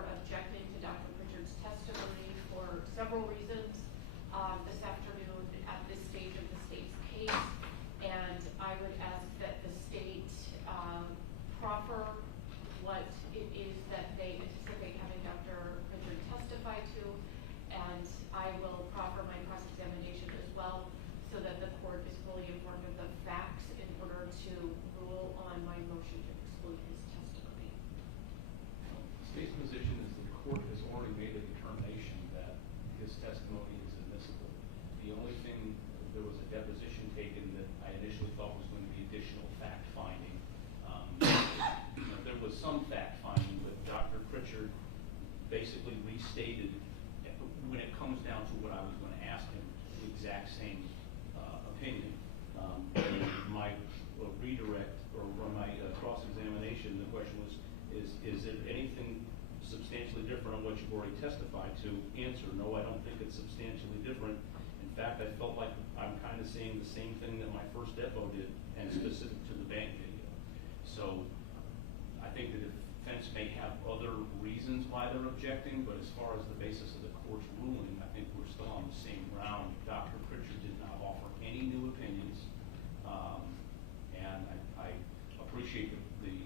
are objecting to Dr. Pritchard's testimony for several reasons this afternoon at this stage of the state's case, and I would ask that the state proffer what it is that they anticipate having Dr. Pritchard testify to, and I will proffer my cross-examination as well so that the court is fully informed of the facts in order to rule on my motion to exclude his testimony. The state's position is that the court has already made a determination that his testimony is admissible. The only thing, there was a deposition taken that I initially thought was going to be additional fact-finding. There was some fact-finding, but Dr. Pritchard basically restated, when it comes down to what I was going to ask him, the exact same opinion. My redirect, or my cross-examination, the question was, is there anything substantially different on what you've already testified to? Answer, no, I don't think it's substantially different. In fact, I felt like I'm kind of saying the same thing that my first depo did, and specific to the bank video. So I think the defense may have other reasons why they're objecting, but as far as the basis of the court's ruling, I think we're still on the same ground. Dr. Pritchard did not offer any new opinions, and I appreciate the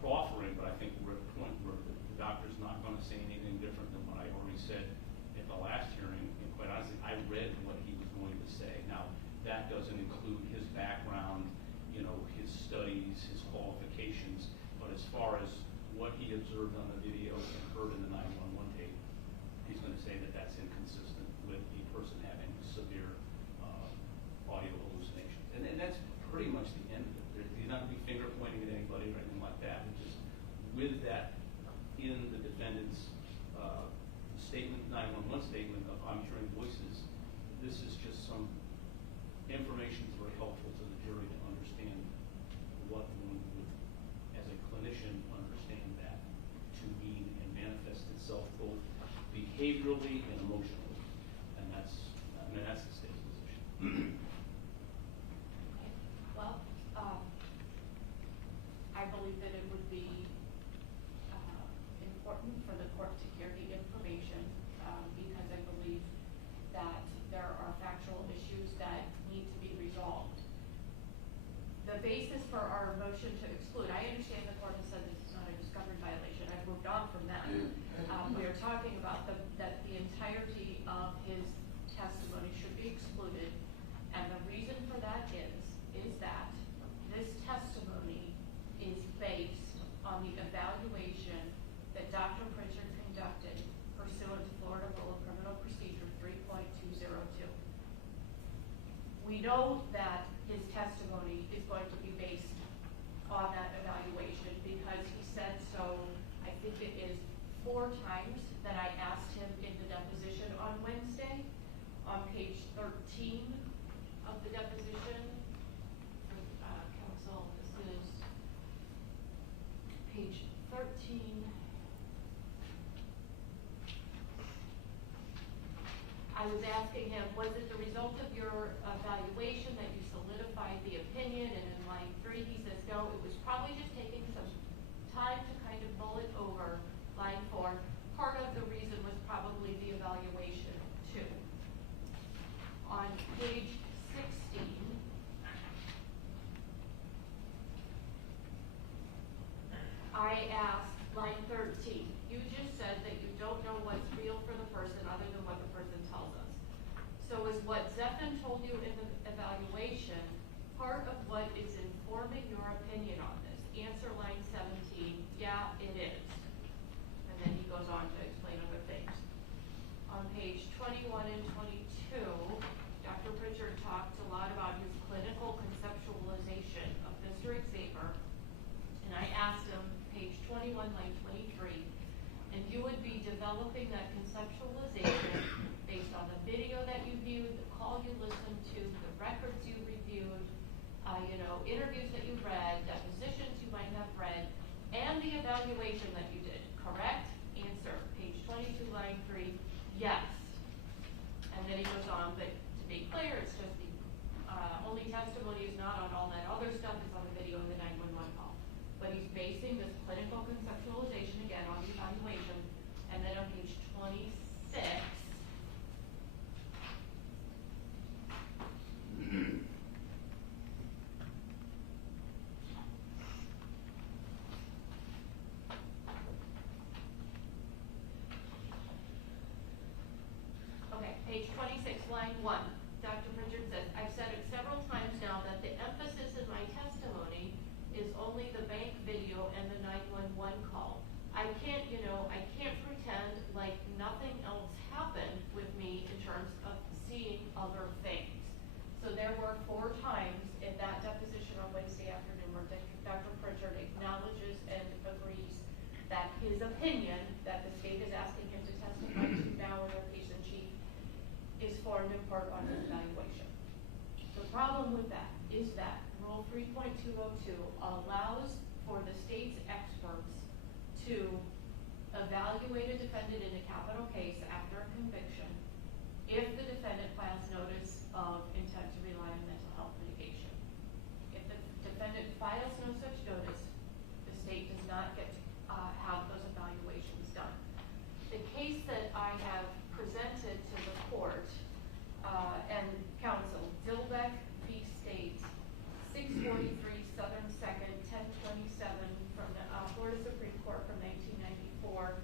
proffering, but I think we're at a point where the doctor's not going to say anything different than what I already said at the last hearing. And quite honestly, I read what he was going to say. Now, that doesn't include his background, his studies, his qualifications, but as far as what he observed on the video and heard in the 911 tape, he's going to say that that's inconsistent with the person having severe audio hallucinations. And that's pretty much the end of it. He's not going to be finger pointing at anybody or anything like that. It's just with that in the defendant's statement, 911 statement of I'm hearing voices, this is just some information that's very helpful to the jury to understand what one would, as a clinician, understand that to mean and manifest itself both behaviorally and emotionally. And that's the state's position. Okay. Well, I believe that it would be important for the court to hear the information because I believe that there are factual issues that need to be resolved. The basis for our motion to exclude, I understand the court has said this is not a discovery violation. I've moved on from that. We are talking about that the entirety of his testimony should be excluded, and the reason for that is that this testimony is based on the evaluation that Dr. Pritchard conducted pursuant to Florida Rule of Criminal Procedure 3.202. We know that his testimony is going to be based on that evaluation because he said so, I think it is 4 times that I asked him in the deposition on Wednesday. On page 13 of the deposition, counsel, this is page 13. I was asking him, was it the result of your evaluation that you solidified the opinion? And in line 3, he says, no, it was probably just taking some time to kind of bullet over line 4. Part of the reason was probably the evaluation, too. On page 16, I asked line 13, you just said that you don't know what's real for the person other than what the person tells us. So is what Zephan told you in the evaluation part of what is informing your opinion on this? Answer line 17, yeah, it is. And then he goes on to explain other things. On page 21 and 22, Dr. Pritchard talked a lot about his clinical conceptualization of Mr. Xavier. And I asked him, page 21, line 23, and you would be developing that conceptualization based on the video that you viewed, the call you listened to, the records you reviewed, interviews that you read, depositions you might have read, and the evaluation that you did, correct? Answer, page 22, line 3, yes. And then he goes on, but to be clear, it's just the only testimony is not on all that other stuff, it's on the video in the 911 call. But he's basing this clinical conceptualization, again, on the evaluation page 26, line 1, Dr. Pritchard says, I've said it several times now that the emphasis in my testimony is only the bank video and the 911 call. I can't pretend like nothing else happened with me in terms of seeing other things. So there were 4 times in that deposition on Wednesday afternoon where Dr. Pritchard acknowledges and agrees that his opinion that the state is asking him to testify to now in their case in chief is formed in part on his evaluation. The problem with that is that Rule 3.202 allows for the state's experts to evaluate a defendant in a capital case after a conviction if the defendant files notice of intent to rely on mental health mitigation. If the defendant files no such notice, the state does not get to have those evaluations done. The case that I have presented to the court and counsel, Dilbeck v. State, 643 Southern 2nd, 1027 from the Florida Supreme Court from 1994,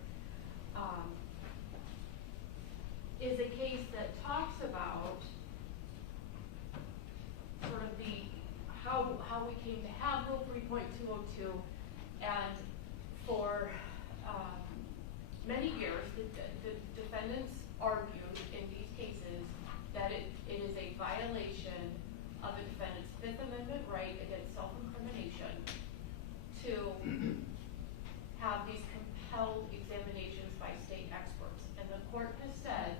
is a case that talks about sort of how we came to have Rule 3.202, and for many years the defendants argued in these cases that it is a violation of a defendant's Fifth Amendment right against self-incrimination to have these compelled examinations by state experts. And the court has said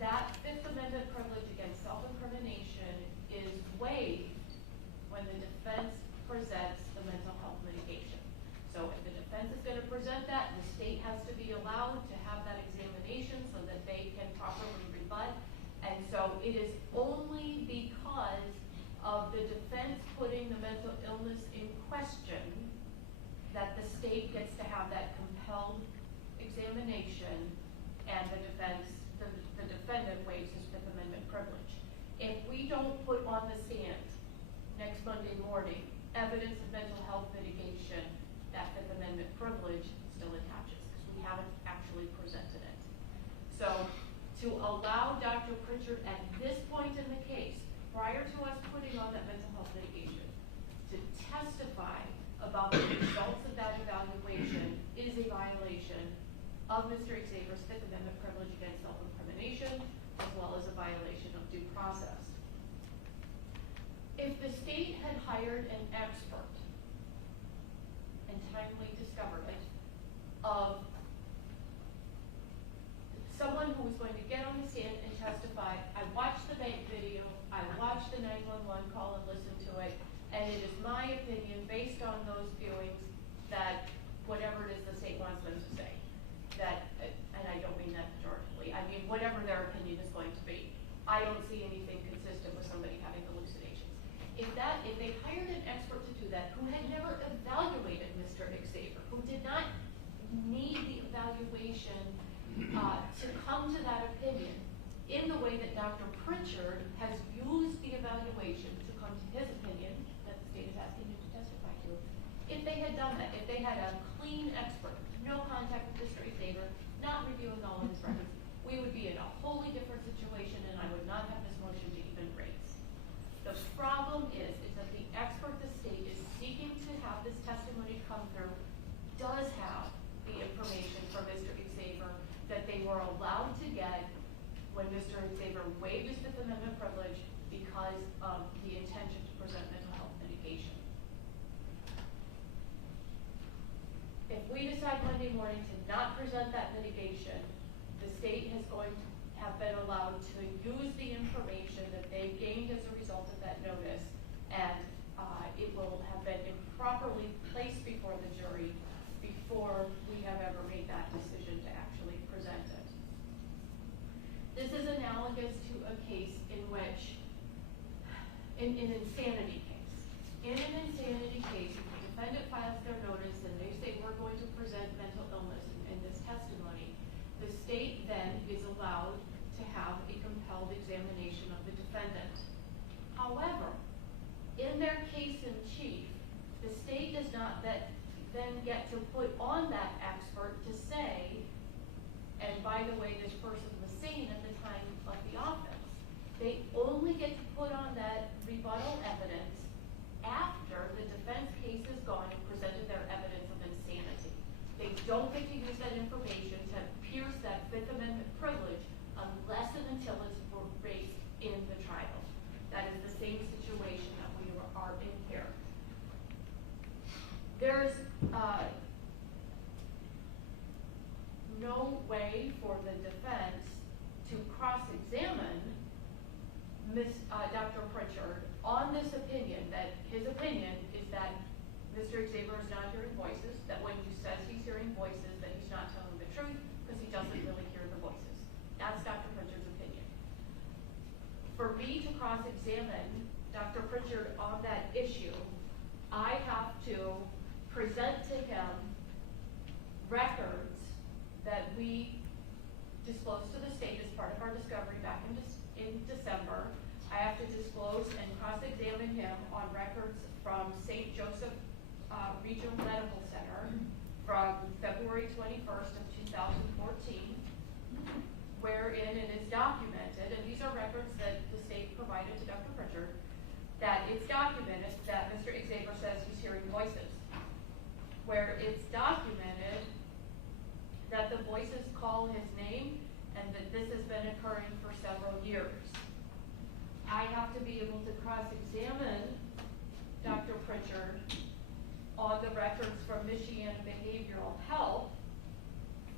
that Fifth Amendment privilege against self-incrimination is waived when the defense presents the mental health mitigation. So if the defense is going to present that, the state has to be allowed to have that examination so that they can properly rebut. And so it is only because of the defense putting the mental illness in question that the state gets to have that compelled examination, and the defendant waives his Fifth Amendment privilege. If we don't put on the stand next Monday morning evidence of mental health mitigation, that Fifth Amendment privilege still attaches because we haven't actually presented it. So to allow Dr. Pritchard at this point in the case, prior to us putting on that mental health mitigation, to testify about the results of that evaluation is a violation of Mr. Xavier's Fifth Amendment privilege against self-incrimination, as well as a violation of due process. If the state had hired an expert and timely discovered it of someone who was going to get on the stand and testify, I watched the bank video, I watched the 911 call and listened to it, and it is my opinion, based on those viewings, that whatever it is the state wants them to say, that, and I don't mean that pejoratively, I mean whatever their opinion is going to be, I don't see anything consistent with somebody having hallucinations. If they hired an expert to do that, who had never evaluated Mr. Xavier, who did not need the evaluation to come to that opinion in the way that Dr. Pritchard has used the evaluation to come to his opinion that the state is asking him to testify to, if they had done that, if they had a clean expert, no contact with Mr. Xavier, not reviewing all of his records, we would be in a wholly different situation, and I would not have this motion to even raise. The problem is that the expert the state is seeking to have this testimony come through does have the information from Mr. Xavier that they were allowed to get when Mr. Xavier waived his Fifth Amendment privilege because of the intention to present mental health mitigation. If we decide Monday morning to not present that mitigation, the state is going to have been allowed to use the information that they gained as a result of that notice, and it will have been improperly placed before the jury before we have ever made that decision to actually present it. This is analogous to a case in which, in an insanity case. In an insanity case, if the defendant files their notice and they say we're going to present mental illness in this testimony, the state then is allowed to have a compelled examination of the defendant. However, in their case in chief, the state does not then get to put on that expert to say, and by the way, this person was no way for the defense to cross-examine Dr. Pritchard on this opinion, that his opinion is that Mr. Xavier is not hearing voices, that when he says he's hearing voices, that he's not telling the truth because he doesn't really hear the voices. That's Dr. Pritchard's opinion. For me to cross-examine Dr. Pritchard on that issue, I have to present to him records that we disclosed to the state as part of our discovery back in December. I have to disclose and cross-examine him on records from St. Joseph Regional Medical Center from February 21st of 2014, wherein it is documented, and these are records that the state provided to Dr. Pritchard, that it's documented that Mr. Xavier says he's hearing voices, where it's documented that the voices call his name and that this has been occurring for several years. I have to be able to cross-examine Dr. Pritchard on the records from Michigan Behavioral Health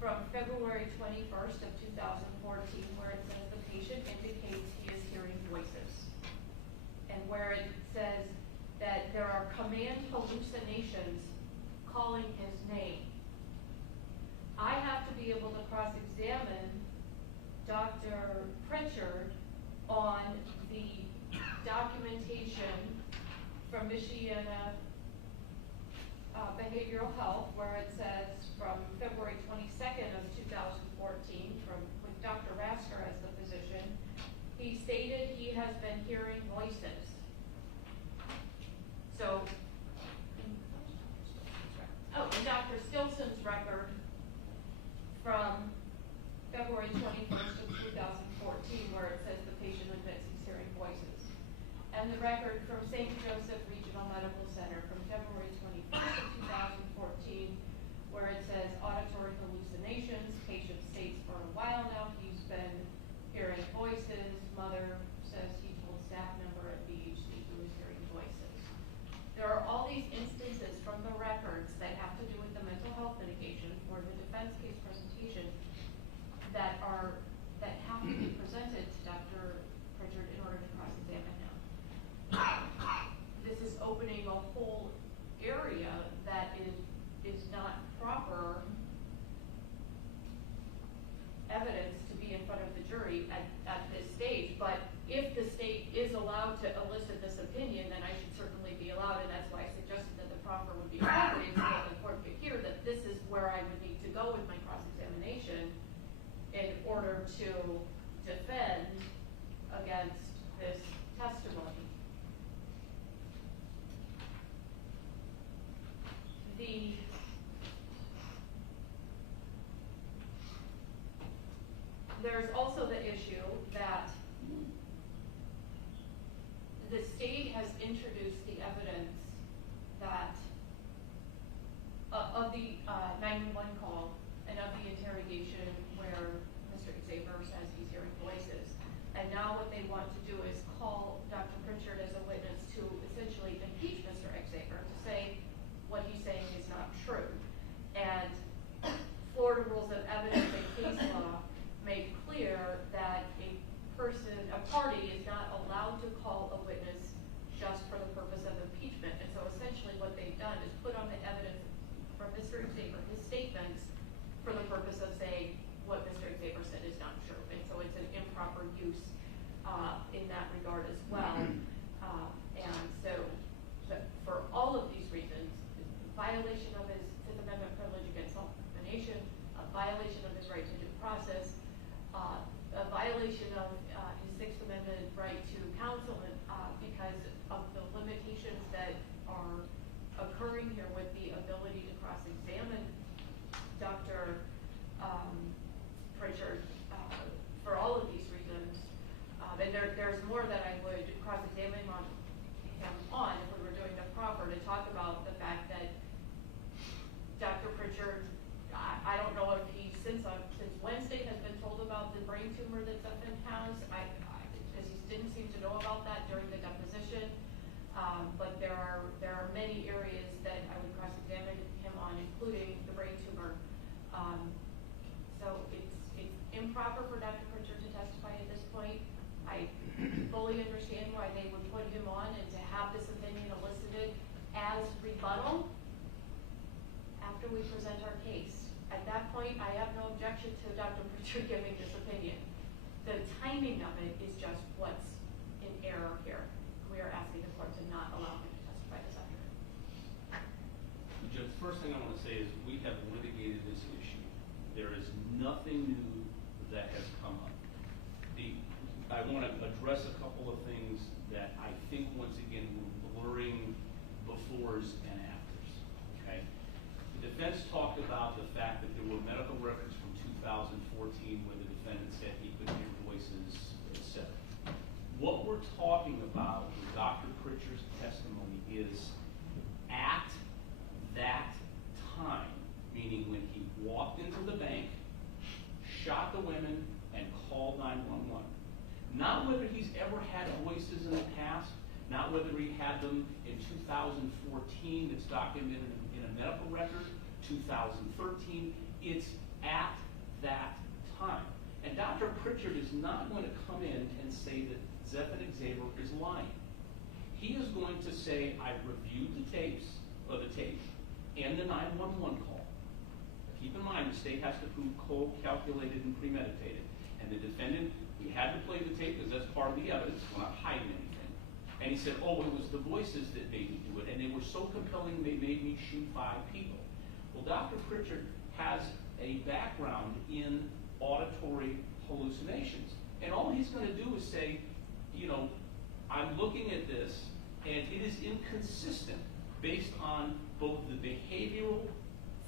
from February 21st of 2014, where it says the patient indicates he is hearing voices, and where it says that there are command hallucinations calling his name. I have to be able to cross-examine Dr. Pritchard on the documentation from Michigan Behavioral Health, where it says from February 22nd of 2014, with Dr. Rasker as the physician, he stated he has been hearing voices. So, and Dr. Stilson's record from February 21st of 2014, where it says the patient admits he's hearing voices. And the record from St. Joseph Regional Medical Center from February 21st of 2014, where it says auditory hallucinations, patient states for a while now he's been hearing voices. Mother says he told staff member at BHC he was hearing voices. There are all these instances from the records that have to do with the mental health litigation or the defense case presentation that have to be presented to Dr. Pritchard in order to cross-examine him. This is opening a whole area that is not proper evidence to be in front of the jury at this stage. But if the state is allowed to elicit this opinion, then I should certainly be allowed, and that's why I suggested that the proffer would be appropriate so that the court could hear that this is where I would need to go with my cross-examination in order to defend against this testimony. There's also the issue that the state has introduced the evidence that of the 911 call and of the interrogation where Mr. Xavier says he's hearing voices. And now what they want to do is call Dr. Pritchard as a witness to essentially impeach Mr. Xavier, to say what he's saying is not true. And Florida rules of evidence and case law make clear that a party is not allowed to call a witness just for the purpose of impeachment. And so essentially what they've done is put on the evidence from Mr. Xavier, his statements, for the purpose of saying what Mr. Xavier said is not true. And so it's an improper use in that regard as well. And so for all of these reasons, violation of his Fifth Amendment privilege against self-incrimination, a violation of his right to due process, a violation of his Sixth Amendment right to counsel because of the limitations that are occurring here with the ability to cross-examine Dr. Pritchard for all of these reasons. And there's more that I would cross-examine him on if we were doing the proper to talk about the fact that Dr. Pritchard, I don't know if he, since Wednesday, has been told about the brain tumor that Zephyr has. Because he didn't seem to objection to Dr. Pritchard giving this opinion. The timing of it is just what's in error here. We are asking the court to not allow him to testify this afternoon. Judge, the first thing I want to say is we have litigated this issue. There is nothing new that has come up. I want to address a couple of things that I think, once again, were blurring befores and afters, okay? The defense talked about the fact that there were medical records from 2014 where the defendant said he could hear voices, etc. What we're talking about with Dr. Pritchard's testimony is at that time, meaning when he walked into the bank, shot the women, and called 911. Not whether he's ever had voices in the past, not whether he had them in 2014, it's documented in a medical record, 2013, it's at that time. And Dr. Pritchard is not going to come in and say that Zephyr Xavier is lying. He is going to say, I reviewed the tapes, or the tape, and the 911 call. Keep in mind, the state has to prove cold, calculated, and premeditated. And the defendant, we had to play the tape because that's part of the evidence. We're not hiding anything. And he said, oh, it was the voices that made me do it. And they were so compelling, they made me shoot 5 people. Well, Dr. Pritchard has a background in auditory hallucinations. And all he's going to do is say, you know, I'm looking at this, and it is inconsistent based on both the behavioral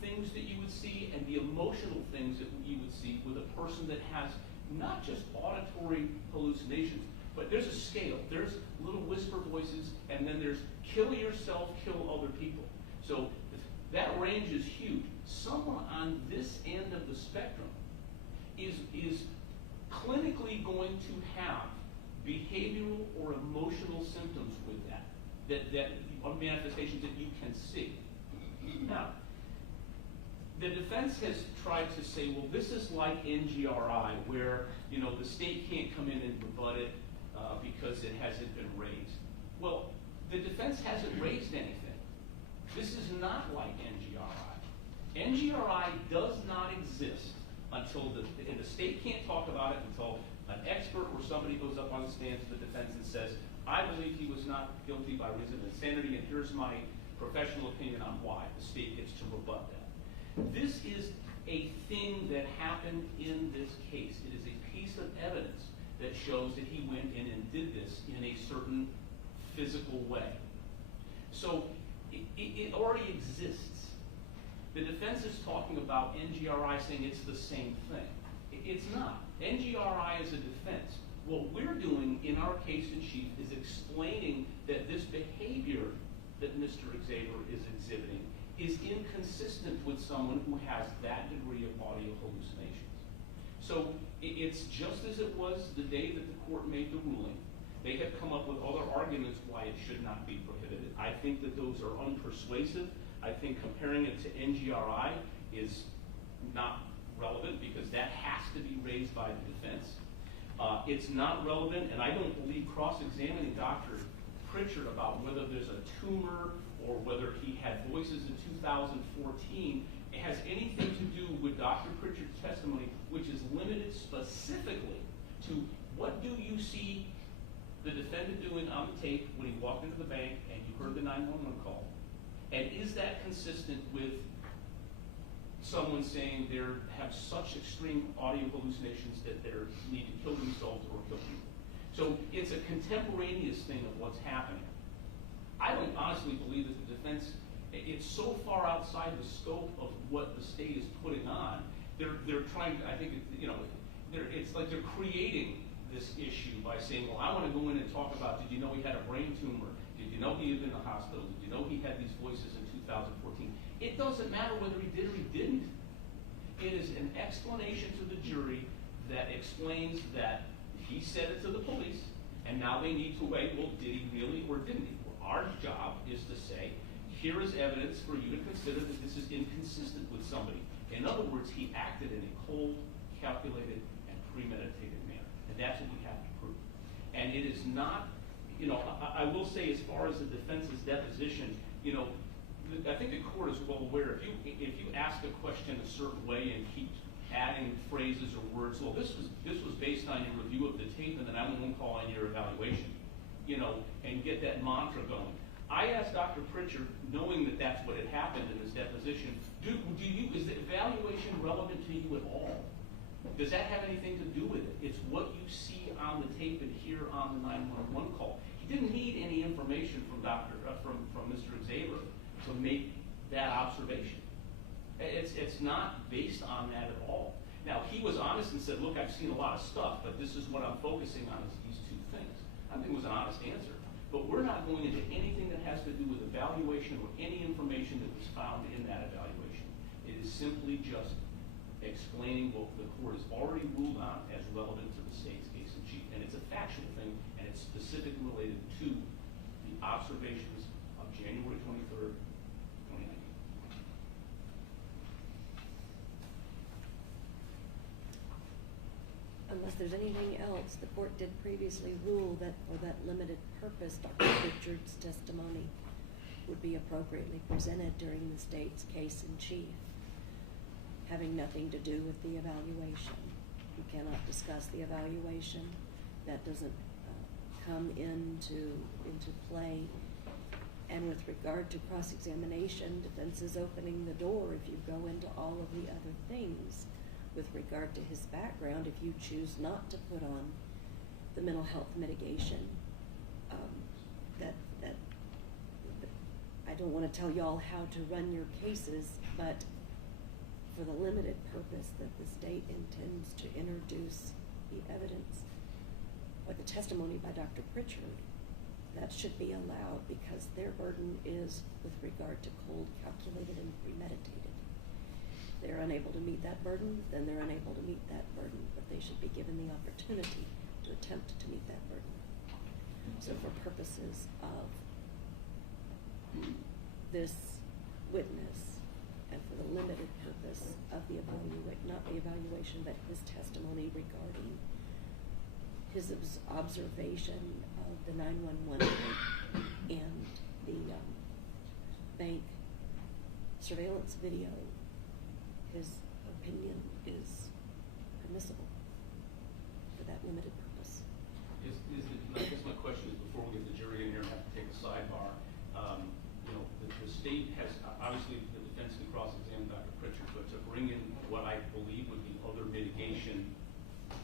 things that you would see and the emotional things that you would see with a person that has not just auditory hallucinations, but there's a scale. There's little whisper voices, and then there's kill yourself, kill other people. So that range is huge. Someone on this end of the spectrum is clinically going to have behavioral or emotional symptoms with that are manifestations that you can see. Now, the defense has tried to say, well, this is like NGRI, where, you know, the state can't come in and rebut it because it hasn't been raised. Well, the defense hasn't raised anything. This is not like NGRI. NGRI does not exist until and the state can't talk about it until an expert or somebody goes up on the stand to the defense and says, I believe he was not guilty by reason of insanity, and here's my professional opinion on why. The state gets to rebut that. This is a thing that happened in this case. It is a piece of evidence that shows that he went in and did this in a certain physical way. So it already exists. The defense is talking about NGRI saying it's the same thing. It's not. NGRI is a defense. What we're doing in our case in chief is explaining that this behavior that Mr. Xavier is exhibiting is inconsistent with someone who has that degree of audio hallucinations. So it's just as it was the day that the court made the ruling. They have come up with other arguments why it should not be prohibited. I think that those are unpersuasive. I think comparing it to NGRI is not relevant because that has to be raised by the defense. It's not relevant, and I don't believe cross-examining Dr. Pritchard about whether there's a tumor or whether he had voices in 2014 has anything to do with Dr. Pritchard's testimony, which is limited specifically to what do you see the defendant doing on the tape when he walked into the bank and you heard the 911 call. And is that consistent with someone saying they have such extreme audio hallucinations that they need to kill themselves or kill people? So it's a contemporaneous thing of what's happening. I don't honestly believe that the defense, it's so far outside the scope of what the state is putting on. They're trying to, I think, it's like they're creating this issue by saying, well, I want to go in and talk about, did you know he had a brain tumor? Did you know he was in the hospital? Did you know he had these voices in 2014? It doesn't matter whether he did or he didn't. It is an explanation to the jury that explains that he said it to the police, and now they need to weigh, well, did he really or didn't he? Well, our job is to say, here is evidence for you to consider that this is inconsistent with somebody. In other words, he acted in a cold, calculated, and premeditated manner. And that's what we have to prove. And it is not, I will say as far as the defense's deposition, I think the court is well aware if you ask a question a certain way and keep adding phrases or words. Well, this was based on your review of the tape, and then I won't call on your evaluation, and get that mantra going. I asked Dr. Pritchard, knowing that that's what had happened in his deposition, is the evaluation relevant to you at all? Does that have anything to do with it? It's what you see on the tape and hear on the 911 call. He didn't need any information from Mr. Xavier to make that observation. It's not based on that at all. Now, he was honest and said, look, I've seen a lot of stuff, but this is what I'm focusing on is these two things. I think it was an honest answer. But we're not going into anything that has to do with evaluation or any information that was found in that evaluation. It is simply just explaining what the court has already ruled on as relevant to the state's case in chief. And it's a factual thing, and it's specifically related to the observations of January 23rd, 2019. Unless there's anything else, the court did previously rule that for that limited purpose, Dr. Pritchard's testimony would be appropriately presented during the state's case in chief, having nothing to do with the evaluation. You cannot discuss the evaluation. That doesn't come into play. And with regard to cross-examination, defense is opening the door if you go into all of the other things. With regard to his background, if you choose not to put on the mental health mitigation, that I don't want to tell y'all how to run your cases, but for the limited purpose that the state intends to introduce the evidence or the testimony by Dr. Pritchard, that should be allowed because their burden is with regard to cold, calculated, and premeditated. They're unable to meet that burden, then they're unable to meet that burden, but they should be given the opportunity to attempt to meet that burden. So for purposes of this witness and for the limited purpose of the not the evaluation, but his testimony regarding his observation of the 911 and the bank surveillance video, his opinion is permissible for that limited purpose. I guess my question is, before we get the jury in here and have to take a sidebar, the state has, obviously the defense can cross-examine Dr. Pritchard, but to bring in what I believe would be other mitigation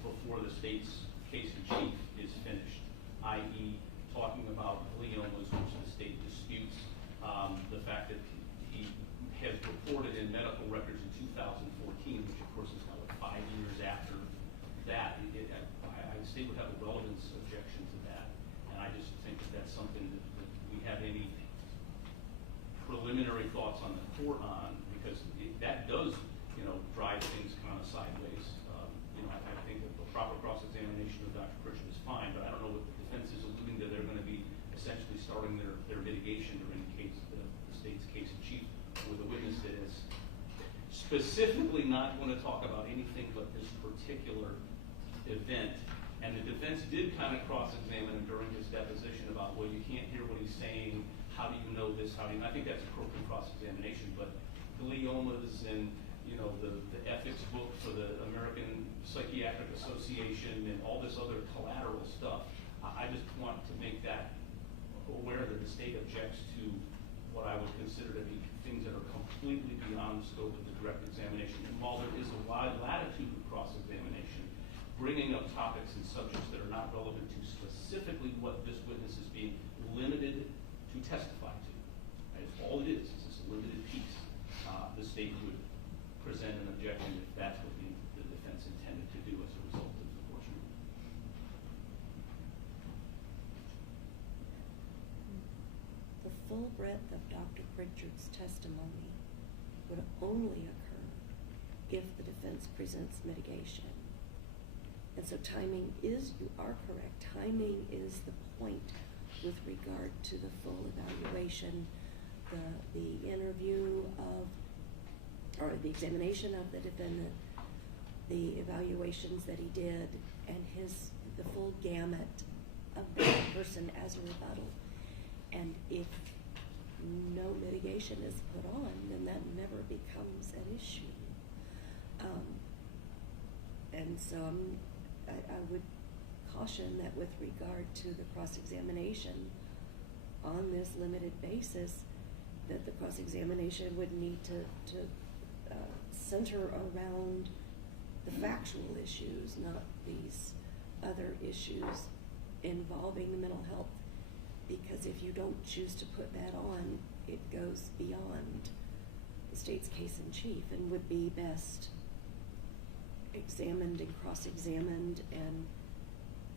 before the state's case in chief is finished, i.e. talking about gliomas, which the state disputes, the fact that he has reported in medical records in 2014, which of course is now 5 years after that. The state would have a relevance objection to that, and I just think that that's something that we have any preliminary thoughts on the court on, because that does, drive things kind of sideways. I think that the proper cross-examination of Dr. Pritchard is fine, but I don't know what the defense is alluding to. They're going to be essentially starting their mitigation during the state's case in chief with a witness that is specifically not going to talk about anything but this particular event. And the defense did kind of cross-examine him during his deposition about, well, you can't hear what he's saying. How do you know this? I think that's appropriate cross-examination, but gliomas and the ethics book for the American Psychiatric Association and all this other collateral stuff, I just want to make that aware that the state objects to what I would consider to be things that are completely beyond the scope of the direct examination. And while there is a wide latitude of cross-examination, bringing up topics and subjects that are not relevant to specifically what this witness is being limited to testify to. That's all it is this limited piece. The state would present an objection if that's what the defense intended to do as a result of the portion. The full breadth of Dr. Pritchard's testimony would only occur if the defense presents mitigation. And so timing is, you are correct, timing is the point with regard to the full evaluation, the interview of, or the examination of the defendant, the evaluations that he did, and the full gamut of that person as a rebuttal. And if no mitigation is put on, then that never becomes an issue. And so I would caution that with regard to the cross-examination on this limited basis, that the cross-examination would need to center around the factual issues, not these other issues involving the mental health. Because if you don't choose to put that on, it goes beyond the state's case in chief and would be best examined and cross-examined, and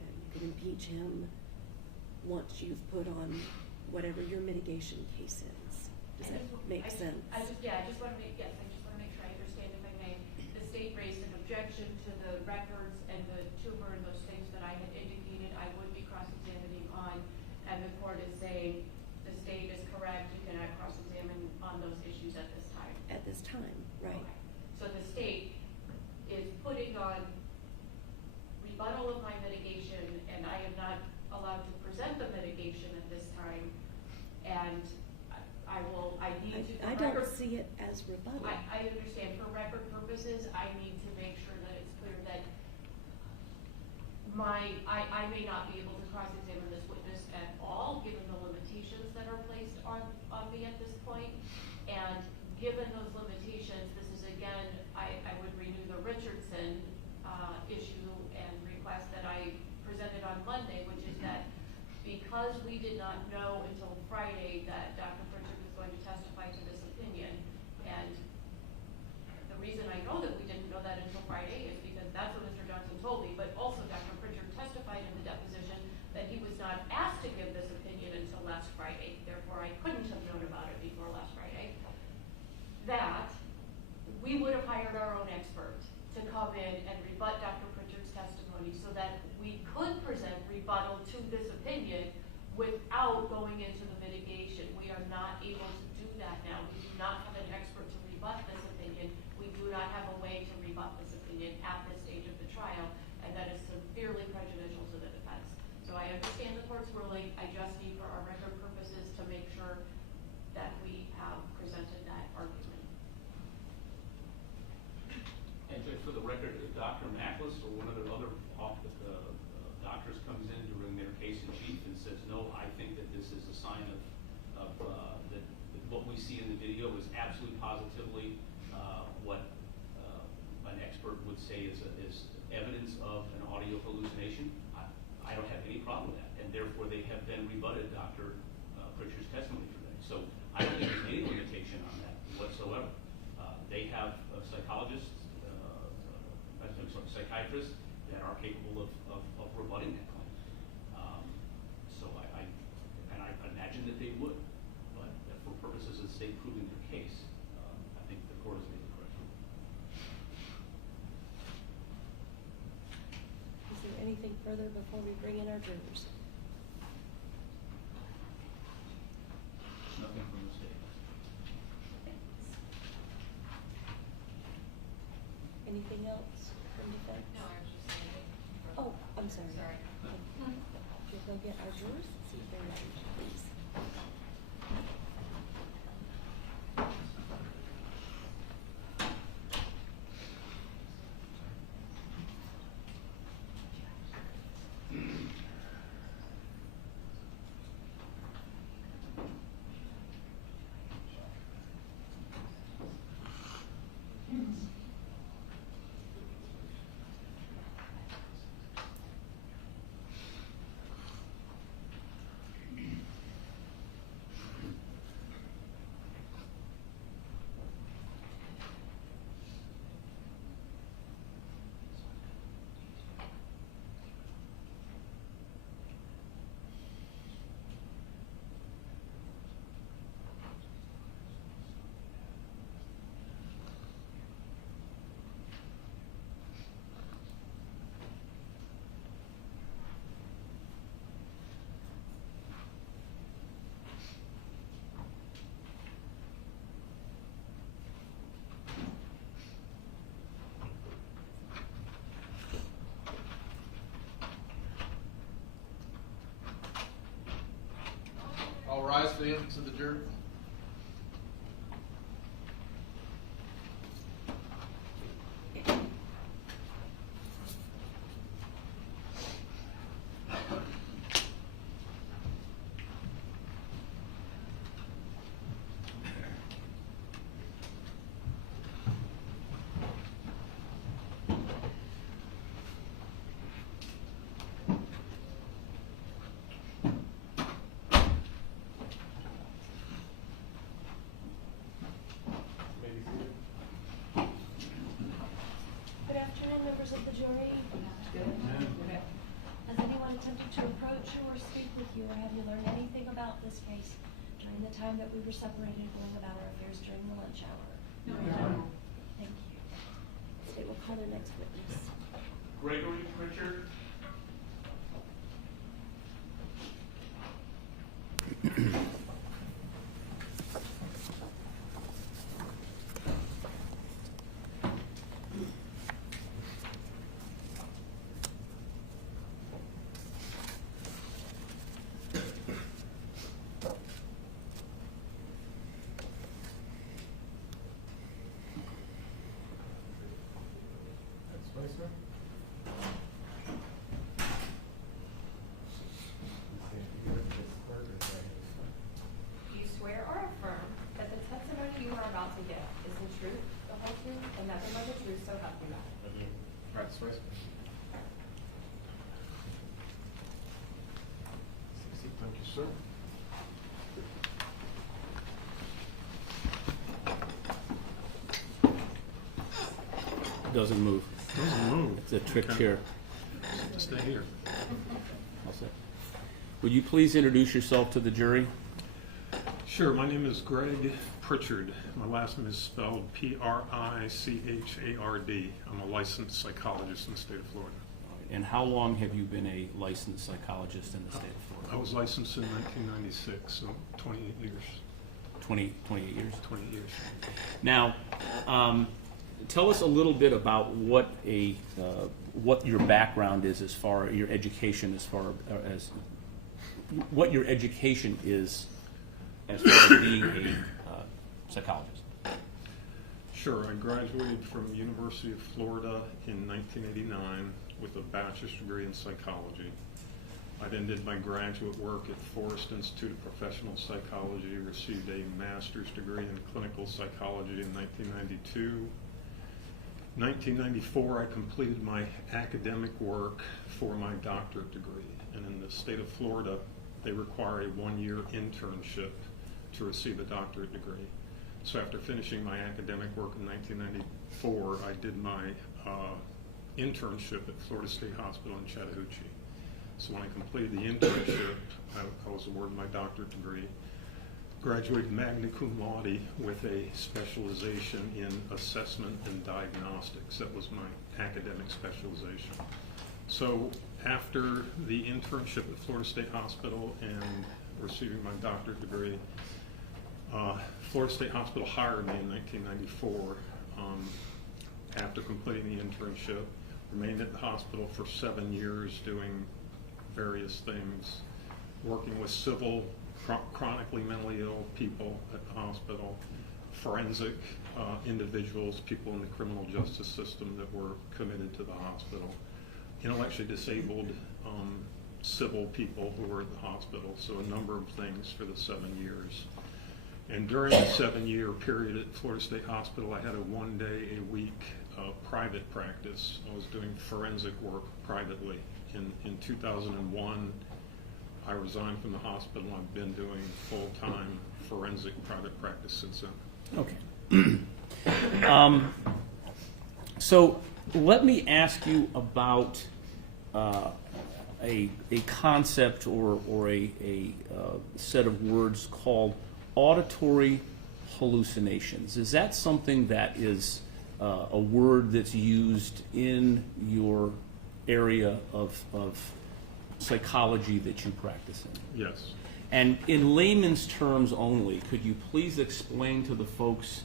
you can impeach him once you've put on whatever your mitigation case is. Does that make sense? I just want to make sure I understand, if I may. The state raised an objection to the records and the tumor and those things that I had indicated I would be cross-examining on, and the court is saying the state is correct, you cannot cross-examine on those issues at this time. At this time, right. Okay. So the state is putting on rebuttal of my mitigation, and I am not allowed to present the mitigation at this time, and I need to. I don't see it as rebuttal. I understand. For record purposes, I need to make sure that it's clear that I may not be able to cross-examine this witness at all, given the limitations that are placed on me at this point. And given those limitations, this is again, I would renew the Richardson issue and request that I presented on Monday, which is that because we did not know until Friday that Dr. Pritchard was going to testify to this opinion, and the reason I know that we didn't know that until Friday is because that's what Mr. Johnston told me, but also Dr. Pritchard testified in the deposition that he was not asked to give this opinion until last Friday, therefore I couldn't have known about it before last Friday, that we would have hired our own expert to come in and rebut Dr. Pritchard's testimony so that we could present rebuttal to this opinion without going into the mitigation. We are not able to do that now. We do not have an expert to rebut this opinion. We do not have a way to rebut this opinion at this stage of the trial, and that is severely prejudicial to the defense. So I understand the court's ruling. I just need, for our record purposes, to make sure that we have presented that argument. And for the record, if Dr. Mackless or one of the other doctors comes in during their case in chief and says, no, I think that this is a sign of that what we see in the video is absolutely positively what an expert would say is evidence of an audio hallucination, I don't have any problem with that. And therefore, they have then rebutted Dr. Pritchard's testimony for that. So I don't think there's any limitation on that whatsoever. They have psychologists, psychiatrists that are capable of rebutting that claim. So I imagine that they would, but for purposes of the state proving their case, I think the court has made the correct ruling. Is there anything further before we bring in our jurors? Nothing from the state. Anything else from defense? No, I was just saying. Oh, I'm sorry. Sorry. We'll go get our jurors, see if they're ready, please. All rise for the entrance of the jury. afternoon, members of the jury. Has anyone attempted to approach you or speak with you, or have you learned anything about this case during the time that we were separated going about our affairs during the lunch hour? No. Thank you. State will call their next witness. Gregory Pritchard. Do you swear or affirm that the testimony you are about to give is the truth, the whole truth, and nothing but the truth, so help you God? Right, swear. Thank you, sir. Doesn't move. Doesn't move. It's a trick Okay. chair. Stay here. All set. Would you please introduce yourself to the jury? Sure, my name is Greg Pritchard. My last name is spelled P-R-I-C-H-A-R-D. I'm a licensed psychologist in the state of Florida. And how long have you been a licensed psychologist in the state of I Florida? was licensed in 1996, so 28 years. 28 years. 20 years. Now, tell us a little bit about what your background is as far as your education, as far as what your education is as far as being a psychologist. Sure, I graduated from University of Florida in 1989 with a bachelor's degree in psychology. I then did my graduate work at Forest Institute of Professional Psychology, received a master's degree in clinical psychology in 1992. 1994, I completed my academic work for my doctorate degree. And in the state of Florida, they require a one-year internship to receive a doctorate degree. So after finishing my academic work in 1994, I did my internship at Florida State Hospital in Chattahoochee. So when I completed the internship, I was awarded my doctorate degree. Graduated magna cum laude with a specialization in assessment and diagnostics. That was my academic specialization. So after the internship at Florida State Hospital and receiving my doctorate degree, Florida State Hospital hired me in 1994 after completing the internship. Remained at the hospital for 7 years doing various things, working with civil, chronically mentally ill people at the hospital, forensic individuals, people in the criminal justice system that were committed to the hospital, intellectually disabled civil people who were at the hospital, so a number of things for the 7 years. And during the 7-year period at Florida State Hospital, I had a one-day-a-week private practice. I was doing forensic work privately. In 2001, I resigned from the hospital. I've been doing full-time forensic private practice since then. Okay. So let me ask you about a concept or a set of words called auditory hallucinations. Is that something that is a word that's used in your area of psychology that you practice in? Yes. And in layman's terms only, could you please explain to the folks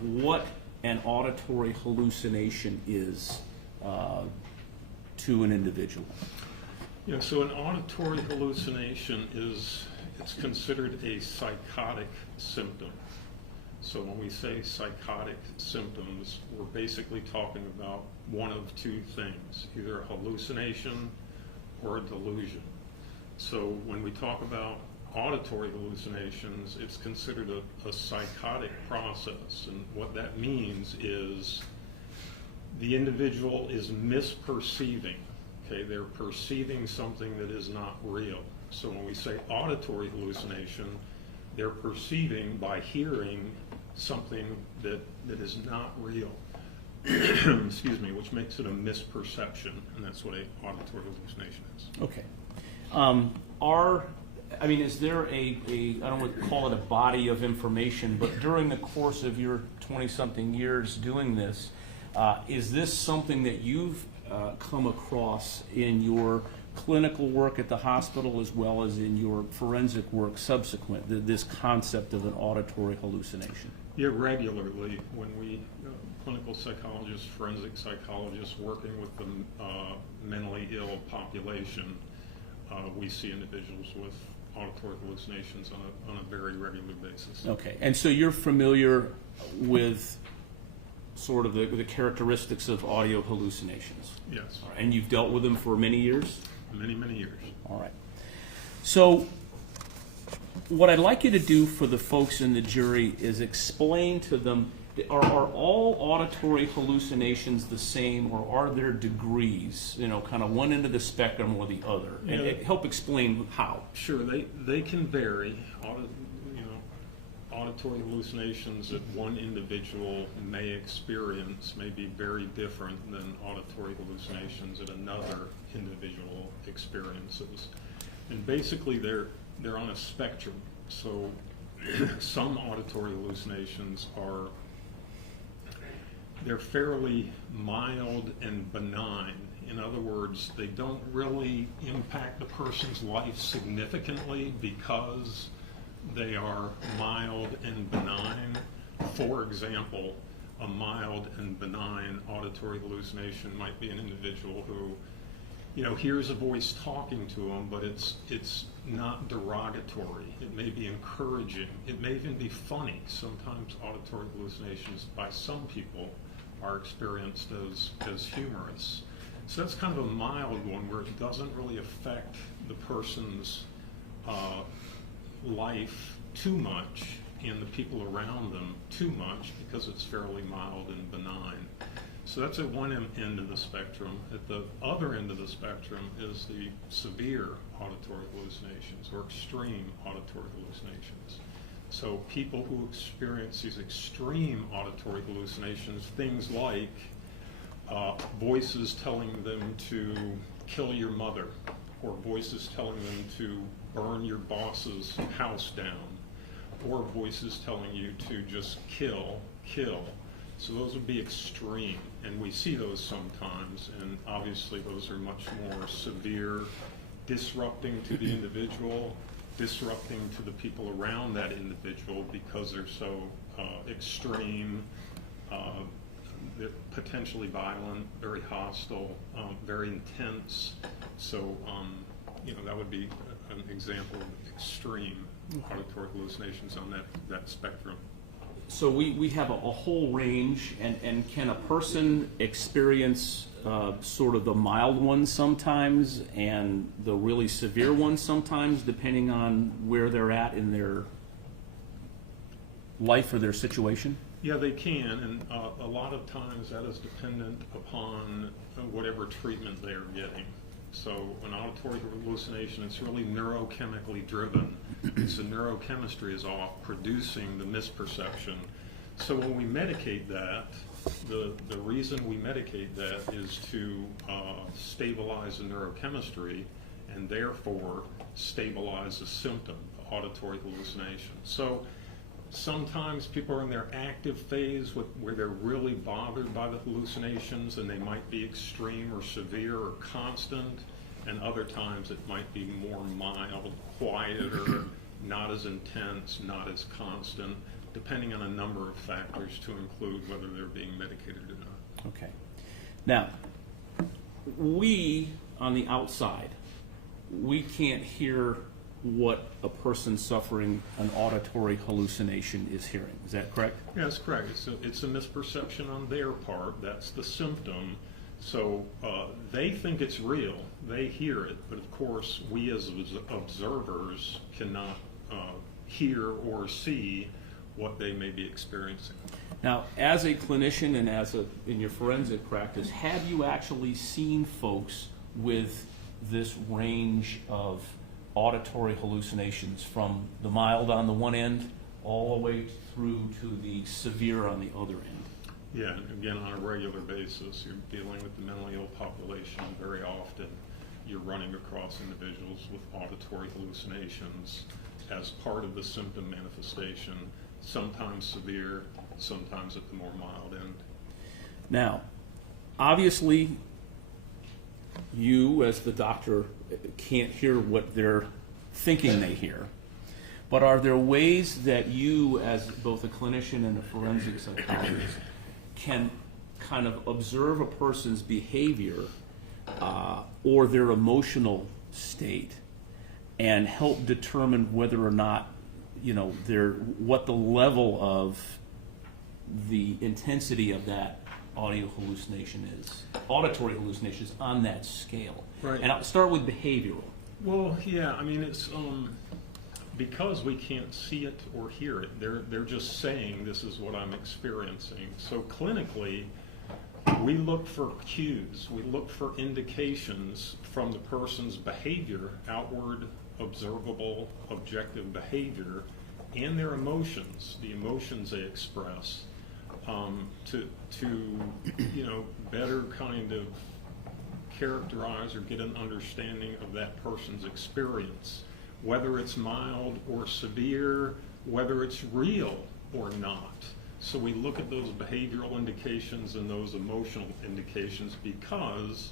what an auditory hallucination is to an individual? Yeah, so an auditory hallucination it's considered a psychotic symptom. So when we say psychotic symptoms, we're basically talking about one of two things, either a hallucination or a delusion. So when we talk about auditory hallucinations, it's considered a psychotic process. And what that means is the individual is misperceiving. Okay, they're perceiving something that is not real. So when we say auditory hallucination, they're perceiving by hearing something that is not real. excuse me, which makes it a misperception, and that's what a auditory hallucination is. Okay. Is there I don't want to call it a body of information, but during the course of your 20-something years doing this, is this something that you've come across in your clinical work at the hospital as well as in your forensic work subsequent, this concept of an auditory hallucination? Yeah, regularly when we, clinical psychologists, forensic psychologists working with the mentally ill population, we see individuals with auditory hallucinations on a very regular basis. Okay, and so you're familiar with sort of the characteristics of audio hallucinations? Yes. And you've dealt with them for many years? Many, many years. All right. So what I'd like you to do for the folks in the jury is explain to them, are all auditory hallucinations the same, or are there degrees, kind of one end of the spectrum or the other? And Yeah. help explain how. Sure, they can vary. Auditory hallucinations that one individual may experience may be very different than auditory hallucinations that another individual experiences. And basically they're on a spectrum. So some auditory hallucinations they're fairly mild and benign. In other words, they don't really impact the person's life significantly because they are mild and benign. For example, a mild and benign auditory hallucination might be an individual who, hears a voice talking to them, but it's not derogatory. It may be encouraging. It may even be funny. Sometimes auditory hallucinations by some people are experienced as humorous. So that's kind of a mild one where it doesn't really affect the person's life too much and the people around them too much because it's fairly mild and benign. So that's at one end of the spectrum. At the other end of the spectrum is the severe auditory hallucinations or extreme auditory hallucinations. So people who experience these extreme auditory hallucinations, things like voices telling them to kill your mother, or voices telling them to burn your boss's house down, or voices telling you to just kill. So those would be extreme, and we see those sometimes, and obviously those are much more severe, disrupting to the individual, disrupting to the people around that individual because they're so extreme, they're potentially violent, very hostile, very intense. So, that would be an example of extreme auditory hallucinations on that spectrum. So we have a whole range, and can a person experience sort of the mild ones sometimes and the really severe ones sometimes, depending on where they're at in their life or their situation? Yeah, they can, and a lot of times that is dependent upon whatever treatment they are getting. So an auditory hallucination, it's really neurochemically driven. So neurochemistry is off, producing the misperception. So when we medicate that, the reason we medicate that is to stabilize the neurochemistry and therefore stabilize the symptom, the auditory hallucination. So sometimes people are in their active phase where they're really bothered by the hallucinations, and they might be extreme or severe or constant, and other times it might be more mild, quieter, not as intense, not as constant, depending on a number of factors to include whether they're being medicated or not. Okay. Now, we, on the outside, we can't hear what a person suffering an auditory hallucination is hearing. Is that correct? Yeah, that's correct. It's a misperception on their part. That's the symptom. So they think it's real. They hear it. But of course, we as observers cannot hear or see what they may be experiencing. Now, as a clinician and in your forensic practice, have you actually seen folks with this range of auditory hallucinations, from the mild on the one end all the way through to the severe on the other end? Yeah, and again, on a regular basis, you're dealing with the mentally ill population. Very often, you're running across individuals with auditory hallucinations as part of the symptom manifestation, sometimes severe, sometimes at the more mild end. Now, obviously, you as the doctor can't hear what they're thinking they hear, but are there ways that you, as both a clinician and a forensic psychologist, can kind of observe a person's behavior or their emotional state and help determine whether or not, what the level of the intensity of that auditory hallucination is on that scale? Right. And I'll start with behavioral. Well, yeah, I mean, it's because we can't see it or hear it. They're just saying this is what I'm experiencing. So clinically, we look for cues. We look for indications from the person's behavior, outward, observable, objective behavior, and their emotions, the emotions they express, to better kind of characterize or get an understanding of that person's experience, whether it's mild or severe, whether it's real or not. So we look at those behavioral indications and those emotional indications, because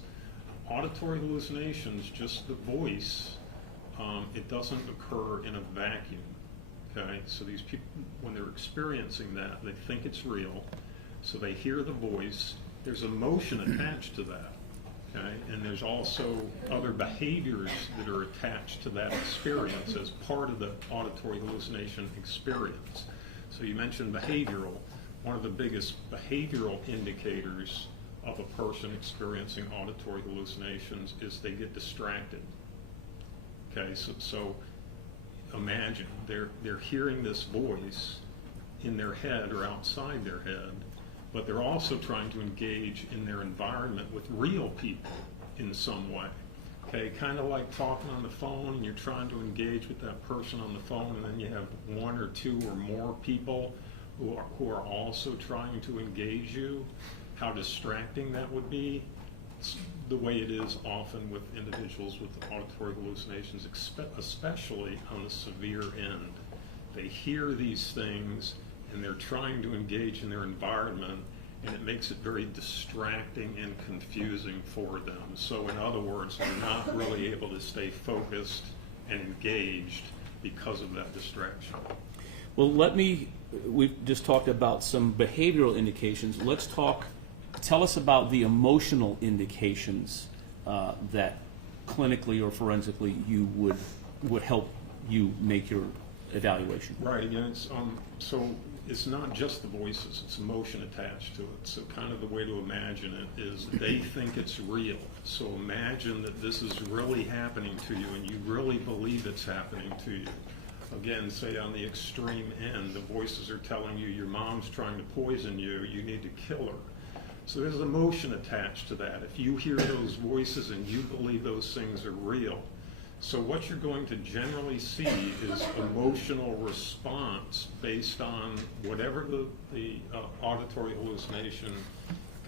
auditory hallucinations, just the voice, it doesn't occur in a vacuum. Okay, so these people, when they're experiencing that, they think it's real, so they hear the voice. There's emotion attached to that. Okay, and there's also other behaviors that are attached to that experience as part of the auditory hallucination experience. So you mentioned behavioral. One of the biggest behavioral indicators of a person experiencing auditory hallucinations is they get distracted. Okay, so imagine they're hearing this voice in their head or outside their head, but they're also trying to engage in their environment with real people in some way. Okay, kind of like talking on the phone, and you're trying to engage with that person on the phone, and then you have one or two or more people who are also trying to engage you. How distracting that would be. It's the way it is often with individuals with auditory hallucinations, especially on the severe end. They hear these things and they're trying to engage in their environment, and it makes it very distracting and confusing for them. So in other words, they're not really able to stay focused and engaged because of that distraction. Well, we've just talked about some behavioral indications. Tell us about the emotional indications that clinically or forensically you would help you make your evaluation. Right, again, it's not just the voices, it's emotion attached to it. So kind of the way to imagine it is they think it's real. So imagine that this is really happening to you and you really believe it's happening to you. Again, say on the extreme end, the voices are telling you your mom's trying to poison you, you need to kill her. So there's emotion attached to that. If you hear those voices and you believe those things are real, so what you're going to generally see is emotional response based on whatever the auditory hallucination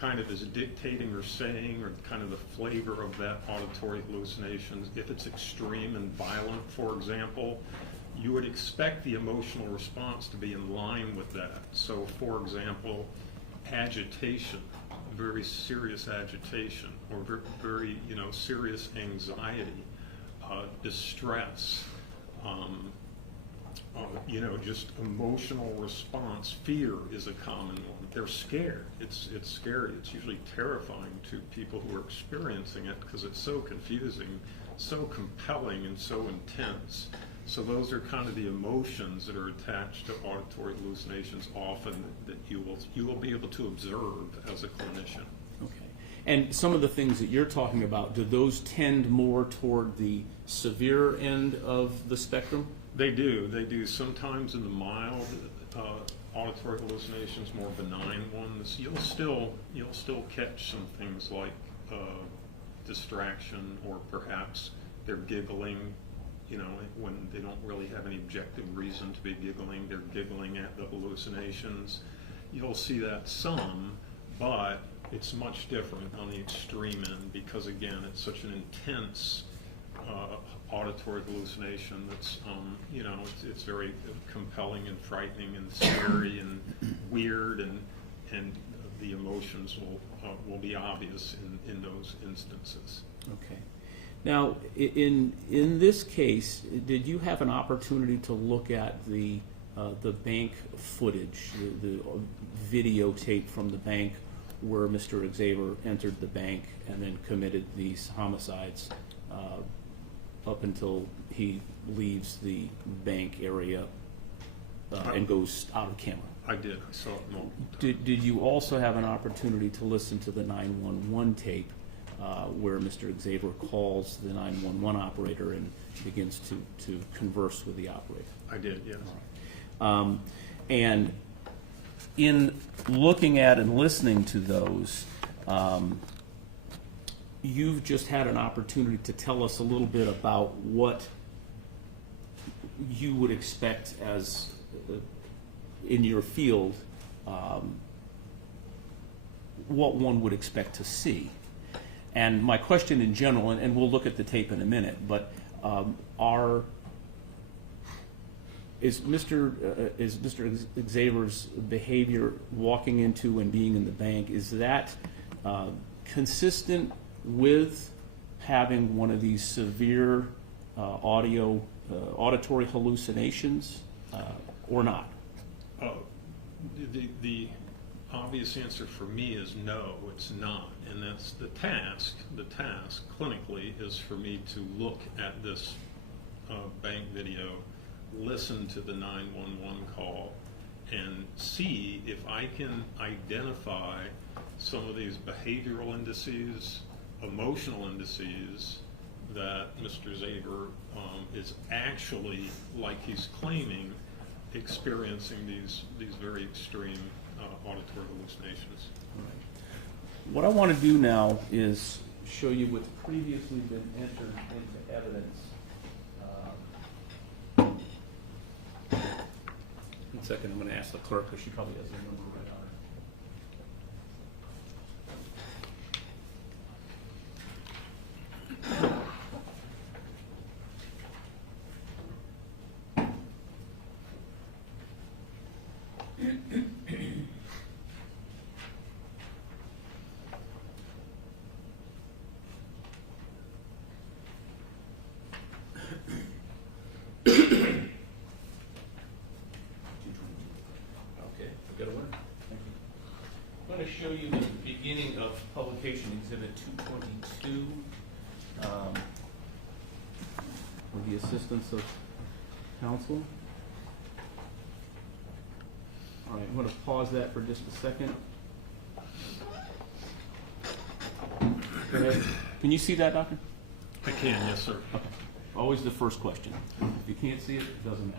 kind of is dictating or saying, or kind of the flavor of that auditory hallucination. If it's extreme and violent, for example, you would expect the emotional response to be in line with that. So for example, agitation, very serious agitation, or very serious anxiety. Distress, just emotional response. Fear is a common one. They're scared. It's scary. It's usually terrifying to people who are experiencing it because it's so confusing, so compelling, and so intense. So those are kind of the emotions that are attached to auditory hallucinations often that you will be able to observe as a clinician. Okay. And some of the things that you're talking about, do those tend more toward the severe end of the spectrum? They do. Sometimes in the mild auditory hallucinations, more benign ones, you'll still catch some things like distraction, or perhaps they're giggling, when they don't really have any objective reason to be giggling. They're giggling at the hallucinations. you'll see that some, but it's much different on the extreme end because, again, it's such an intense auditory hallucination that's, it's very compelling and frightening and scary and weird, and the emotions will be obvious in those instances. Okay. Now, in this case, did you have an opportunity to look at the bank footage, the videotape from the bank where Mr. Xavier entered the bank and then committed these homicides up until he leaves the bank area and goes out of camera? I did. I saw it multiple times. Did you also have an opportunity to listen to the 911 tape where Mr. Xavier calls the 911 operator and begins to converse with the operator? I did, yes. All right. And in looking at and listening to those, you've just had an opportunity to tell us a little bit about what you would expect as in your field, what one would expect to see. And my question in general, and we'll look at the tape in a minute, but is Mr. Xavier's behavior walking into and being in the bank, is that consistent with having one of these severe auditory hallucinations or not? The obvious answer for me is no, it's not. And that's the task. The task clinically is for me to look at this bank video, listen to the 911 call, and see if I can identify some of these behavioral indices, emotional indices that Mr. Xavier is actually, like he's claiming, experiencing these very extreme auditory hallucinations. Right. What I want to do now is show you what's previously been entered into evidence. 1 second, I'm going to ask the clerk because she probably has the number right on her. I'm going to show you the beginning of publication exhibit 222 with the assistance of counsel. All right, I'm going to pause that for just a second. Go ahead. Can you see that, Doctor? I can, yes, sir. Okay. Always the first question. If you can't see it, it doesn't matter.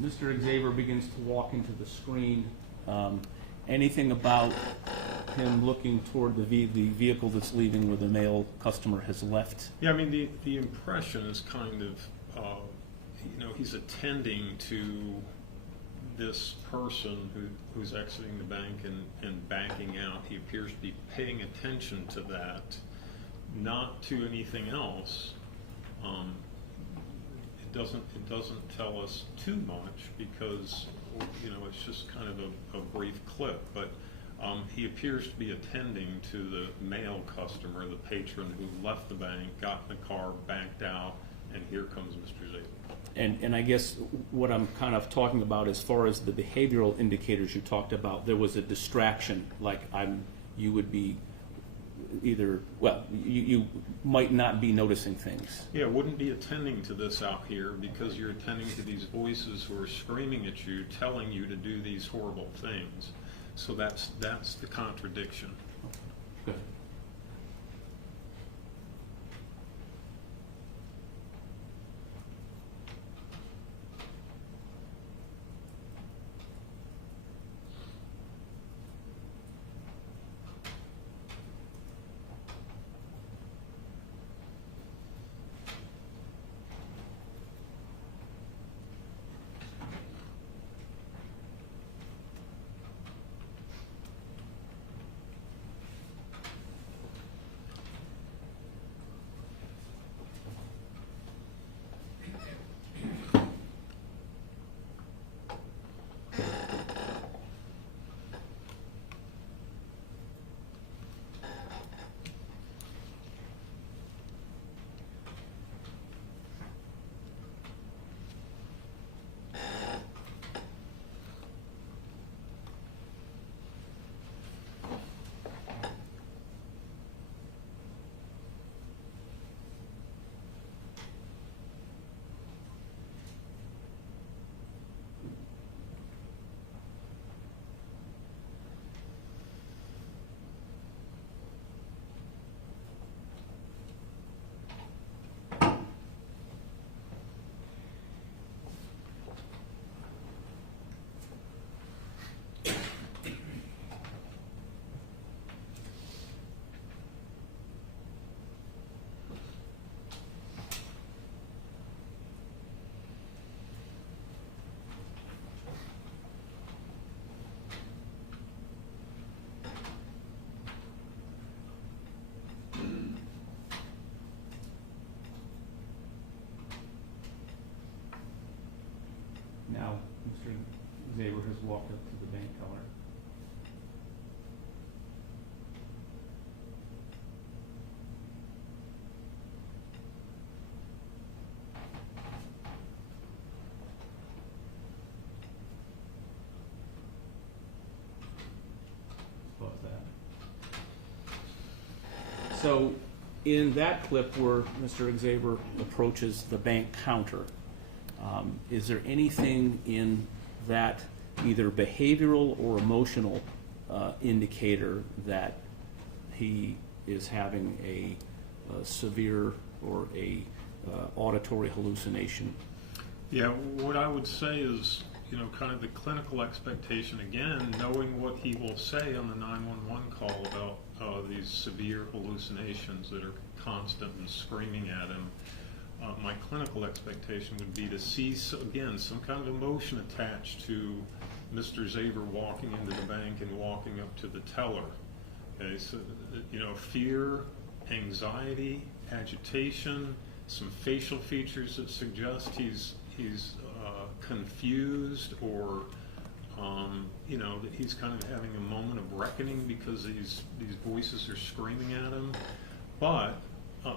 Mr. Xavier begins to walk into the screen. Anything about him looking toward the vehicle that's leaving where the male customer has left? Yeah, I mean, the impression is kind of, he's attending to this person who's exiting the bank and backing out. He appears to be paying attention to that, not to anything else. It doesn't tell us too much because it's just kind of a brief clip. But He appears to be attending to the male customer, the patron who left the bank, got in the car, backed out, and here comes Mr. Zabel. And I guess what I'm kind of talking about as far as the behavioral indicators you talked about, there was a distraction, like you would be either, well, you might not be noticing things. Yeah, wouldn't be attending to this out here because you're attending to these voices who are screaming at you, telling you to do these horrible things. So that's the contradiction. Good. Now, Mr. Zaber has walked up to the bank teller. Close that. So, in that clip where Mr. Zaber approaches the bank counter, is there anything in that either behavioral or emotional indicator that he is having a severe or a auditory hallucination? Yeah, what I would say is, kind of the clinical expectation, again, knowing what he will say on the 911 call about these severe hallucinations that are constant and screaming at him. My clinical expectation would be to see, again, some kind of emotion attached to Mr. Zaber walking into the bank and walking up to the teller. Okay, so, fear, anxiety, agitation, some facial features that suggest he's confused or, that he's kind of having a moment of reckoning because these voices are screaming at him. But,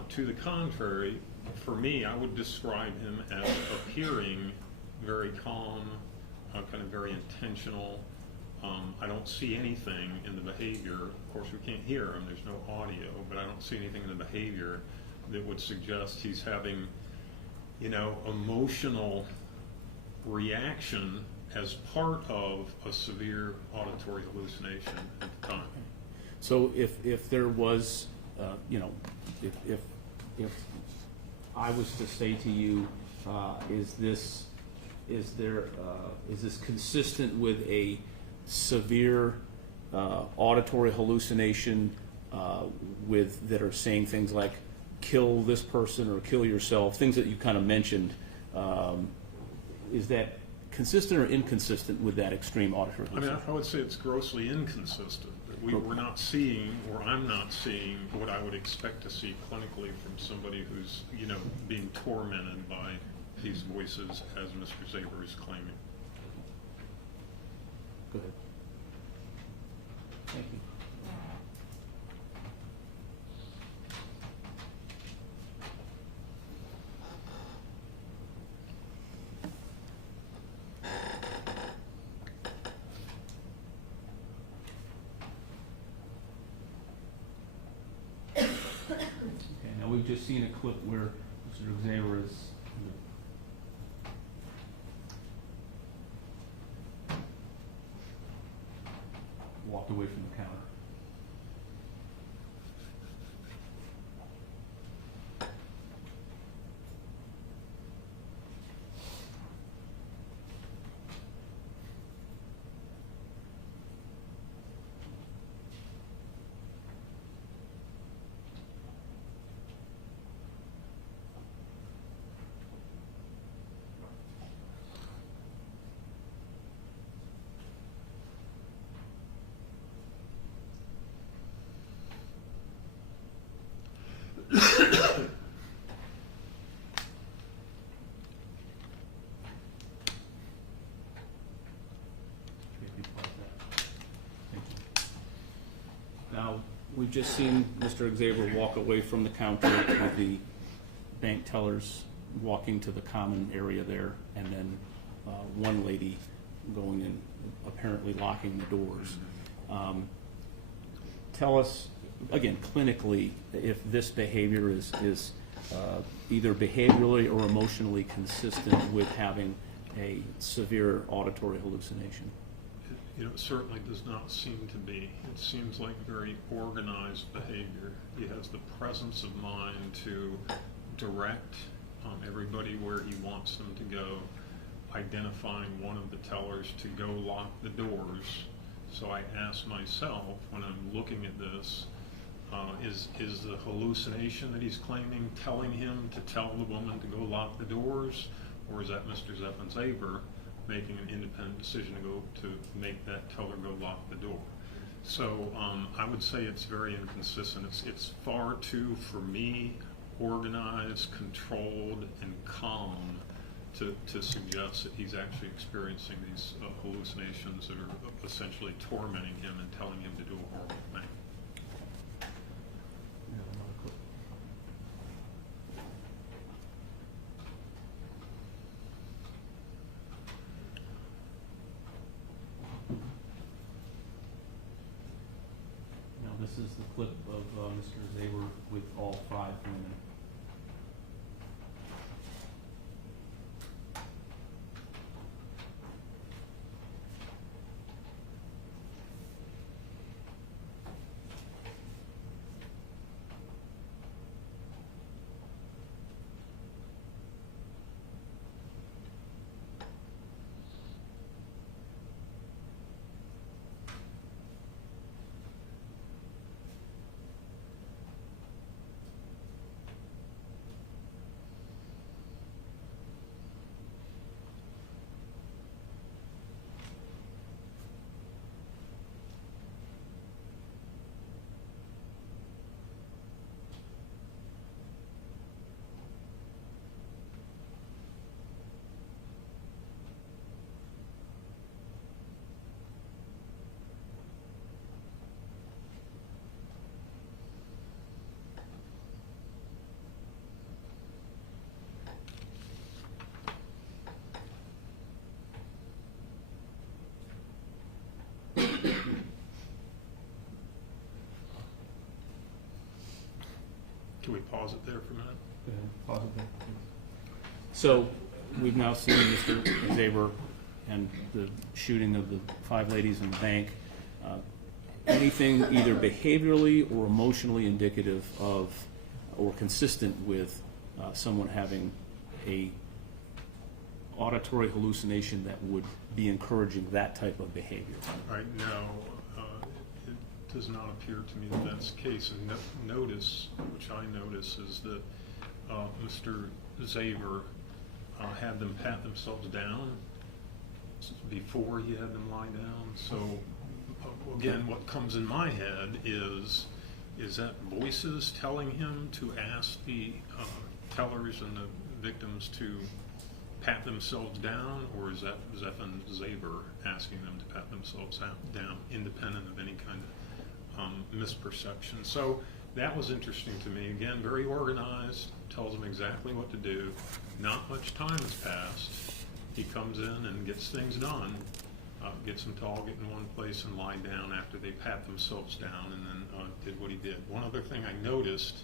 to the contrary, for me, I would describe him as appearing very calm, kind of very intentional. I don't see anything in the behavior. Of course, we can't hear him. There's no audio, but I don't see anything in the behavior that would suggest he's having, emotional reaction as part of a severe auditory hallucination at the time. So if there was, if I was to say to you, is this consistent with a severe auditory hallucination that are saying things like kill this person or kill yourself, things that you kind of mentioned, is that consistent or inconsistent with that extreme auditory hallucination? I would say it's grossly inconsistent. We're not seeing, or I'm not seeing, what I would expect to see clinically from somebody who's, being tormented by these voices, as Mr. Zaber is claiming. Go ahead. Thank we've just seen a clip where Mr. Xavier is walked away from the counter. Now, we've just seen Mr. Xavier walk away from the counter with the bank tellers walking to the common area there, and then one lady going in, apparently locking the doors. Tell us, again, clinically, if this behavior is either behaviorally or emotionally consistent with having a severe auditory hallucination. It certainly does not seem to be. It seems like very organized behavior. He has the presence of mind to direct everybody where he wants them to go, identifying one of the tellers to go lock the doors. So I ask myself, when I'm looking at this, is the hallucination that he's claiming telling him to tell the woman to go lock the doors, or is that Mr. Xavier making an independent decision to make that teller go lock the door? So I would say it's very inconsistent. It's far too, for me, organized, controlled, and calm to suggest that he's actually experiencing these hallucinations that are essentially tormenting him and telling him to do a horrible thing. Now, this is the clip of Mr. Xavier with all 5 women. Can we pause it there for a minute? So we've now seen Mr. Xavier and the shooting of the 5 ladies in the bank. Anything either behaviorally or emotionally indicative of or consistent with someone having a auditory hallucination that would be encouraging that type of behavior? Right now, it does not appear to me that that's the case. And notice, which I notice, is that Mr. Xavier had them pat themselves down before he had them lie down. So again, what comes in my head is that voices telling him to ask the tellers and the victims to pat themselves down, or is that Zephan Xavier asking them to pat themselves down, independent of any kind of misperception? So that was interesting to me. Again, very organized, tells them exactly what to do. Not much time has passed. He comes in and gets things done, gets them to all get in one place and lie down after they pat themselves down, and then did what he did. One other thing I noticed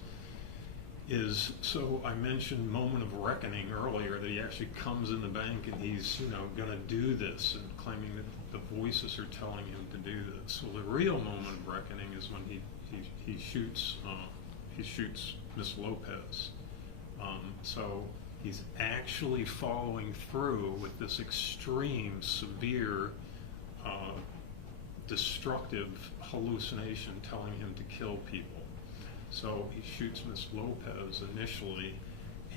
is, so I mentioned moment of reckoning earlier, that he actually comes in the bank and he's, going to do this and claiming that the voices are telling him to do this. Well, the real moment of reckoning is when he shoots Miss Lopez. So he's actually following through with this extreme, severe, destructive hallucination telling him to kill people. So he shoots Miss Lopez initially,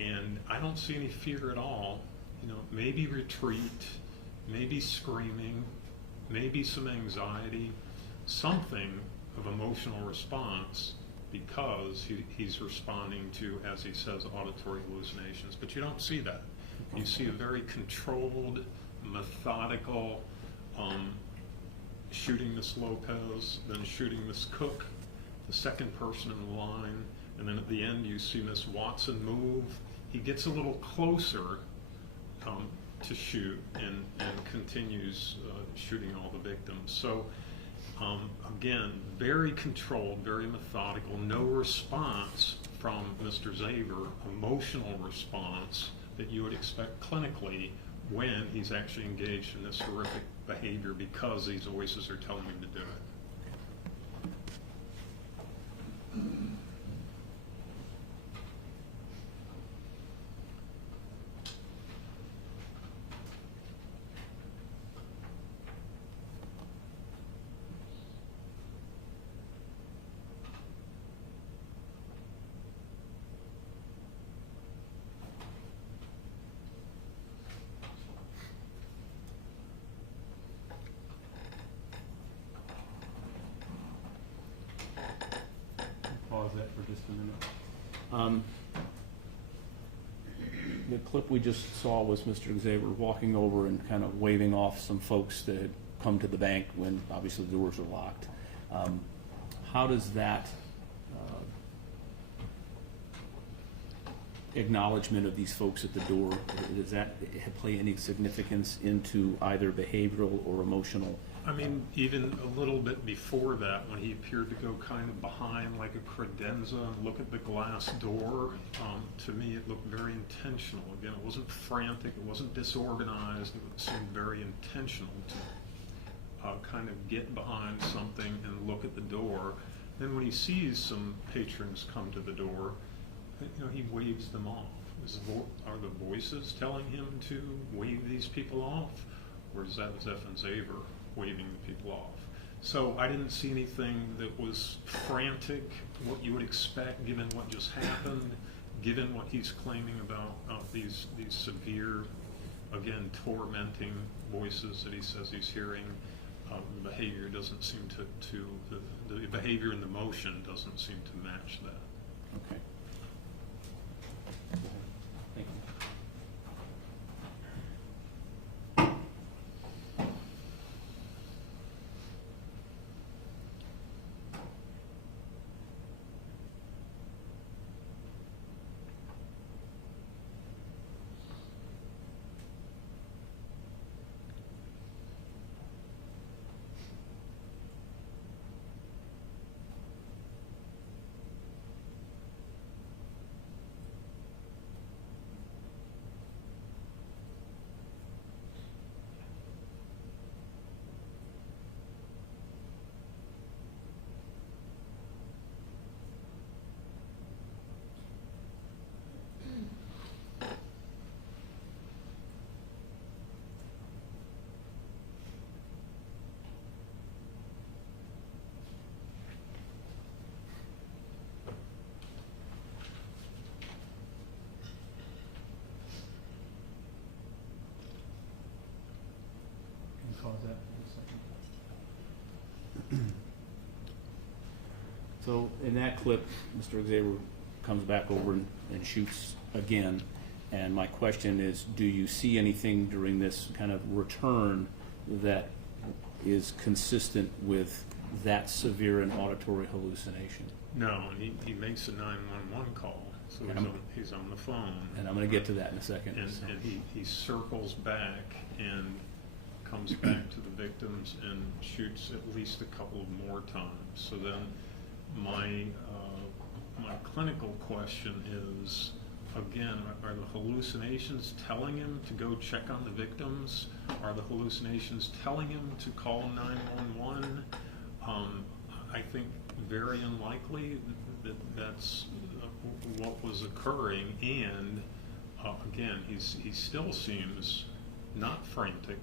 and I don't see any fear at all. Maybe retreat, maybe screaming, maybe some anxiety, something of emotional response, because he's responding to, as he says, auditory hallucinations. But you don't see that. You see a very controlled, methodical shooting Miss Lopez, then shooting Miss Cook, the second person in the line, and then at the end you see Miss Watson move. He gets a little closer to shoot and continues shooting all the victims. So again, very controlled, very methodical, no response from Mr. Zaver, emotional response that you would expect clinically when he's actually engaged in this horrific behavior because these voices are telling him to do it. Pause that for just a minute. The clip we just saw was Mr. Xavier walking over and kind of waving off some folks that had come to the bank when obviously the doors were locked. How does that acknowledgement of these folks at the door, does that play any significance into either behavioral or emotional? I mean, even a little bit before that, when he appeared to go kind of behind like a credenza and look at the glass door, to me it looked very intentional. Again, it wasn't frantic, it wasn't disorganized, it seemed very intentional to kind of get behind something and look at the door. Then when he sees some patrons come to the door, he waves them off. Are the voices telling him to wave these people off? Or is that Zeph and Zaver waving the people off? So I didn't see anything that was frantic, what you would expect given what just happened, given what he's claiming about these severe, again, tormenting voices that he says he's hearing. The behavior doesn't seem the behavior and the motion doesn't seem to match that. Okay. Thank you. Pause that for a second. So in that clip, Mr. Xavier comes back over and shoots again. And my question is, do you see anything during this kind of return that is consistent with that severe and auditory hallucination? No, and he makes a 911 call, so he's on the phone. And I'm going to get to that in a second. And he circles back and comes back to the victims and shoots at least a couple of more times. So then my my clinical question is, again, are the hallucinations telling him to go check on the victims? Are the hallucinations telling him to call 911? I think very unlikely that that's what was occurring, and again, he still seems not frantic,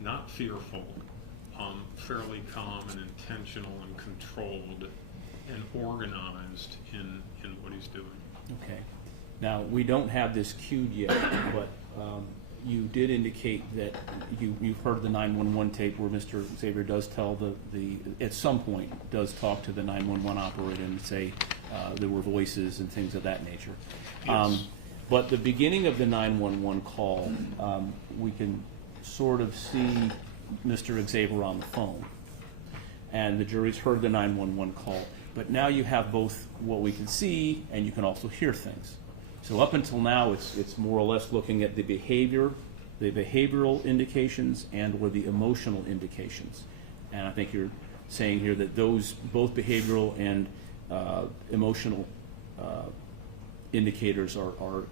not fearful, fairly calm and intentional and controlled and organized in what he's doing. Okay. Now, we don't have this queued yet, but you did indicate that you've heard the 911 tape where Mr. Xavier does tell at some point, does talk to the 911 operator and say there were voices and things of that nature. Yes. But the beginning of the 911 call, we can sort of see Mr. Xavier on the phone. And the jury's heard the 911 call. But now you have both what we can see and you can also hear things. So up until now, it's more or less looking at the behavioral indications and or the emotional indications. And I think you're saying here that those, both behavioral and emotional indicators are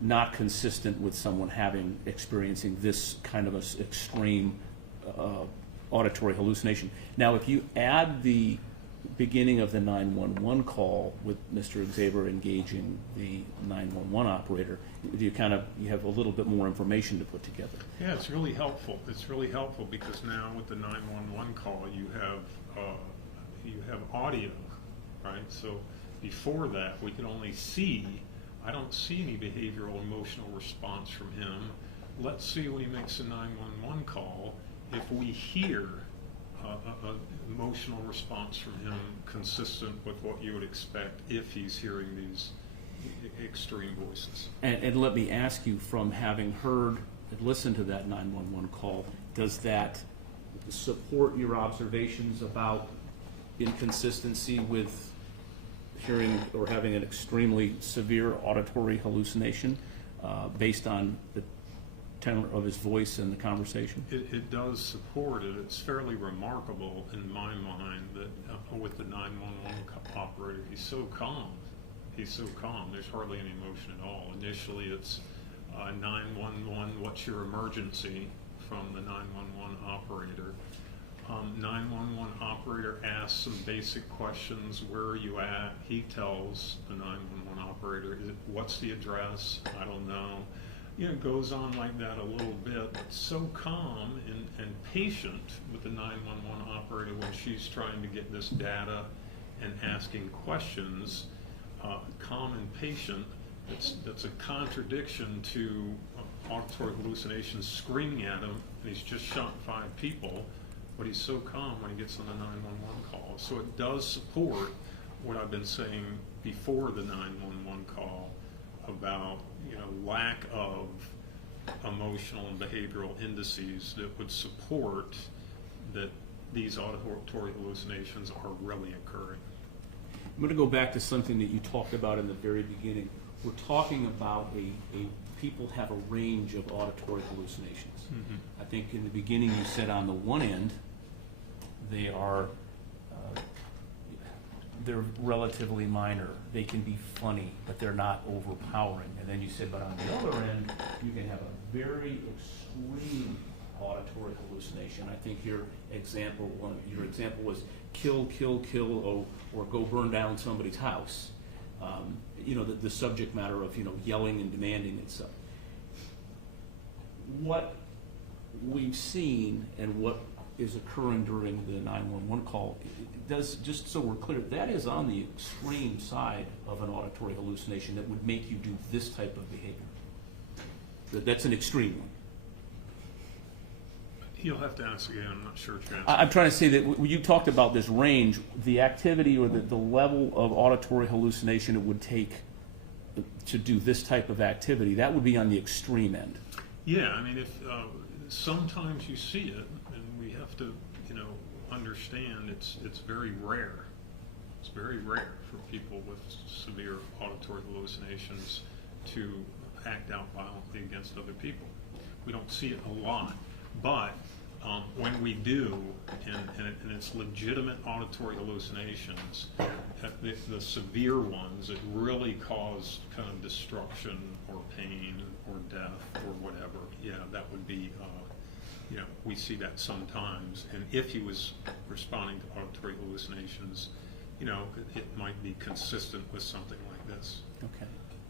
not consistent with someone experiencing this kind of a extreme auditory hallucination. Now, if you add the beginning of the 911 call with Mr. Xavier engaging the 911 operator, you have a little bit more information to put together. Yeah, it's really helpful. It's really helpful because now with the 911 call, you have audio, right? So before that, we can only see. I don't see any behavioral emotional response from him. Let's see when he makes a 911 call if we hear an emotional response from him consistent with what you would expect if he's hearing these extreme voices. And let me ask you, from having heard and listened to that 911 call, does that support your observations about inconsistency with hearing or having an extremely severe auditory hallucination based on the tenor of his voice and the conversation? It does support it. It's fairly remarkable in my mind that with the 911 operator, he's so calm. He's so calm. There's hardly any emotion at all. Initially, it's 911, what's your emergency, from the 911 operator. 911 operator asks some basic questions. Where are you at? He tells the 911 operator, what's the address? I don't know. It goes on like that a little bit, but so calm and patient with the 911 operator when she's trying to get this data and asking questions, calm and patient. That's a contradiction to auditory hallucinations screaming at him, and he's just shot 5 people, but he's so calm when he gets on the 911 call. So it does support what I've been saying before the 911 call about lack of emotional and behavioral indices that would support that these auditory hallucinations are really occurring. I'm going to go back to something that you talked about in the very beginning. We're talking about people have a range of auditory hallucinations. Mm-hmm. I think in the beginning you said on the one end they are they're relatively minor. They can be funny, but they're not overpowering. And then you said, but on the other end, you can have a very extreme auditory hallucination. I think your example was kill, kill, kill, or go burn down somebody's house. The subject matter of yelling and demanding and stuff. What we've seen and what is occurring during the 911 call, does, just so we're clear, that is on the extreme side of an auditory hallucination that would make you do this type of behavior. That's an extreme one. You'll have to ask again. I'm not sure what you're I'm trying to say that when you talked about this range, the activity or the level of auditory hallucination it would take to do this type of activity, that would be on the extreme end. Yeah, I mean, if sometimes you see it, and we have to, understand it's very rare. It's very rare for people with severe auditory hallucinations to act out violently against other people. We don't see it a lot, but When we do, and it's legitimate auditory hallucinations, the severe ones that really cause kind of destruction or pain or death or whatever, yeah, that would be, we see that sometimes. And if he was responding to auditory hallucinations, it might be consistent with something like this. Okay.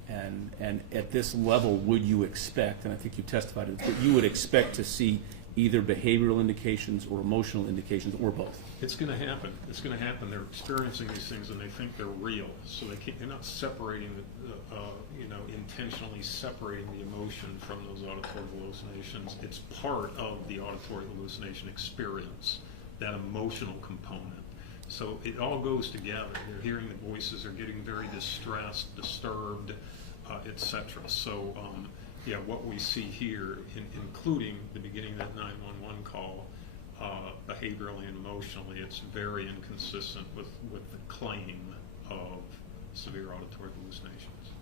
And at this level, would you expect, and I think you testified to this, but you would expect to see either behavioral indications or emotional indications or both? It's going to happen. It's going to happen. They're experiencing these things and they think they're real. So they're not separating, intentionally separating the emotion from those auditory hallucinations. It's part of the auditory hallucination experience, that emotional component. So it all goes together. They're hearing the voices, they're getting very distressed, disturbed, etc. So, what we see here, including the beginning of that 911 call, behaviorally and emotionally, it's very inconsistent with the claim of severe auditory hallucinations.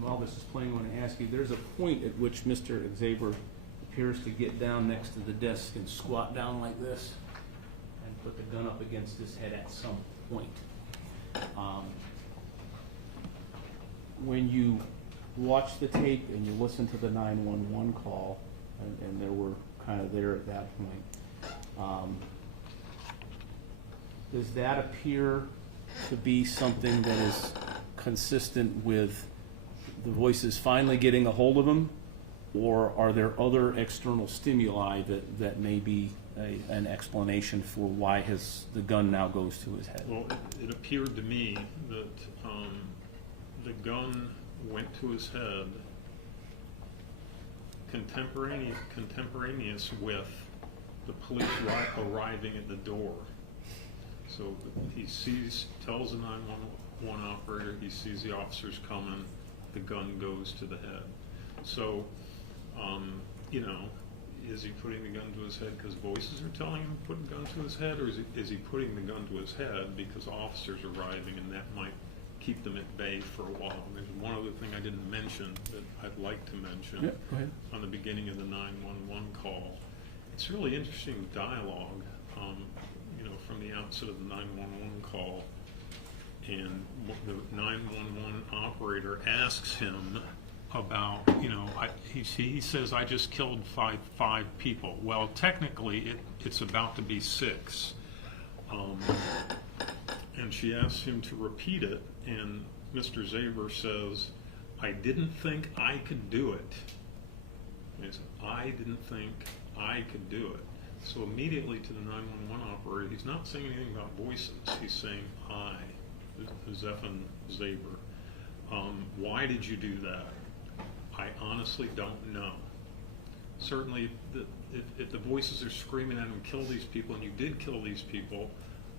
While this is playing, I want to ask you, there's a point at which Mr. Xavier appears to get down next to the desk and squat down like this and put the gun up against his head at some point. When you watch the tape and you listen to the 911 call, and they were kind of there at that point, does that appear to be something that is consistent with the voices finally getting a hold of him, or are there other external stimuli that may be an explanation for why the gun now goes to his head? Well, it appeared to me that the gun went to his head contemporaneous with the police arriving at the door. So he tells the 911 operator, he sees the officers coming, the gun goes to the head. So, is he putting the gun to his head because voices are telling him to put the gun to his head, or is he putting the gun to his head because officers are arriving and that might keep them at bay for a while? And there's one other thing I didn't mention that I'd like to mention. Yeah, go ahead. On the beginning of the 911 call. It's really interesting dialogue, from the outset of the 911 call. And the 911 operator asks him about, he says, I just killed five people. Well, technically, it's about to be 6. And she asks him to repeat it, and Mr. Xavier says, I didn't think I could do it. He said, I didn't think I could do it. So immediately to the 911 operator, he's not saying anything about voices. He's saying, I, Zephan Zaber. Why did you do that? I honestly don't know. Certainly, if the voices are screaming at him, kill these people, and you did kill these people,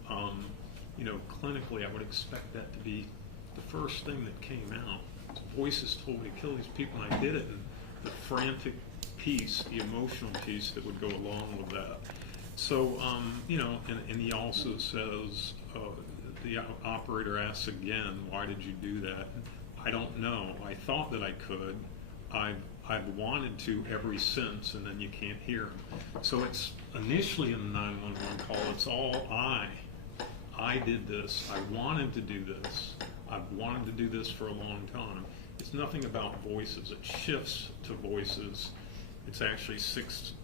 clinically, I would expect that to be the first thing that came out. Voices told me to kill these people, and I did it. And the frantic piece, the emotional piece that would go along with that. So, and he also says, the operator asks again, why did you do that? I don't know. I thought that I could. I've wanted to ever since, and then you can't hear him. So it's initially in the 911 call, it's all I did this. I wanted to do this. I've wanted to do this for a long time. It's nothing about voices. It shifts to voices. It's actually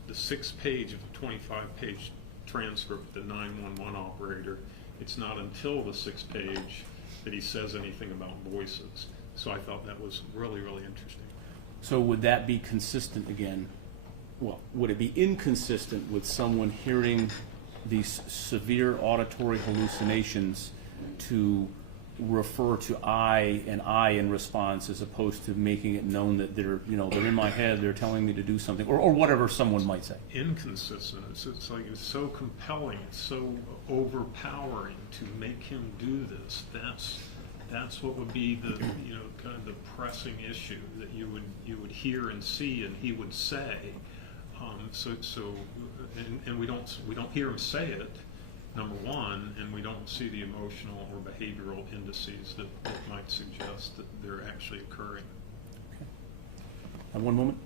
the sixth page of a 25-page transcript, the 911 operator. It's not until the sixth page that he says anything about voices. So I thought that was really, really interesting. So would that be consistent again? Well, would it be inconsistent with someone hearing these severe auditory hallucinations to refer to I in response, as opposed to making it known that they're in my head, they're telling me to do something, or whatever someone might say? Inconsistent. It's like it's so compelling, it's so overpowering to make him do this. That's what would be the kind of the pressing issue that you would hear and see, and he would say. And we don't hear him say it, number one, and we don't see the emotional or behavioral indices that might suggest that they're actually occurring. Okay. One moment.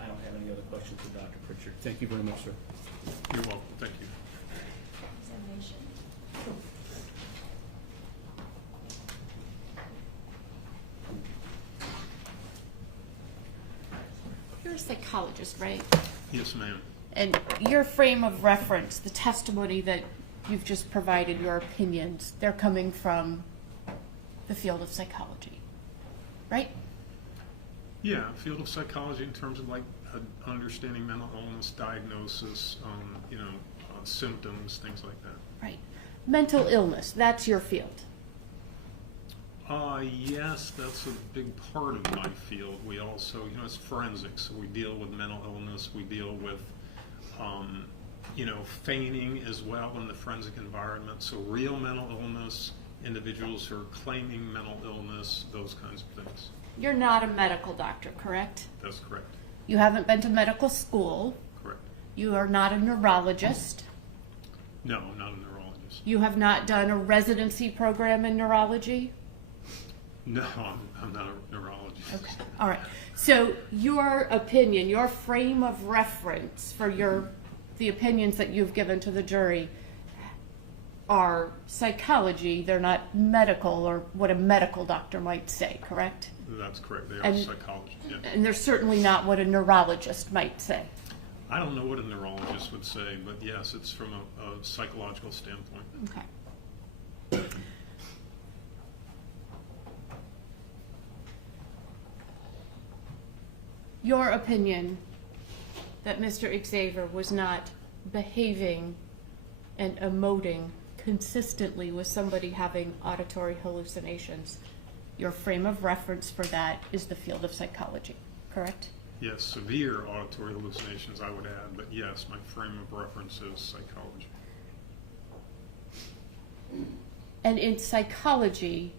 I don't have any other questions for Dr. Pritchard. Thank you very much, sir. You're welcome. Thank you. Examination. You're a psychologist, right? Yes, ma'am. And your frame of reference, the testimony that you've just provided, your opinions, they're coming from the field of psychology, right? Yeah, field of psychology in terms of like understanding mental illness, diagnosis, symptoms, things like that. Right. Mental illness, that's your field. Yes, that's a big part of my field. We also, it's forensics, so we deal with mental illness. We deal with, feigning as well in the forensic environment. So real mental illness, individuals who are claiming mental illness, those kinds of things. You're not a medical doctor, correct? That's correct. You haven't been to medical school. Correct. You are not a neurologist. No, I'm not a neurologist. You have not done a residency program in neurology. No, I'm not a neurologist. Okay. All right. So your opinion, your frame of reference for the opinions that you've given to the jury are psychology. They're not medical, or what a medical doctor might say, correct? That's correct. They are psychologists. Yeah. And they're certainly not what a neurologist might say. I don't know what a neurologist would say, but yes, it's from a psychological standpoint. Okay. Your opinion that Mr. Xavier was not behaving and emoting consistently with somebody having auditory hallucinations, your frame of reference for that is the field of psychology, correct? Yes, severe auditory hallucinations, I would add, but yes, my frame of reference is psychology. And in psychology,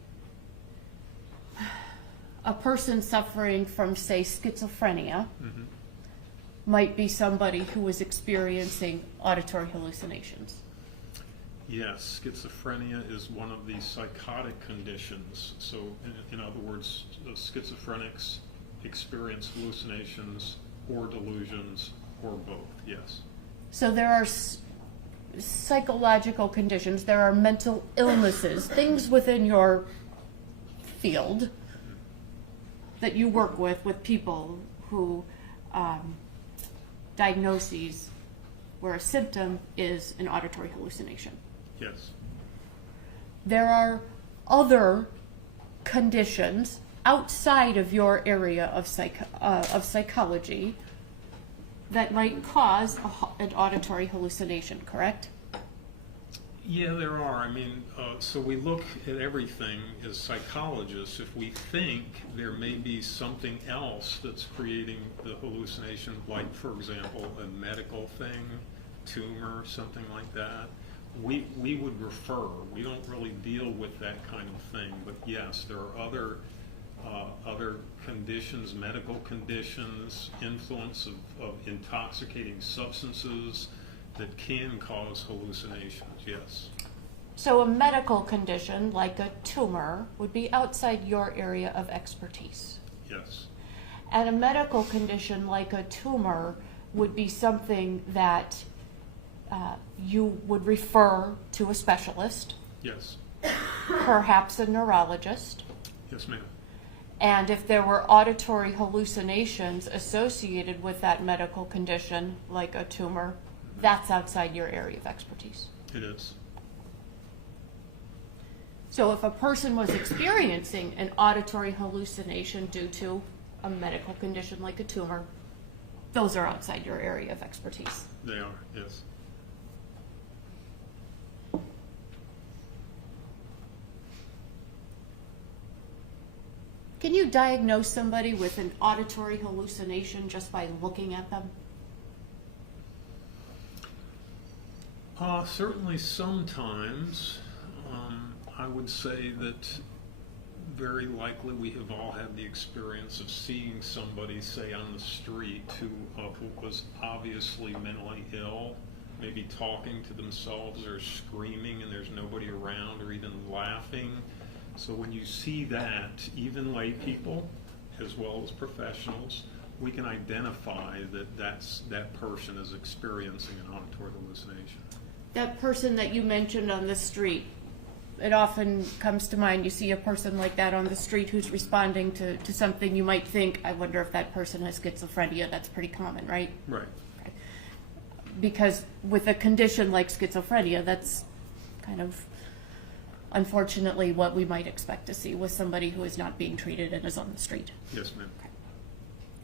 a person suffering from, say, schizophrenia might be somebody who is experiencing auditory hallucinations. Yes, schizophrenia is one of the psychotic conditions. So, in other words, schizophrenics experience hallucinations or delusions or both, yes. So there are psychological conditions, there are mental illnesses, things within your field that you work with people who diagnoses where a symptom is an auditory hallucination. Yes. There are other conditions outside of your area of psychology that might cause an auditory hallucination, correct? Yeah, there are. I mean, so we look at everything as psychologists. If we think there may be something else that's creating the hallucination, like, for example, a medical thing, tumor, something like that, we would refer. We don't really deal with that kind of thing. But yes, there are other conditions, medical conditions, influence of intoxicating substances that can cause hallucinations, yes. So a medical condition like a tumor would be outside your area of expertise. Yes. And a medical condition like a tumor would be something that you would refer to a specialist, Yes. perhaps a neurologist. Yes, ma'am. And if there were auditory hallucinations associated with that medical condition, like a tumor, that's outside your area of expertise. It is. So if a person was experiencing an auditory hallucination due to a medical condition like a tumor, those are outside your area of expertise. They are, yes. Can you diagnose somebody with an auditory hallucination just by looking at them? Certainly sometimes. I would say that very likely we have all had the experience of seeing somebody, say, on the street who was obviously mentally ill, maybe talking to themselves or screaming and there's nobody around, or even laughing. So when you see that, even lay people as well as professionals, we can identify that that person is experiencing an auditory hallucination. That person that you mentioned on the street, it often comes to mind, you see a person like that on the street who's responding to something, you might think, I wonder if that person has schizophrenia. That's pretty common, right? Right. Okay. Because with a condition like schizophrenia, that's kind of unfortunately what we might expect to see with somebody who is not being treated and is on the street. Yes, ma'am. Okay.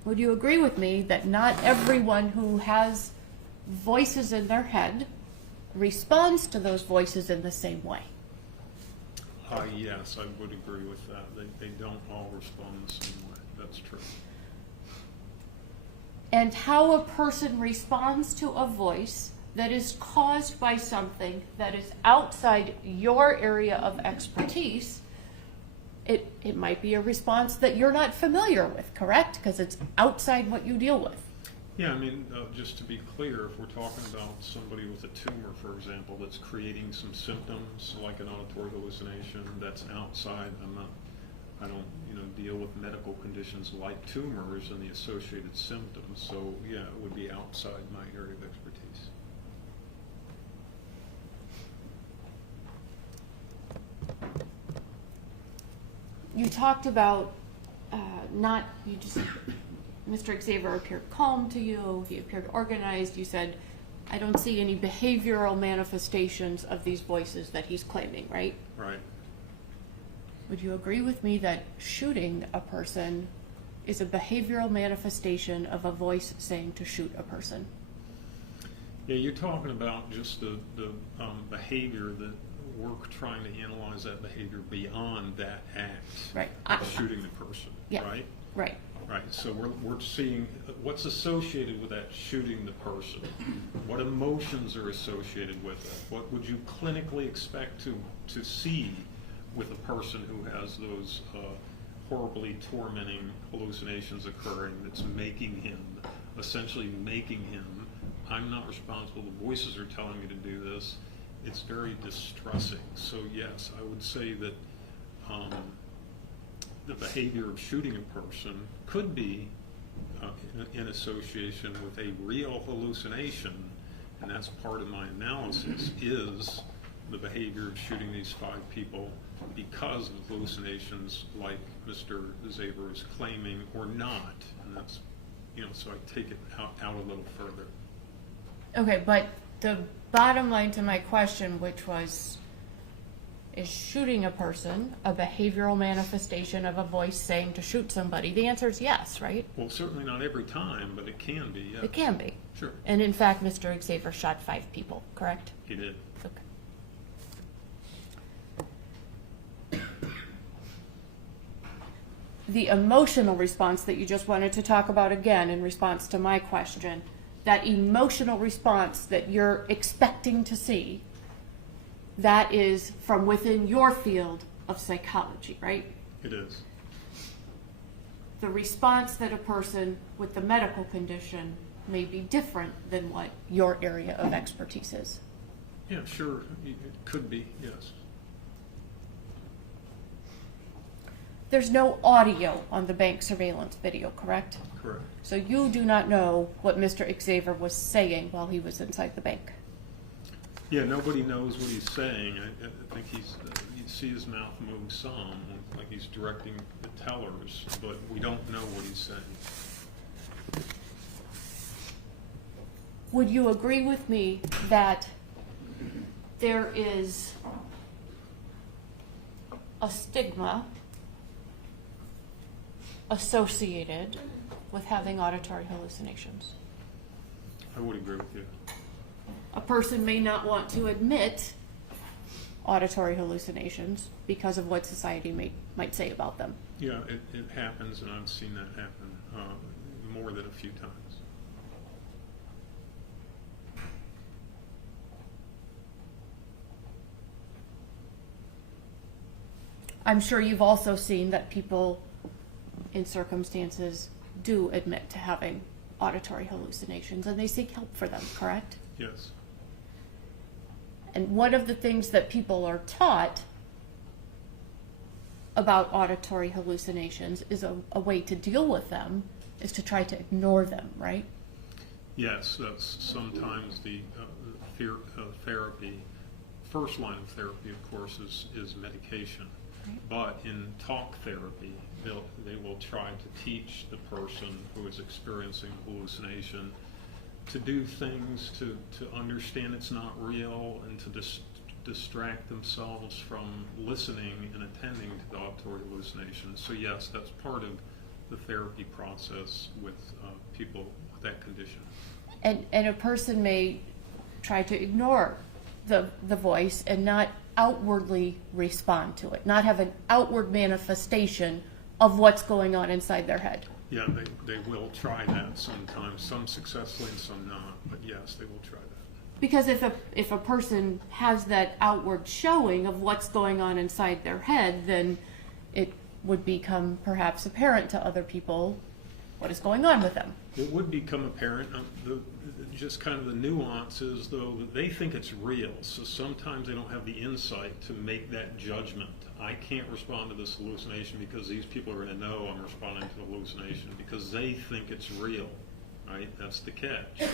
Would you agree with me that not everyone who has voices in their head responds to those voices in the same way? Yes, I would agree with that. They don't all respond the same way. That's true. And how a person responds to a voice that is caused by something that is outside your area of expertise, it might be a response that you're not familiar with, correct? Because it's outside what you deal with. Yeah, I mean, just to be clear, if we're talking about somebody with a tumor, for example, that's creating some symptoms like an auditory hallucination, that's outside. I don't deal with medical conditions like tumors and the associated symptoms. So yeah, it would be outside my area of expertise. You talked about Mr. Xavier appeared calm to you, he appeared organized. You said, I don't see any behavioral manifestations of these voices that he's claiming, right? Right. Would you agree with me that shooting a person is a behavioral manifestation of a voice saying to shoot a person? Yeah, you're talking about just the behavior that we're trying to analyze that behavior beyond that act Right. of shooting the person, Yeah. right? Right. Right, so we're seeing what's associated with that shooting the person. What emotions are associated with it? What would you clinically expect to see with a person who has those horribly tormenting hallucinations occurring that's essentially making him, I'm not responsible, the voices are telling me to do this. It's very distressing. So yes, I would say that the behavior of shooting a person could be in association with a real hallucination, and that's part of my analysis, is the behavior of shooting these 5 people because of hallucinations like Mr. Xavier is claiming or not. And that's, so I take it out a little further. Okay, but the bottom line to my question, which was, is shooting a person a behavioral manifestation of a voice saying to shoot somebody? The answer is yes, right? Well, certainly not every time, but it can be, yes. It can be. Sure. And in fact, Mr. Xavier shot 5 people, correct? He did. Okay. The emotional response that you just wanted to talk about again in response to my question, that emotional response that you're expecting to see, that is from within your field of psychology, right? It is. The response that a person with the medical condition may be different than what your area of expertise is. Yeah, sure. It could be, yes. There's no audio on the bank surveillance video, correct? Correct. So you do not know what Mr. Xavier was saying while he was inside the bank. Yeah, nobody knows what he's saying. I think you see his mouth move some, like he's directing the tellers, but we don't know what he's saying. Would you agree with me that there is a stigma associated with having auditory hallucinations? I would agree with you. A person may not want to admit auditory hallucinations because of what society might say about them. Yeah, it happens, and I've seen that happen more than a few times. I'm sure you've also seen that people in circumstances do admit to having auditory hallucinations and they seek help for them, correct? Yes. And one of the things that people are taught about auditory hallucinations is a way to deal with them is to try to ignore them, right? Yes, that's sometimes the therapy. First line of therapy, of course, is medication. Right. But in talk therapy, they will try to teach the person who is experiencing hallucination to do things to understand it's not real and to distract themselves from listening and attending to the auditory hallucinations. So yes, that's part of the therapy process with people with that condition. And a person may try to ignore the voice and not outwardly respond to it, not have an outward manifestation of what's going on inside their head. Yeah, they will try that sometimes, some successfully and some not, but yes, they will try that. Because if a person has that outward showing of what's going on inside their head, then it would become perhaps apparent to other people what is going on with them. It would become apparent. Just kind of the nuances, though, that they think it's real. So sometimes they don't have the insight to make that judgment. I can't respond to this hallucination because these people are going to know I'm responding to the hallucination because they think it's real, right? That's the catch.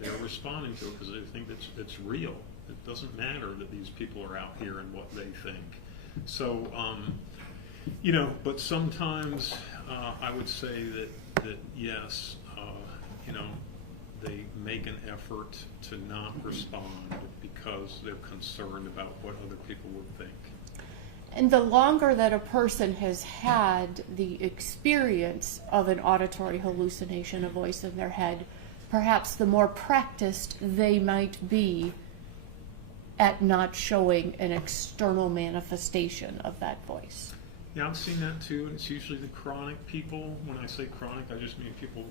They're responding to it because they think it's real. It doesn't matter that these people are out here and what they think. So, but sometimes I would say that yes, they make an effort to not respond because they're concerned about what other people would think. And the longer that a person has had the experience of an auditory hallucination, a voice in their head, perhaps the more practiced they might be at not showing an external manifestation of that voice. Yeah, I've seen that too, and it's usually the chronic people. When I say chronic, I just mean people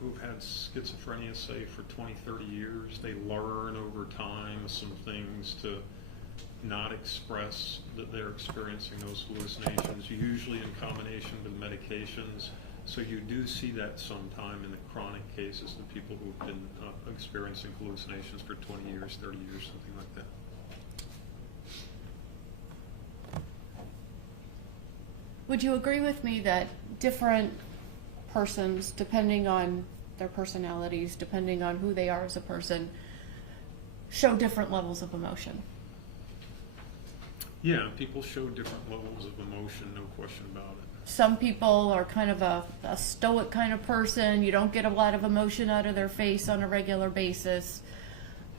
who've had schizophrenia, say, for 20, 30 years. They learn over time some things to not express that they're experiencing those hallucinations, usually in combination with medications. So you do see that sometime in the chronic cases, the people who've been experiencing hallucinations for 20 years, 30 years, something like that. Would you agree with me that different persons, depending on their personalities, depending on who they are as a person, show different levels of emotion? Yeah, people show different levels of emotion, no question about it. some people are kind of a stoic kind of person. You don't get a lot of emotion out of their face on a regular basis.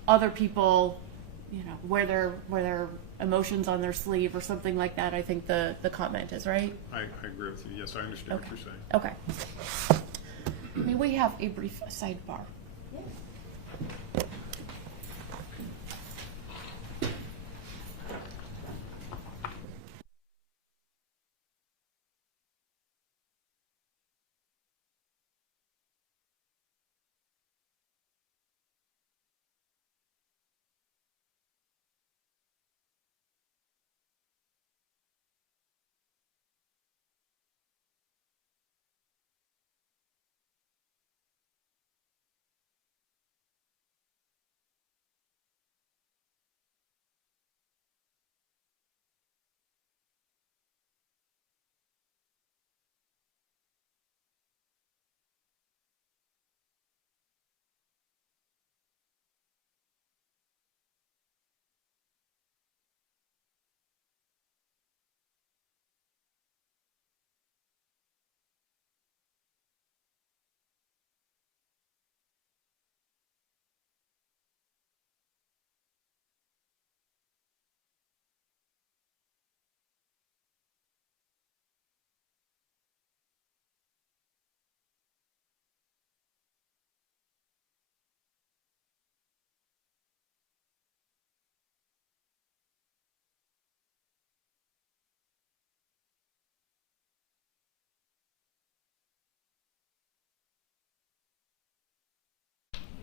Other people, you know, wear their emotions on their sleeve or something like that. I think the comment is right. I agree with you. Yes, I understand Okay. what you're saying. Okay. May we have a brief sidebar?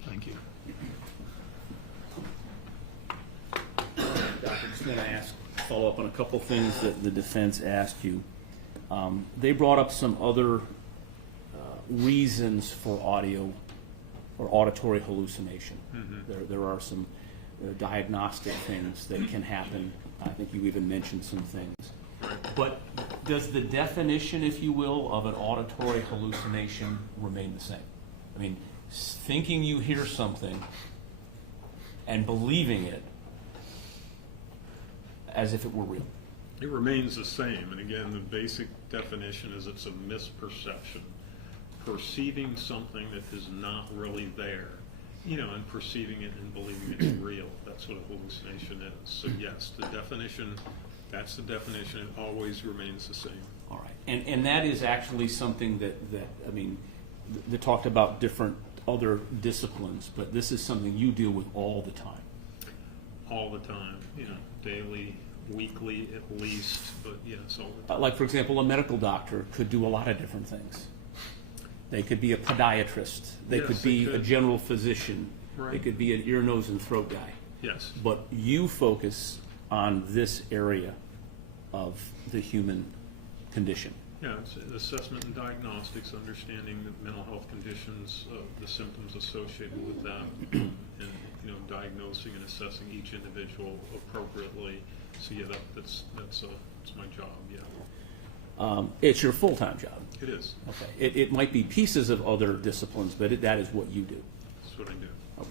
Thank you. Doctor, just want to follow up on a couple things that the defense asked you. They brought up some other reasons for audio or auditory hallucination. There are some diagnostic things that can happen. I think you even mentioned some things. But does the definition, if you will, of an auditory hallucination remain the same? I mean, thinking you hear something and believing it as if it were real. It remains the same, and again, the basic definition is it's a misperception. Perceiving something that is not really there, you know, and perceiving it and believing it's real. That's what a hallucination is. So yes, the definition, that's the definition. It always remains the same. All right. And that is actually something that I mean, they talked about different other disciplines, but this is something you deal with all the time. All the time, you know, daily, weekly at least, but yes, all the time. Like, for example, a medical doctor could do a lot of different things. They could be a podiatrist. They Yes, could they be could. a general physician. Right. They could be an ear, nose, and throat guy. Yes. But you focus on this area of the human condition. Yeah, it's assessment and diagnostics, understanding the mental health conditions, the symptoms associated with that, and you know, diagnosing and assessing each individual appropriately. So yeah, that's my job. Yeah. It's your full-time job. It is. Okay. It might be pieces of other disciplines, but that is what you do. That's what I do. Okay.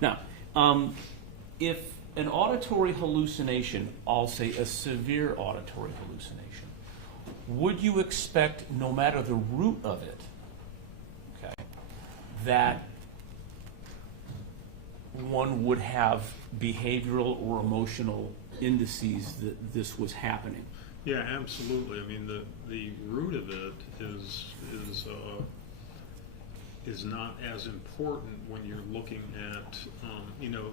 Now, if an auditory hallucination, I'll say a severe auditory hallucination, would you expect, no matter the root of it, okay, that one would have behavioral or emotional indices that this was happening? Yeah, absolutely. I mean, the root of it is not as important when you're looking at you know,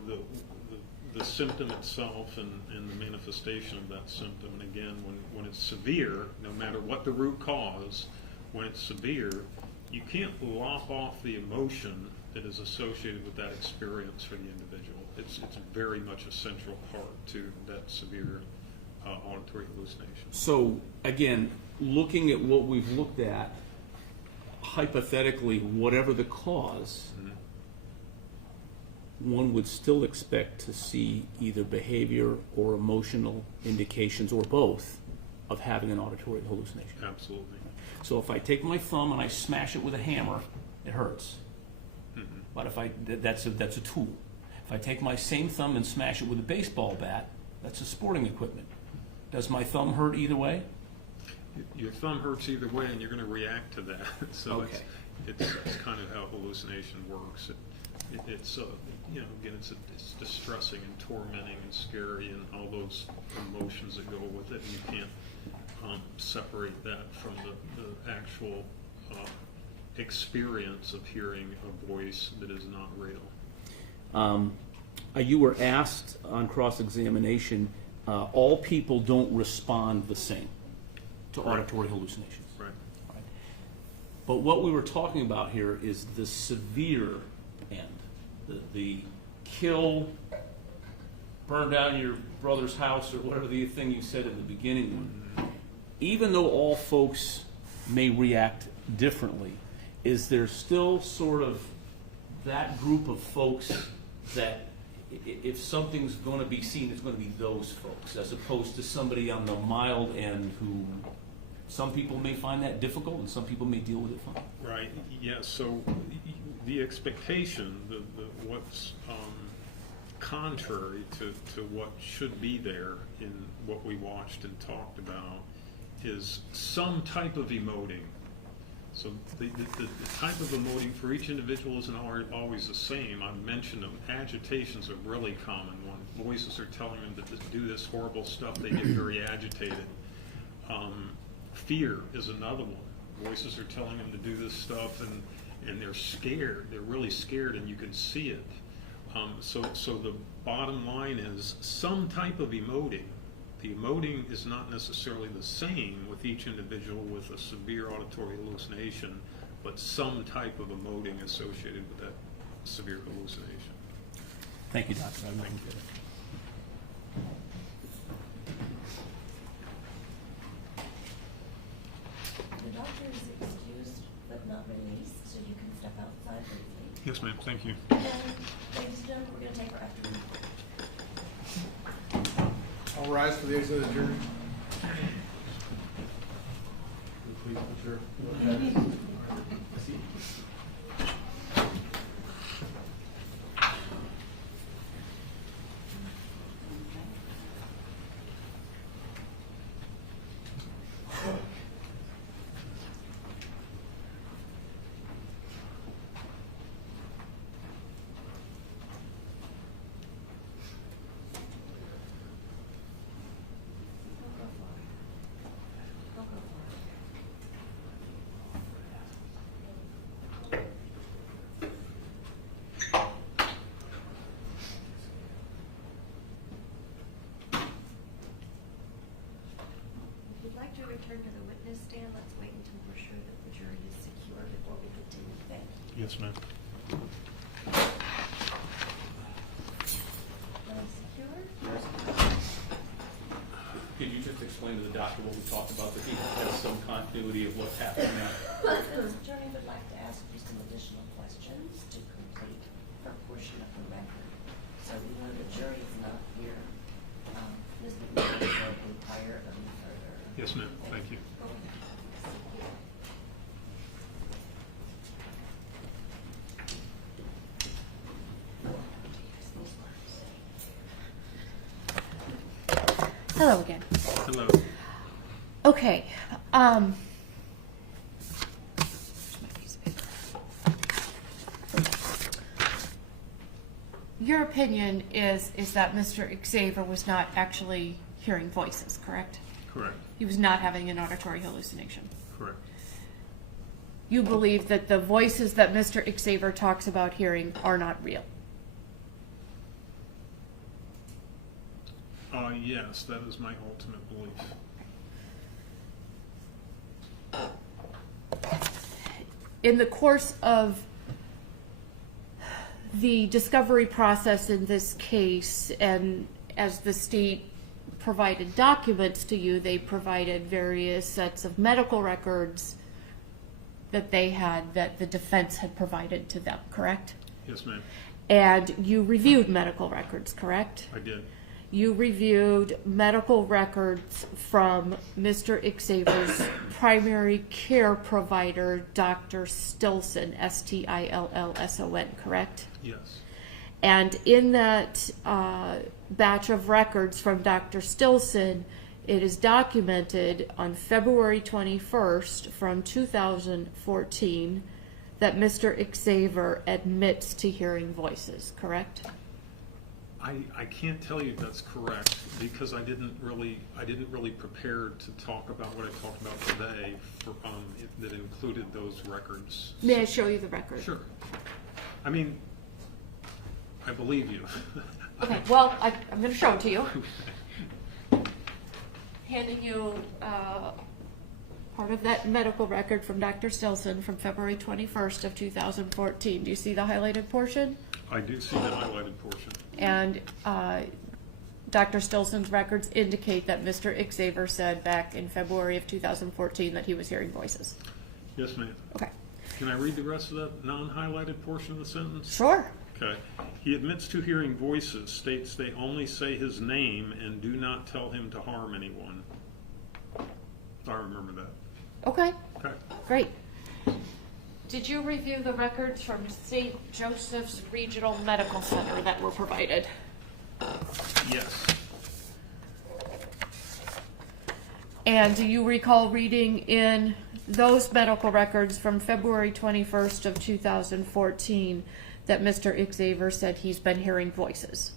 the symptom itself and the manifestation of that symptom. And again, when it's severe, no matter what the root cause, when it's severe, you can't lop off the emotion that is associated with that experience for the individual. It's very much a central part to that severe auditory hallucination. So, again, looking at what we've looked at, hypothetically, whatever the cause, one would still expect to see either behavior or emotional indications, or both, of having an auditory hallucination. Absolutely. So if I take my thumb and I smash it with a hammer, it hurts. But that's a tool. If I take my same thumb and smash it with a baseball bat, that's a sporting equipment. Does my thumb hurt either way? your thumb hurts either way, and you're going to react to that. So Okay. it's kind of how hallucination works. It's you know, again, it's distressing and tormenting and scary and all those emotions that go with it. And you can't separate that from the actual experience of hearing a voice that is not real. You were asked on cross-examination, all people don't respond the same to Correct. auditory hallucinations. Right. Right. But what we were talking about here is the severe end, the kill, burn down your brother's house, or whatever the thing you said in the beginning. Even though all folks may react differently, is there still sort of that group of folks that if something's going to be seen, it's going to be those folks, as opposed to somebody on the mild end who some people may find that difficult and some people may deal with it fine? Right. Yeah. So the expectation, what's contrary to what should be there in what we watched and talked about, is some type of emoting. So the type of emoting for each individual isn't always the same. I've mentioned them. Agitation's a really common one. Voices are telling them to do this horrible stuff. They get very agitated. Fear is another one. Voices are telling them to do this stuff, and they're scared. They're really scared, and you can see it. So the bottom line is some type of emoting. The emoting is not necessarily the same with each individual with a severe auditory hallucination, but some type of emoting associated with that severe hallucination. Thank you, Doctor. I didn't get it. The doctor is excused but not released, so you can step outside briefly. Yes, ma'am. Thank you. And ladies and gentlemen, we're going to take our afternoon. All rise for the exit of the jury. Please, sure. If you'd like to return to the witness stand, let's wait until we're sure that the jury is secure before we continue. Thank you. Yes, ma'am. Secure? Could you just explain to the doctor what we talked about, that he has some continuity of what's happening now? The attorney would like to ask you some additional questions to complete her portion of the record. So we know the jury is not here. Ms. McMahon will inquire of you further. Yes, ma'am. Thank you. Go ahead. Hello again. Hello. Okay. Your opinion is that Mr. Xavier was not actually hearing voices, correct? Correct. He was not having an auditory hallucination. Correct. You believe that the voices that Mr. Xavier talks about hearing are not real. Yes, that is my ultimate belief. In the course of the discovery process in this case, and as the state provided documents to you, they provided various sets of medical records that they had, that the defense had provided to them, correct? Yes, ma'am. And you reviewed medical records, correct? I did. You reviewed medical records from Mr. Xavier's primary care provider, Dr. Stilson, Stillson, correct? Yes. And in that batch of records from Dr. Stilson, it is documented on February 21st from 2014 that Mr. Xavier admits to hearing voices, correct? I can't tell you if that's correct because I didn't really prepare to talk about what I talked about today for, that included those records. May I show you the record? Sure. I mean, I believe you. Okay, well, I'm going to show it to you. Handing you part of that medical record from Dr. Stilson from February 21st of 2014. Do you see the highlighted portion? I do see the highlighted portion. And Dr. Stilson's records indicate that Mr. Xavier said back in February of 2014 that he was hearing voices. Yes, ma'am. Okay. Can I read the rest of that non-highlighted portion of the sentence? Sure. Okay. He admits to hearing voices, states they only say his name and do not tell him to harm anyone. I remember that. Okay. Okay. Great. Did you review the records from St. Joseph's Regional Medical Center that were provided? Yes. And do you recall reading in those medical records from February 21st of 2014 that Mr. Xavier said he's been hearing voices?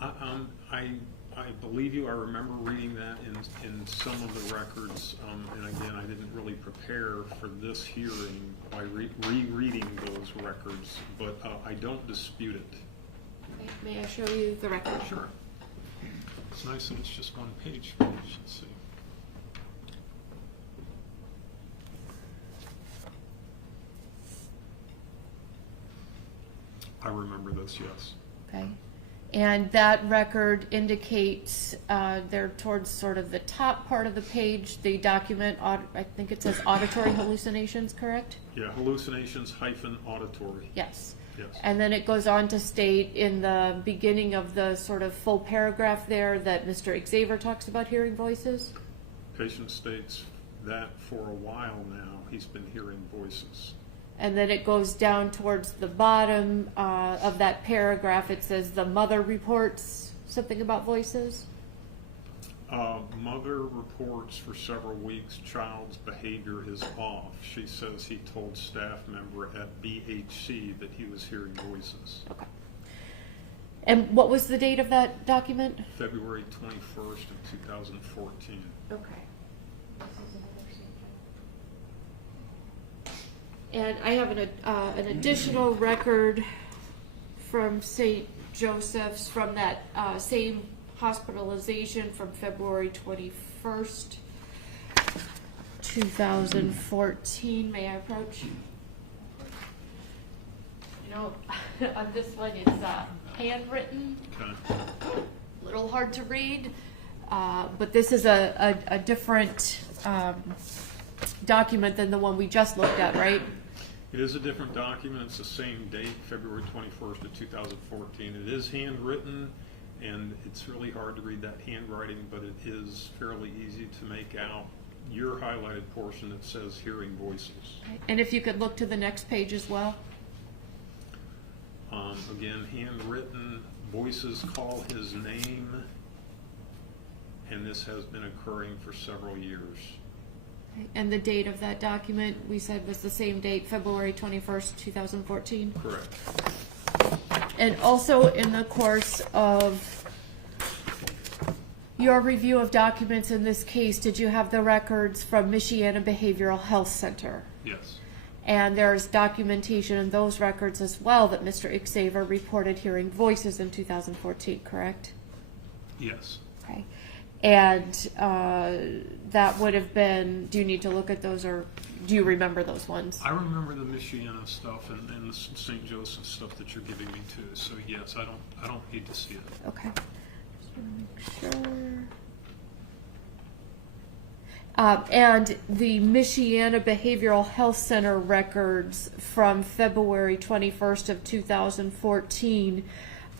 I believe you. I remember reading that in some of the records, and again, I didn't really prepare for this hearing by rereading those records, but I don't dispute it. Okay. May I show you the record? Sure. It's nice that it's just one page for you should see. I remember this, yes. Okay. And that record indicates they're towards sort of the top part of the page, the document, I think it says auditory hallucinations, correct? Yeah, hallucinations hyphen auditory. Yes. Yes. And then it goes on to state in the beginning of the sort of full paragraph there that Mr. Xavier talks about hearing voices. Patient states that for a while now he's been hearing voices. And then it goes down towards the bottom of that paragraph. It says the mother reports something about voices. Mother reports for several weeks child's behavior is off. She says he told staff member at BHC that he was hearing voices. Okay. And what was the date of that document? February 21st of 2014. Okay. And I have an additional record from St. Joseph's from that same hospitalization from February 21st, 2014. May I approach? You know, on this one it's handwritten, Okay. a little hard to read, but this is a different document than the one we just looked at, right? It is a different document. It's the same date, February 21st of 2014. It is handwritten, and it's really hard to read that handwriting, but it is fairly easy to make out your highlighted portion that says hearing voices. And if you could look to the next page as well. Again, handwritten, voices call his name, and this has been occurring for several years. And the date of that document, we said was the same date, February 21st, 2014. Correct. And also in the course of your review of documents in this case, did you have the records from Michiana Behavioral Health Center? Yes. And there's documentation in those records as well that Mr. Xavier reported hearing voices in 2014, correct? Yes. Okay. And that would have been, do you need to look at those or do you remember those ones? I remember the Michiana stuff and the St. Joseph stuff that you're giving me too. So yes, I don't need to see it. Okay. Just want to make sure. And the Michiana Behavioral Health Center records from February 21st of 2014,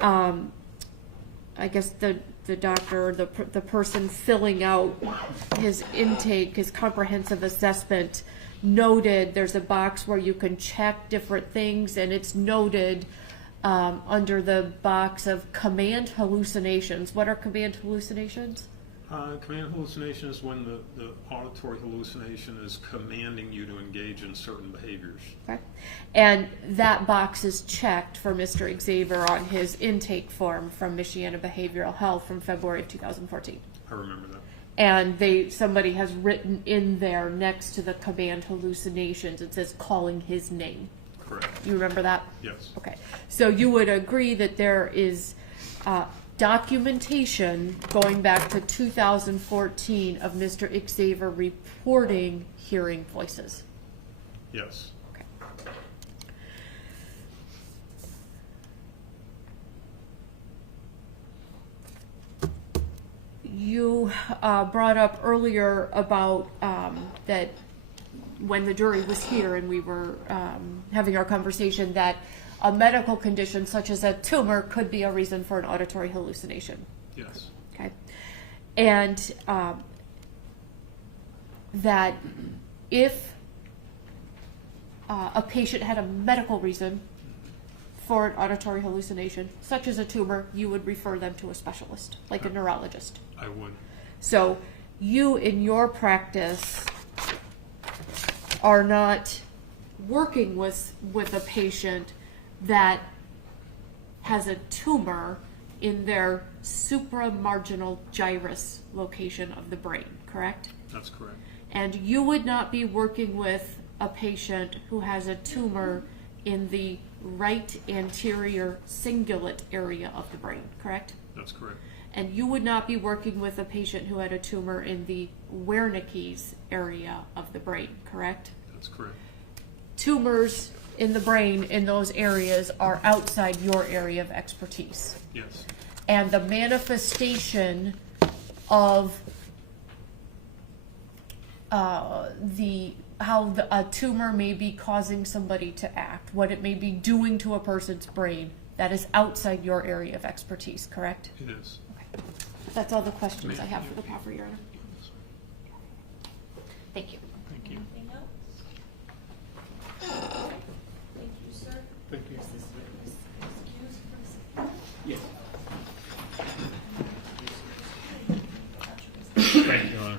I guess the doctor, the person filling out his intake, his comprehensive assessment, noted there's a box where you can check different things, and it's noted under the box of command hallucinations. What are command hallucinations? Command hallucination is when the auditory hallucination is commanding you to engage in certain behaviors. Okay. And that box is checked for Mr. Xavier on his intake form from Michiana Behavioral Health from February of 2014. I remember that. And somebody has written in there next to the command hallucinations, it says calling his name. Correct. You remember that? Yes. Okay. So you would agree that there is documentation going back to 2014 of Mr. Xavier reporting hearing voices? Yes. Okay. You brought up earlier about that when the jury was here and we were having our conversation that a medical condition such as a tumor could be a reason for an auditory hallucination. Yes. Okay. And that if a patient had a medical reason for an auditory hallucination, such as a tumor, you would refer them to a specialist, like a neurologist. I would. So you, in your practice, are not working with a patient that has a tumor in their supramarginal gyrus location of the brain, correct? That's correct. And you would not be working with a patient who has a tumor in the right anterior cingulate area of the brain, correct? That's correct. And you would not be working with a patient who had a tumor in the Wernicke's area of the brain, correct? That's correct. Tumors in the brain in those areas are outside your area of expertise. Yes. And the manifestation of how a tumor may be causing somebody to act, what it may be doing to a person's brain, that is outside your area of expertise, correct? It is. Okay. That's all the questions I have for the proper, Your Honor. Thank you. Thank you. Anything else? Thank you, sir. Thank you. Is this witness excused for this? Yes. Thank you, Your Honor.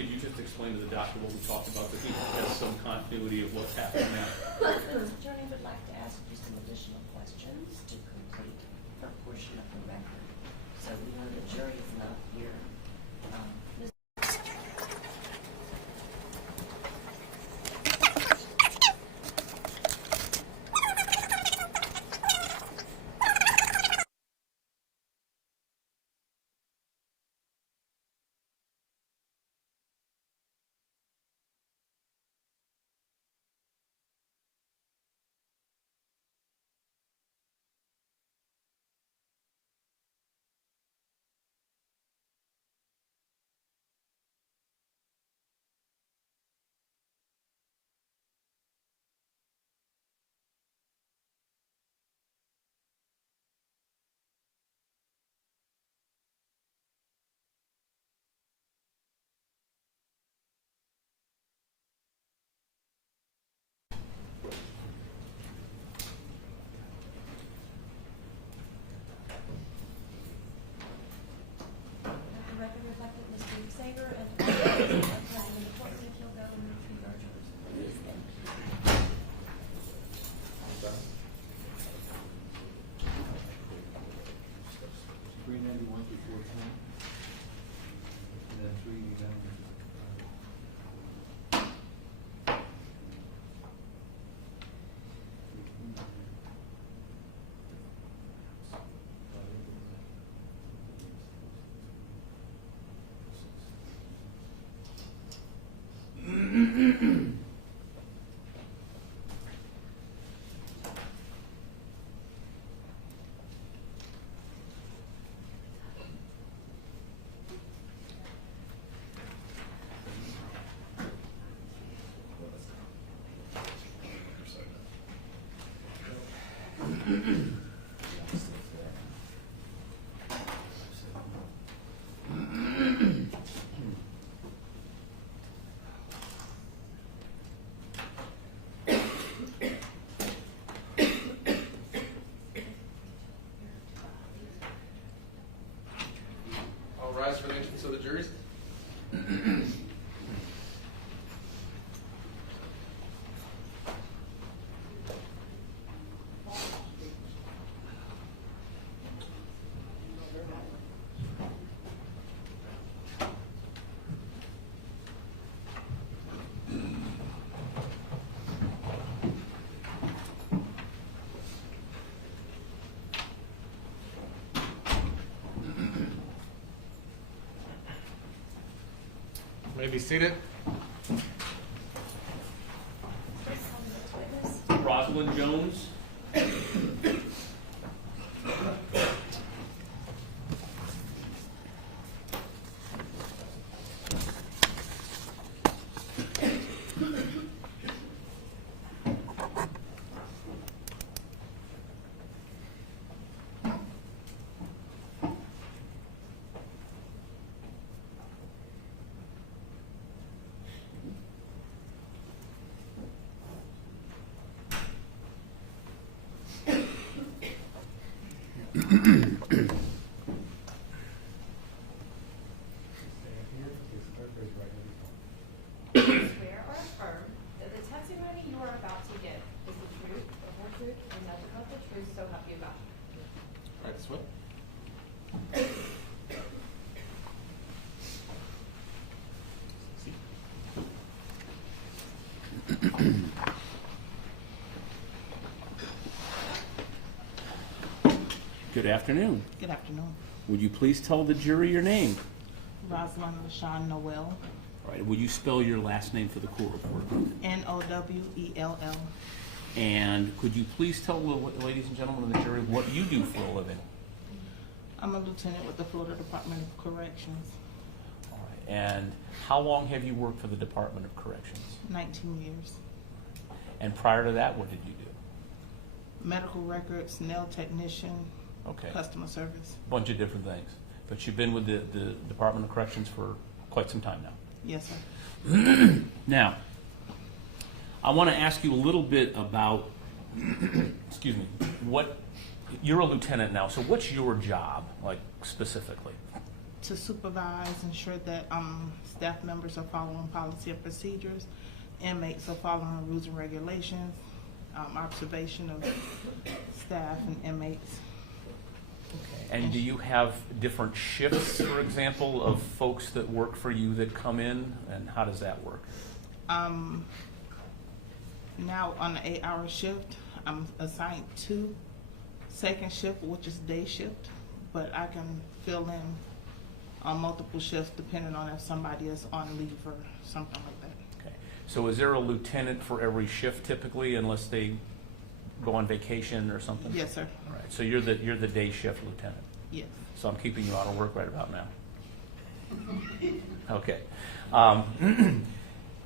Could you just explain to the doctor what we talked about, that he has some continuity of what's happening now? The defense attorney would like to ask you some additional questions to complete her portion of the record. So we know the jury is not here. Ms. The record reflected Mr. Xavier and President of the court, if you'll go and regard yours, please. Thank you. $391 through $410, and then $311. All rise for the entrance of the juries. May be seated. Rosalind Jones. Swear or affirm that the testimony you are about to give is the truth, the whole truth, and nothing but the truth, so help you God. All right, swear. Good afternoon. Good afternoon. Would you please tell the jury your name? Rosalind LaShawn Noel, All right, will you spell your last name for the court report? Nowell. And could you please tell the ladies and gentlemen of the jury what you do for a living? I'm a lieutenant with the Florida Department of Corrections, All right, and how long have you worked for the Department of Corrections? 19 years. And prior to that, what did you do? Medical records, nail technician, Okay, customer service. bunch of different things. But you've been with the Department of Corrections for quite some time now. Yes, sir. Now, I want to ask you a little bit about, excuse me, you're a lieutenant now, so what's your job, like, specifically? to supervise, ensure that staff members are following policy and procedures, inmates are following rules and regulations, observation of staff and inmates. And do you have different shifts, for example, of folks that work for you that come in, and how does that work? Now on the 8-hour shift, I'm assigned to second shift, which is day shift, but I can fill in on multiple shifts depending on if somebody is on leave or something like that. Okay. So is there a lieutenant for every shift typically, unless they go on vacation or something? Yes, sir. All right. So you're the day shift lieutenant. Yes. So I'm keeping you out of work right about now. Okay.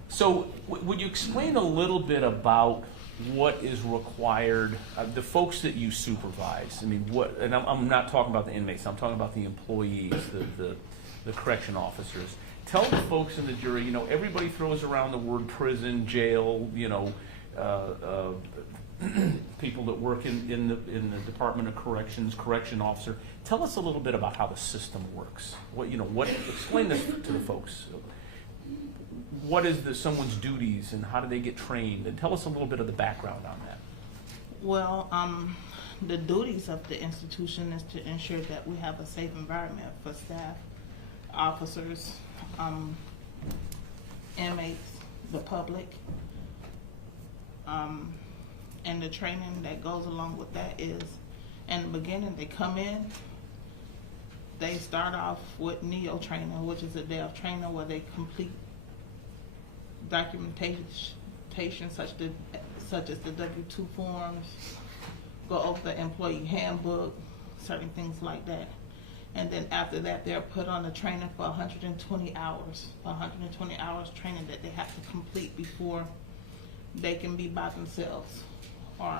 So would you explain a little bit about what is required, the folks that you supervise? I mean, what? And I'm not talking about the inmates. I'm talking about the employees, the correction officers. Tell the folks in the jury. You know, everybody throws around the word prison, jail. You know, people that work in the Department of Corrections, correction officer. Tell us a little bit about how the system works. Explain this to the folks. What is someone's duties and how do they get trained? And tell us a little bit of the background on that. Well, the duties of the institution is to ensure that we have a safe environment for staff, officers, inmates, the public. And the training that goes along with that is, in the beginning, they come in, they start off with NEO training, which is a day of training where they complete documentation such as the W-2 forms, go over the employee handbook, certain things like that. And then after that, they're put on a training for 120 hours. 120 hours training that they have to complete before they can be by themselves. Or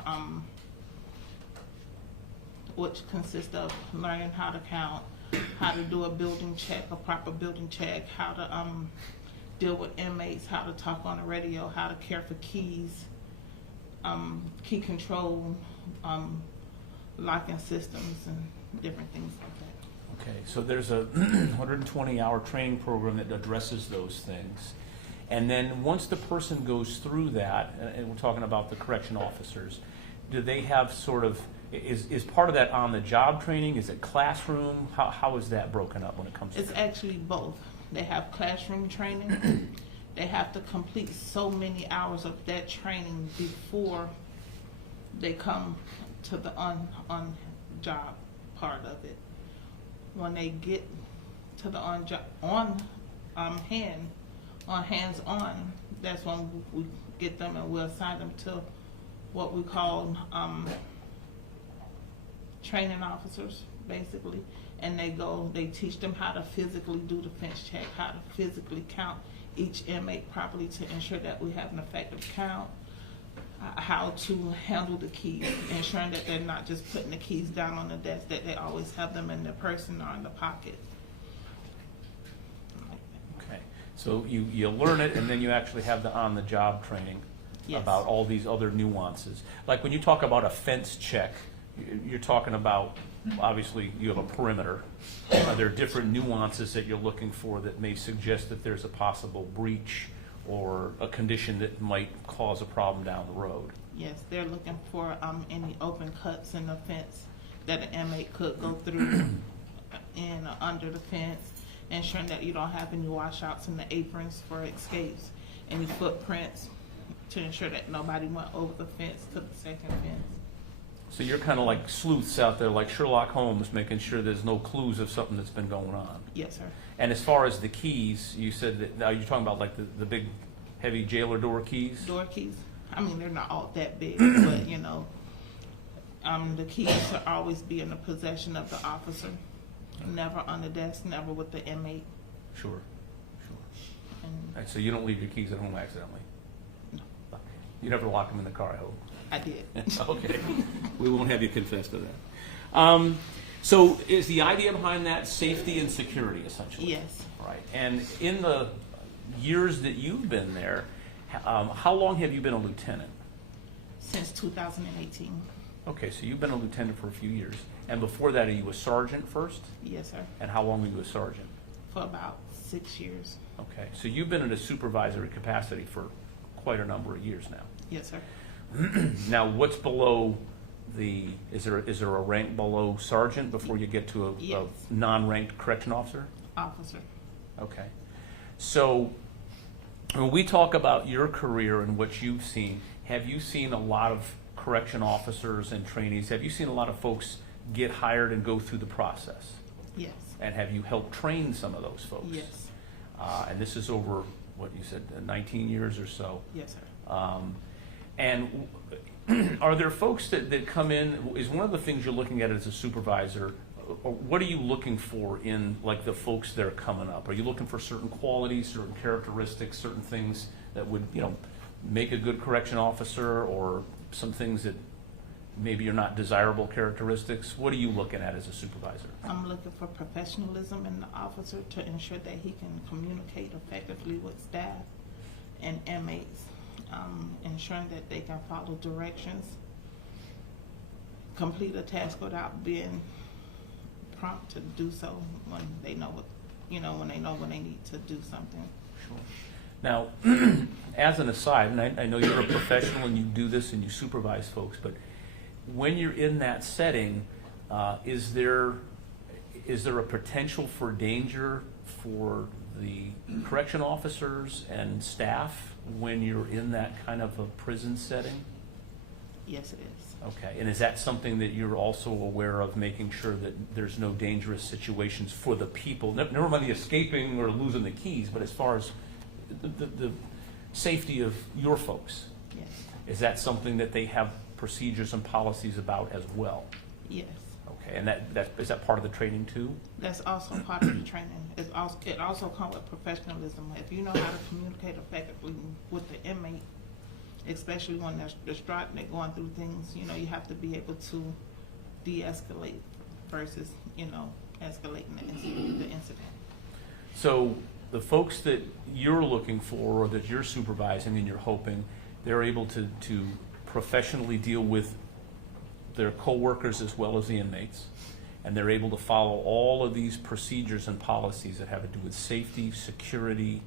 which consists of learning how to count, how to do a building check, a proper building check, how to deal with inmates, how to talk on the radio, how to care for keys, key control, locking systems, and different things like that. Okay, so there's a 120-hour training program that addresses those things. And then once the person goes through that, and we're talking about the correction officers, do they have sort of, is part of that on-the-job training? Is it classroom? How is that broken up when it comes to It's actually both. They have classroom training. They have to complete so many hours of that training before they come to the on-job part of it. When they get to the hands-on, that's when we get them and we'll assign them to what we call training officers, basically. And they teach them how to physically do the fence check, how to physically count each inmate properly to ensure that we have an effective count, how to handle the keys, ensuring that they're not just putting the keys down on the desk, that they always have them in their person or in the pocket. Okay, so you learn it, and then you actually have the on-the-job training. Yes. About all these other nuances. Like when you talk about a fence check, you're talking about, obviously, you have a perimeter. Are there different nuances that you're looking for that may suggest that there's a possible breach or a condition that might cause a problem down the road? Yes, they're looking for any open cuts in the fence that an inmate could go through in or under the fence, ensuring that you don't have any washouts in the aprons for escapes, any footprints, to ensure that nobody went over the fence to the second fence. So you're kind of like sleuths out there, like Sherlock Holmes, making sure there's no clues of something that's been going on. Yes, sir. And as far as the keys, you said that, now you're talking about like the big, heavy jailer door keys? Door keys. I mean, they're not all that big, but you know, the keys should always be in the possession of the officer, never on the desk, never with the inmate. Sure. And All right, so you don't leave your keys at home accidentally? no, You never lock them in the car, I hope. I did. Okay. We won't have you confess to that. So is the idea behind that safety and security, essentially? Yes. Right. And in the years that you've been there, how long have you been a lieutenant? Since 2018. Okay, so you've been a lieutenant for a few years. And before that, are you a sergeant first? Yes, sir. And how long were you a sergeant? For about 6 years. Okay, so you've been in a supervisory capacity for quite a number of years now. Yes, sir. Now, what's below is there a rank below sergeant before you get to a Yes. non-ranked correction officer? Officer. Okay. So when we talk about your career and what you've seen, have you seen a lot of correction officers and trainees? Have you seen a lot of folks get hired and go through the process? Yes. And have you helped train some of those folks? Yes. And this is over, what you said, 19 years or so. Yes, sir. And are there folks that come in, is one of the things you're looking at as a supervisor, or what are you looking for in like the folks that are coming up? Are you looking for certain qualities, certain characteristics, certain things that would, make a good correction officer, or some things that maybe are not desirable characteristics? What are you looking at as a supervisor? I'm looking for professionalism in the officer to ensure that he can communicate effectively with staff and inmates, ensuring that they can follow directions, complete a task without being prompt to do so when they know when they need to do something. Sure. Now, as an aside, and I know you're a professional and you do this and you supervise folks, but when you're in that setting, is there a potential for danger for the correction officers and staff when you're in that kind of a prison setting? Yes, it is. Okay, and is that something that you're also aware of, making sure that there's no dangerous situations for the people, never mind the escaping or losing the keys, but as far as the safety of your folks? Yes. Is that something that they have procedures and policies about as well? Yes. Okay, and is that part of the training too? That's also part of the training. It also comes with professionalism. If you know how to communicate effectively with the inmate, especially when they're distraught and they're going through things, you have to be able to de-escalate versus, escalating the incident. So the folks that you're looking for or that you're supervising and you're hoping they're able to professionally deal with their coworkers as well as the inmates, and they're able to follow all of these procedures and policies that have to do with safety, security,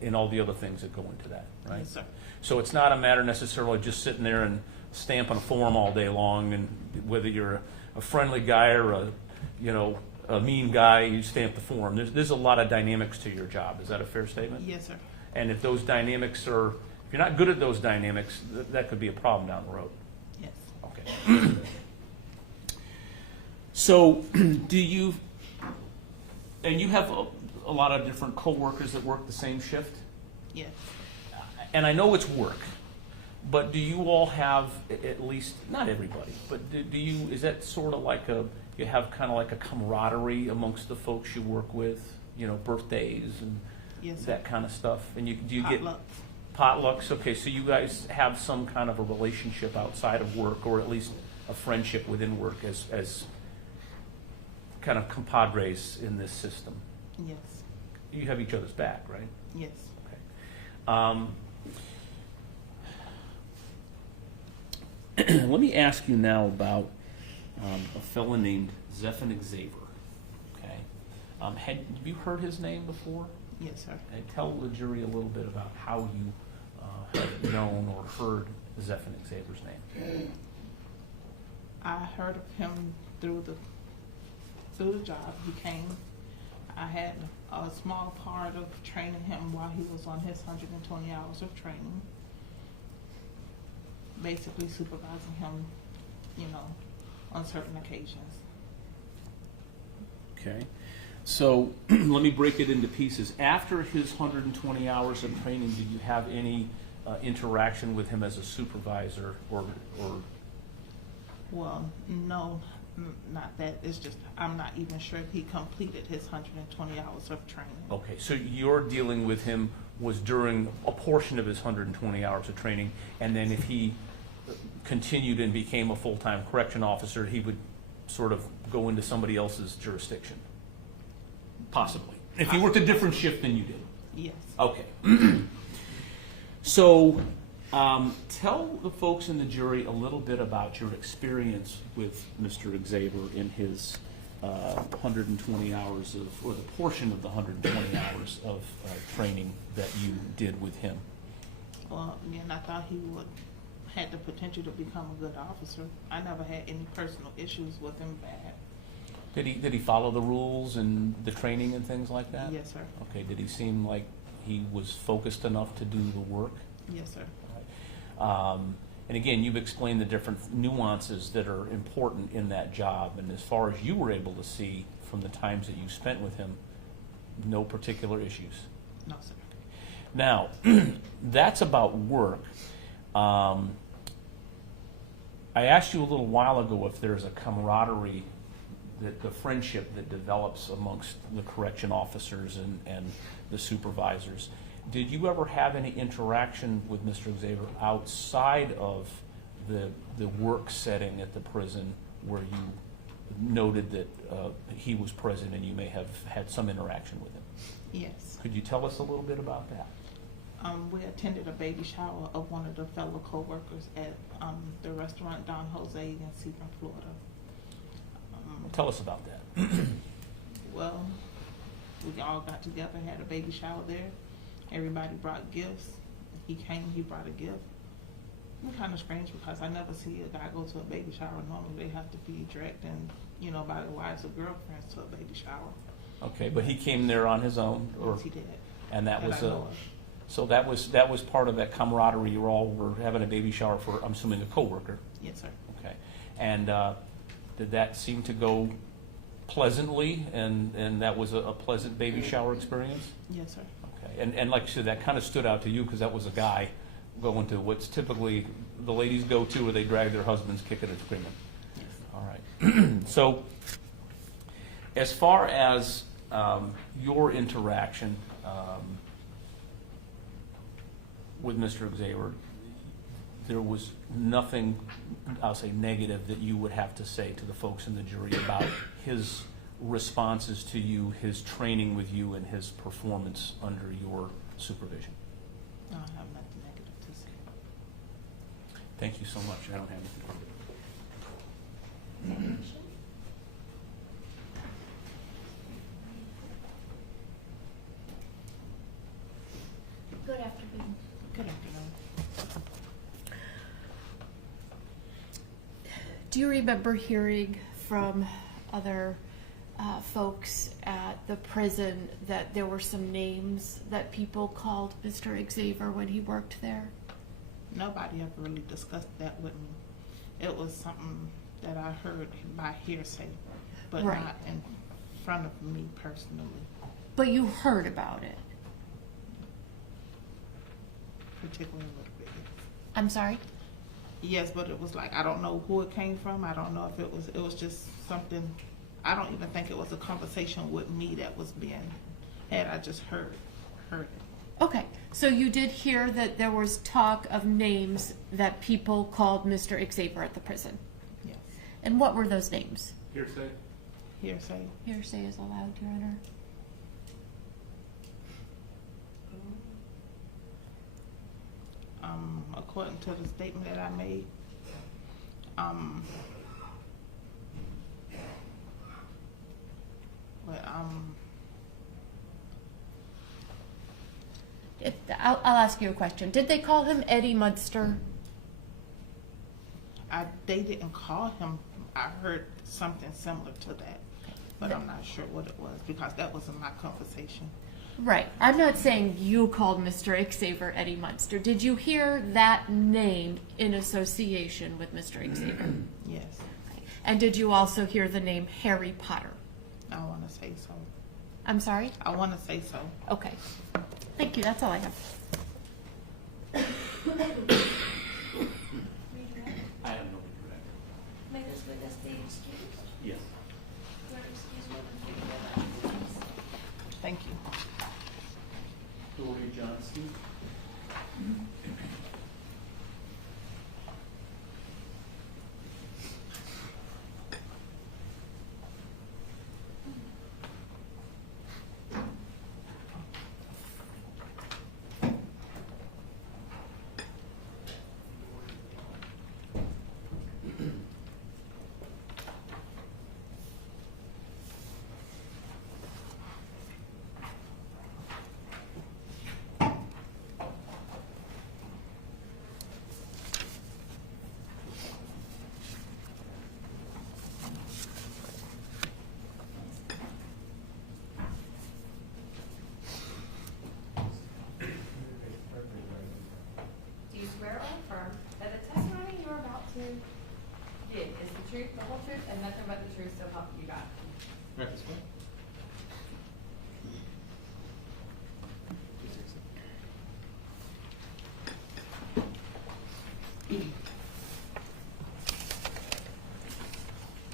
and all the other things that go into that, right? Yes, sir. So it's not a matter necessarily just sitting there and stamping a form all day long, and whether you're a friendly guy or a mean guy, you stamp the form. There's a lot of dynamics to your job. Is that a fair statement? Yes, sir. And if those dynamics if you're not good at those dynamics, that could be a problem down the road. Yes. Okay. So, you have a lot of different coworkers that work the same shift? Yes. And I know it's work, but do you all have, at least, not everybody, but is that sort of like you have kind of like a camaraderie amongst the folks you work with, birthdays and Yes, sir. that kind of stuff? And do you get Potlucks. potlucks? Okay, so you guys have some kind of a relationship outside of work, or at least a friendship within work as kind of compadres in this system. Yes. You have each other's back, right? Yes. Okay. Let me ask you now about a fellow named Zephyr Xavier. Okay. Have you heard his name before? Yes, sir. And tell the jury a little bit about how you have known or heard Zephyr Xavier's name. I heard of him through the job. He came. I had a small part of training him while he was on his 120 hours of training. Basically supervising him, on certain occasions. Okay. So let me break it into pieces. After his 120 hours of training, did you have any interaction with him as a supervisor or? Well, no, not that. It's just I'm not even sure if he completed his 120 hours of training. Okay, so your dealing with him was during a portion of his 120 hours of training, and then if he continued and became a full-time correction officer, he would sort of go into somebody else's jurisdiction? Possibly. If he worked a different shift than you did? Yes. Okay. So Tell the folks in the jury a little bit about your experience with Mr. Xavier in his 120 hours of, or the portion of the 120 hours of training that you did with him. Well, again, I thought he had the potential to become a good officer. I never had any personal issues with him bad. Did he follow the rules and the training and things like that? Yes, sir. Okay. Did he seem like he was focused enough to do the work? Yes, sir. And again, you've explained the different nuances that are important in that job. And as far as you were able to see from the times that you spent with him, no particular issues. No, sir. Now, that's about work. I asked you a little while ago if there's a camaraderie, the friendship that develops amongst the correction officers and the supervisors. Did you ever have any interaction with Mr. Xavier outside of the work setting at the prison where you noted that he was present and you may have had some interaction with him? Yes. Could you tell us a little bit about that? We attended a baby shower of one of the fellow co-workers at the restaurant Don Jose in Sebring, Florida. Tell us about that. Well, we all got together, had a baby shower there. Everybody brought gifts. He came, he brought a gift. It was kind of strange because I never see a guy go to a baby shower. Normally they have to be dragged in, by their wives or girlfriends to a baby shower. Okay, but he came there on his own, or Yes, he did. and that That was I know of. so that was part of that camaraderie. You all were having a baby shower for, I'm assuming, a coworker. Yes, sir. Okay, and did that seem to go pleasantly, and that was a pleasant baby shower experience? Yes, sir. Okay, and like I said, that kind of stood out to you because that was a guy going to what's typically the ladies go to, where they drag their husbands kicking and screaming. Yes. All right. So, as far as your interaction with Mr. Xavier, there was nothing, I'll say, negative that you would have to say to the folks in the jury about his responses to you, his training with you, and his performance under your supervision. No, I have nothing negative to say. Thank you so much. I don't have anything. Good afternoon. Good afternoon. Do you remember hearing from other folks at the prison that there were some names that people called Mr. Xavier when he worked there? Nobody ever really discussed that with me. It was something that I heard by hearsay, but Right. not in front of me personally. But you heard about it. Particularly a little bit. I'm sorry? Yes, but it was like, I don't know who it came from. I don't know if it was just something, I don't even think it was a conversation with me that was being had. I just heard it. Okay, so you did hear that there was talk of names that people called Mr. Xavier at the prison. Yes. And what were those names? Hearsay? Hearsay. Hearsay is allowed, Your Honor. According to the statement that I made, I'll ask you a question. Did they call him Eddie Munster? they didn't call him. I heard something similar to that, but I'm not sure what it was because that wasn't my conversation. Right. I'm not saying you called Mr. Xavier Eddie Munster. Did you hear that name in association with Mr. Xavier? Yes, And did you also hear the name Harry Potter? I want to say so. I'm sorry? I want to say so. Okay. Thank you. That's all I have. I have no regret. May this witness be excused? Yes. You are excused, Madam. Thank you. Dory Johnston.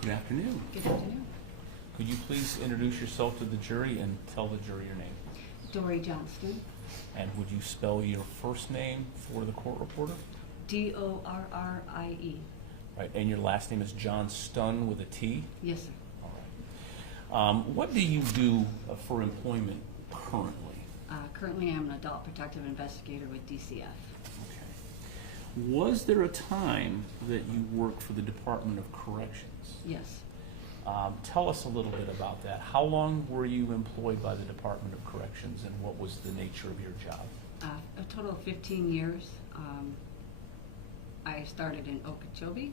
Good afternoon. Good afternoon. Could you please introduce yourself to the jury and tell the jury your name? Dory Johnston, And would you spell your first name for the court reporter? Dorrie. Right, and your last name is Johnston with a T? Yes, sir. All right. What do you do for employment currently? Currently, I'm an adult protective investigator with DCF. Okay. Was there a time that you worked for the Department of Corrections? Yes. Tell us a little bit about that. How long were you employed by the Department of Corrections, and what was the nature of your job? A total of 15 years. I started in Okeechobee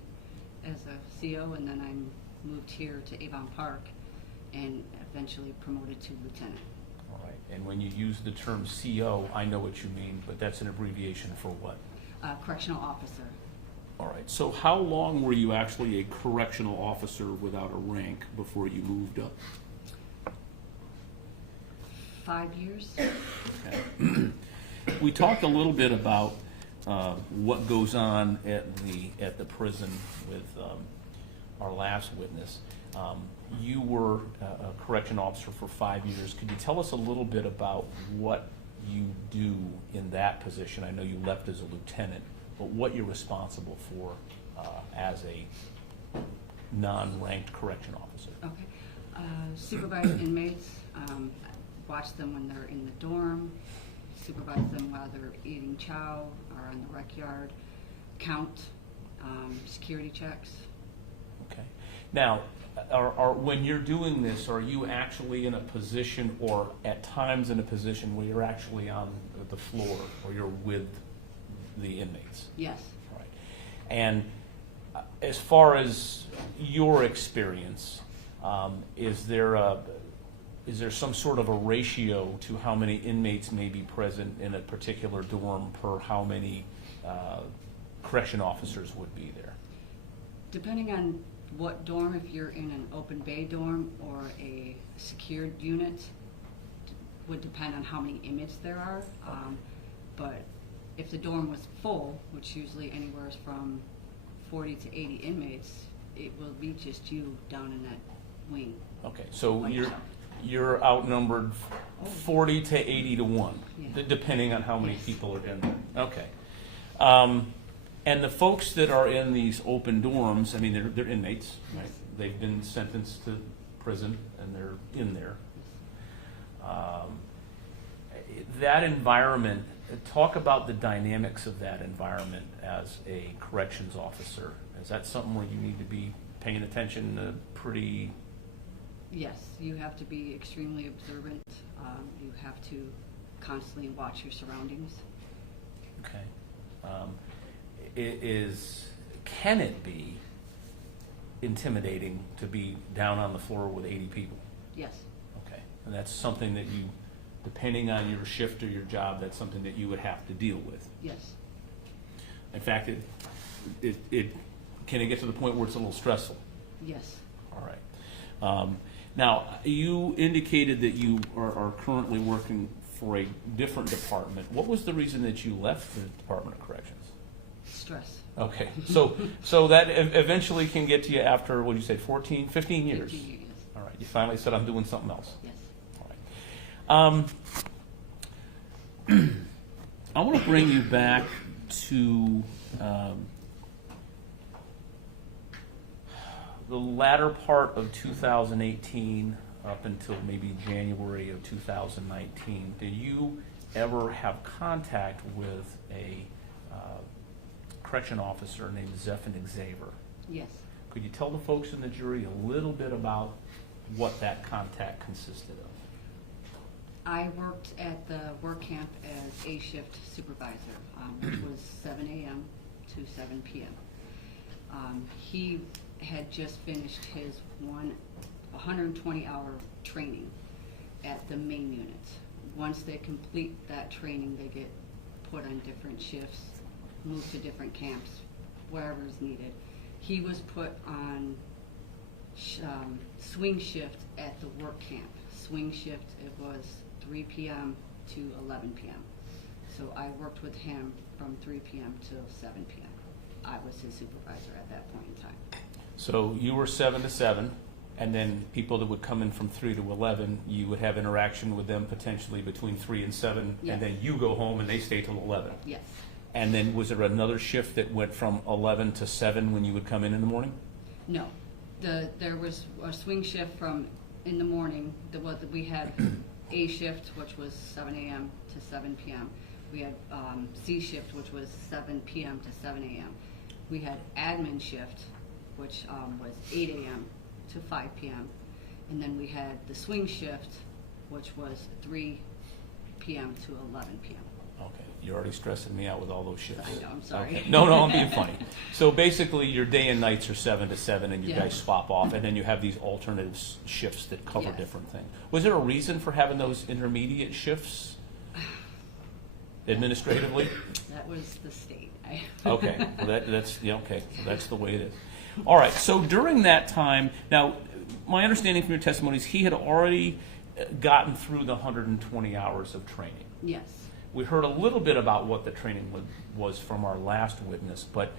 as a CO, and then I moved here to Avon Park and eventually promoted to lieutenant. All right. And when you use the term CO, I know what you mean, but that's an abbreviation for what? Correctional officer. All right. So how long were you actually a correctional officer without a rank before you moved up? 5 years. Okay. We talked a little bit about what goes on at the prison with our last witness. You were a correction officer for 5 years. Could you tell us a little bit about what you do in that position? I know you left as a lieutenant, but what you're responsible for as a non-ranked correction officer. Okay. Supervise inmates, watch them when they're in the dorm, supervise them while they're eating chow or in the rec yard, count, security checks. Okay. Now, when you're doing this, are you actually in a position, or at times in a position where you're actually on the floor, or you're with the inmates? Yes. Right. And as far as your experience, is there some sort of a ratio to how many inmates may be present in a particular dorm per how many correction officers would be there? Depending on what dorm, if you're in an open bay dorm or a secured unit, would depend on how many inmates there are. But if the dorm was full, which usually anywhere from 40 to 80 inmates, it will be just you down in that wing. Okay, so By yourself. you're outnumbered 40 to 80 to 1, Yeah. depending on how many Yes. people are in there. Okay. And the folks that are in these open dorms, I mean, they're inmates, right? Yes. They've been sentenced to prison, and they're in there. That environment, talk about the dynamics of that environment as a corrections officer. Is that something where you need to be paying attention to pretty... Yes, you have to be extremely observant. You have to constantly watch your surroundings. Okay. Can it be intimidating to be down on the floor with 80 people? Yes. Okay. And that's something that you, depending on your shift or your job, that's something that you would have to deal with. Yes. In fact, can it get to the point where it's a little stressful? Yes. All right. Now, you indicated that you are currently working for a different department. What was the reason that you left the Department of Corrections? Stress. Okay, so that eventually can get to you after, what did you say, 15 years? 15 years. All right, you finally said, I'm doing something else. Yes. All right. I want to bring you back to the latter part of 2018 up until maybe January of 2019. Did you ever have contact with a correction officer named Xavier? Yes. Could you tell the folks in the jury a little bit about what that contact consisted of? I worked at the work camp as a shift supervisor, which was 7 a.m. to 7 p.m. He had just finished his 120-hour training at the main unit. Once they complete that training, they get put on different shifts, moved to different camps, wherever is needed. He was put on swing shift at the work camp. Swing shift, it was 3 p.m. to 11 p.m. So I worked with him from 3 p.m. till 7 p.m. I was his supervisor at that point in time. So you were 7 to 7, and then people that would come in from 3 to 11, you would have interaction with them potentially between 3 and 7, Yes. and then you go home and they stay till 11. Yes. And then was there another shift that went from 11 to 7 when you would come in the morning? No. There was a swing shift from in the morning. We had A shift, which was 7 a.m. to 7 p.m. We had C shift, which was 7 p.m. to 7 a.m. We had admin shift, which was 8 a.m. to 5 p.m. And then we had the swing shift, which was 3 p.m. to 11 p.m. Okay, you're already stressing me out with all those shifts. I know, I'm sorry. Okay. No, I'm being funny. So basically, your day and nights are 7 to 7, and you Yeah. guys swap off, and then you have these alternative shifts that cover Yes. different things. Was there a reason for having those intermediate shifts administratively? That was the state. Okay, well, that's okay. So that's the way it is. All right. So during that time, now my understanding from your testimony is he had already gotten through the 120 hours of training. Yes. We heard a little bit about what the training was from our last witness, but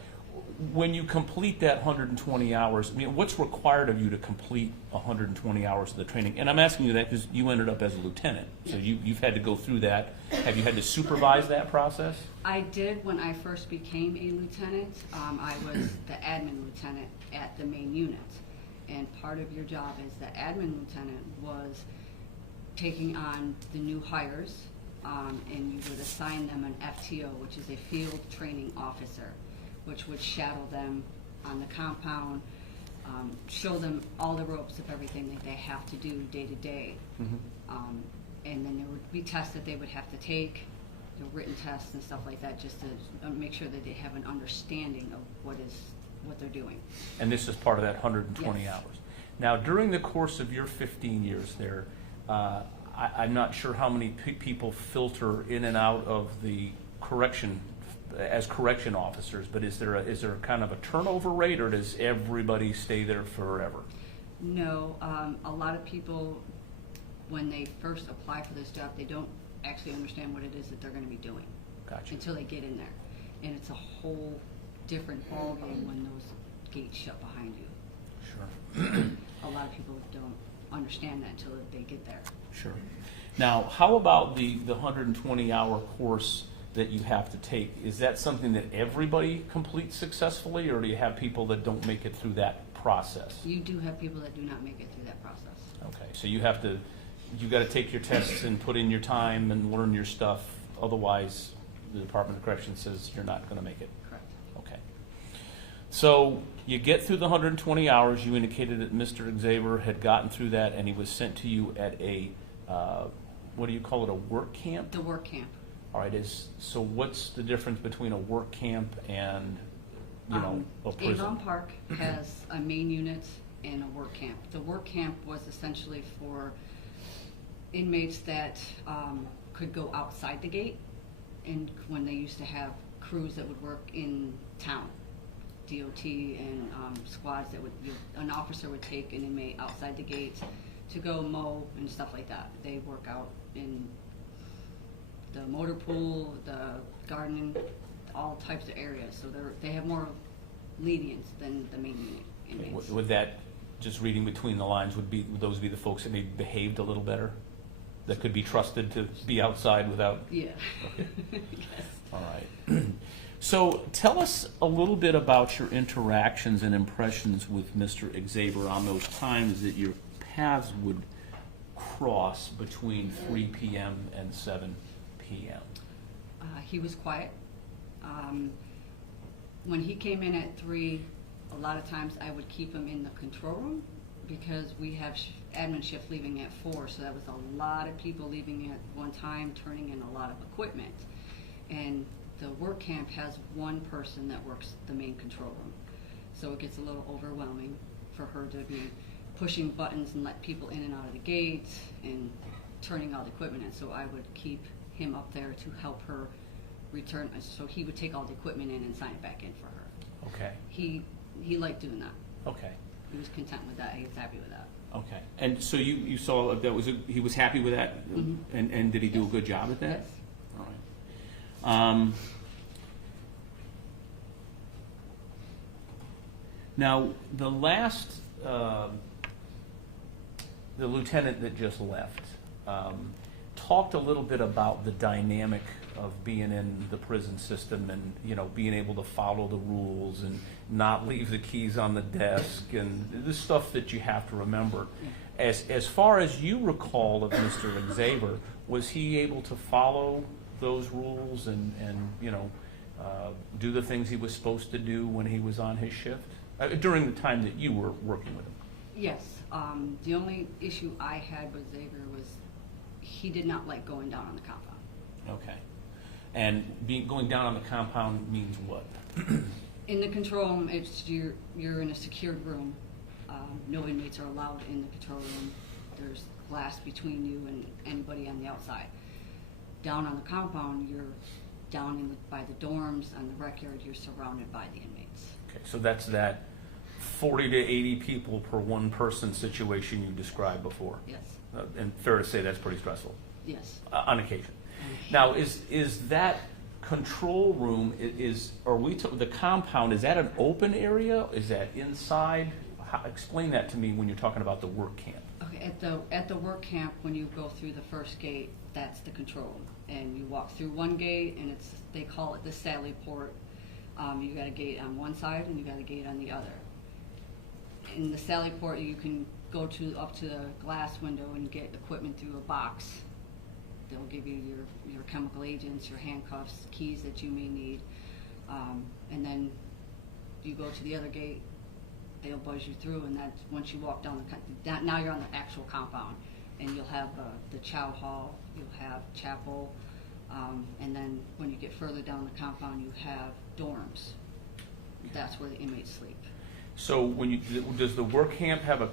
when you complete that 120 hours, I mean, what's required of you to complete 120 hours of the training? And I'm asking you that because you ended up as a lieutenant, so you've had to go through that. Have you had to supervise that process? I did when I first became a lieutenant. I was the admin lieutenant at the main unit. And part of your job as the admin lieutenant was taking on the new hires, and you would assign them an FTO, which is a field training officer, which would shadow them on the compound, show them all the ropes of everything that they have to do day to day. And then there would be tests that they would have to take, written tests and stuff like that, just to make sure that they have an understanding of what they're doing. And this is part of that 120 Yes. hours. Now, during the course of your 15 years there, I'm not sure how many people filter in and out of the correction as correction officers, but is there a kind of a turnover rate, or does everybody stay there forever? No, a lot of people, when they first apply for this job, they don't actually understand what it is that they're going to be doing. Gotcha. Until they get in there. And it's a whole different ballgame when those gates shut behind you. Sure. A lot of people don't understand that until they get there. Sure. Now, how about the 120-hour course that you have to take? Is that something that everybody completes successfully, or do you have people that don't make it through that process? You do have people that do not make it through that process. Okay, so you got to take your tests and put in your time and learn your stuff. Otherwise, the Department of Corrections says you're not going to make it. Correct. Okay. So you get through the 120 hours. You indicated that Mr. Xavier had gotten through that, and he was sent to you at a, what do you call it, a work camp? The work camp. All right, so what's the difference between a work camp and, a prison? Avon Park has a main unit and a work camp. The work camp was essentially for inmates that could go outside the gate, and when they used to have crews that would work in town, DOT and squads that an officer would take an inmate outside the gate to go mow and stuff like that. They work out in the motor pool, the garden, all types of areas. So they have more lenience than the main unit inmates. Would that, just reading between the lines, would those be the folks that maybe behaved a little better? That could be trusted to be outside without? Yeah. Okay. Yes. All right. So tell us a little bit about your interactions and impressions with Mr. Xavier on those times that your paths would cross between 3 p.m. and 7 p.m. He was quiet. When he came in at 3, a lot of times I would keep him in the control room because we have admin shift leaving at 4, so that was a lot of people leaving at one time, turning in a lot of equipment. And the work camp has one person that works the main control room, so it gets a little overwhelming for her to be pushing buttons and let people in and out of the gate and turning all the equipment in. So I would keep him up there to help her return, so he would take all the equipment in and sign it back in for her. Okay. He liked doing that. Okay. He was content with that. He was happy with that. Okay. And so you saw that he was happy with that, Mhm. and did he do a good job at that? Yes. All right. Now, the last, the lieutenant that just left, talked a little bit about the dynamic of being in the prison system and, being able to follow the rules and not leave the keys on the desk and the stuff that you have to remember. As far as you recall of Mr. Xavier, was he able to follow those rules and do the things he was supposed to do when he was on his shift during the time that you were working with him? Yes. The only issue I had with Xavier was he did not like going down on the compound. Okay. And going down on the compound means what? In the control room, you're in a secured room. No inmates are allowed in the control room. There's glass between you and anybody on the outside. Down on the compound, you're down by the dorms. On the rec yard, you're surrounded by the inmates. Okay, so that's that 40 to 80 people per one person situation you described before. Yes. And fair to say that's pretty stressful. Yes. On occasion. Now, is that control room, the compound, is that an open area? Is that inside? Explain that to me when you're talking about the work camp. Okay, at the work camp, when you go through the first gate, that's the control room. And you walk through one gate, and they call it the Sally Port. You got a gate on one side, and you got a gate on the other. In the Sally Port, you can go up to the glass window and get equipment through a box. They'll give you your chemical agents, your handcuffs, keys that you may need. And then you go to the other gate, they'll buzz you through, and that's once you walk down now you're on the actual compound. And you'll have the chow hall, you'll have chapel, and then when you get further down the compound, you have dorms. That's where the inmates sleep. So does the work camp have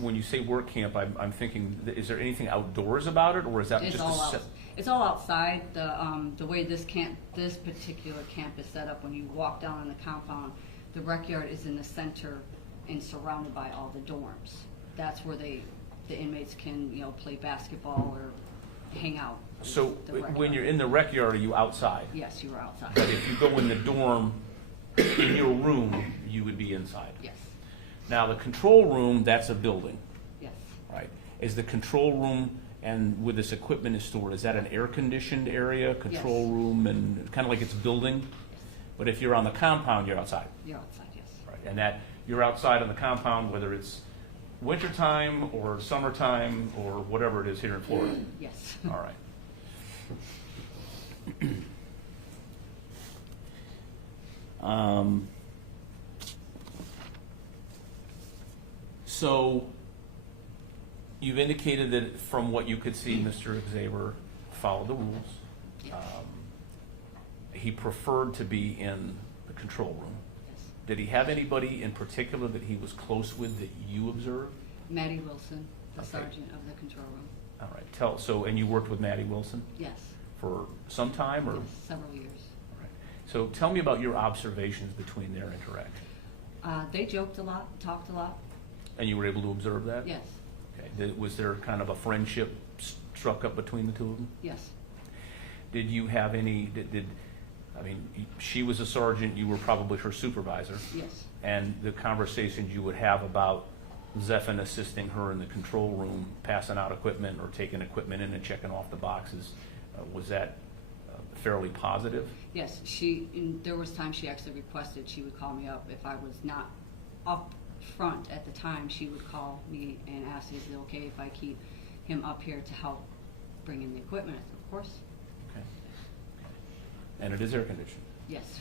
when you say work camp, I'm thinking, is there anything outdoors about it, or is that It's just all it's all outside. The way this particular camp is set up, when you walk down on the compound, the rec yard is in the center and surrounded by all the dorms. That's where the inmates can play basketball or hang out. So when you're in the rec yard, are you outside? Yes, you are outside. But if you go in the dorm, in your room, you would be inside. Yes. Now, the control room, that's a building, Yes. right? Is the control room and where this equipment is stored, is that an air-conditioned area, control Yes. room, and kind of like it's a building? But if you're on the compound, you're outside. You're outside. Yes. Right, and that you're outside on the compound, whether it's wintertime or summertime or whatever it is here in Florida. Yes. All right. So you've indicated that from what you could see, Mr. Xavier followed the rules. Yes. He preferred to be in the control room. Yes. Did he have anybody in particular that he was close with that you observed? Maddie Wilson, the Okay. sergeant of the control room. All right. And you worked with Maddie Wilson Yes. for some time, or? Yes, several years. All right. So tell me about your observations between their interaction. They joked a lot, talked a lot. And you were able to observe that? Yes. Okay. Was there kind of a friendship struck up between the two of them? Yes. Did you have any, she was a sergeant, you were probably her supervisor. Yes. And the conversations you would have about Zephan assisting her in the control room, passing out equipment or taking equipment in and checking off the boxes, was that fairly positive? Yes. There was times she actually requested she would call me up if I was not up front at the time. She would call me and ask, is it okay if I keep him up here to help bring in the equipment? I said, of course. Okay. And it is air conditioned? Yes.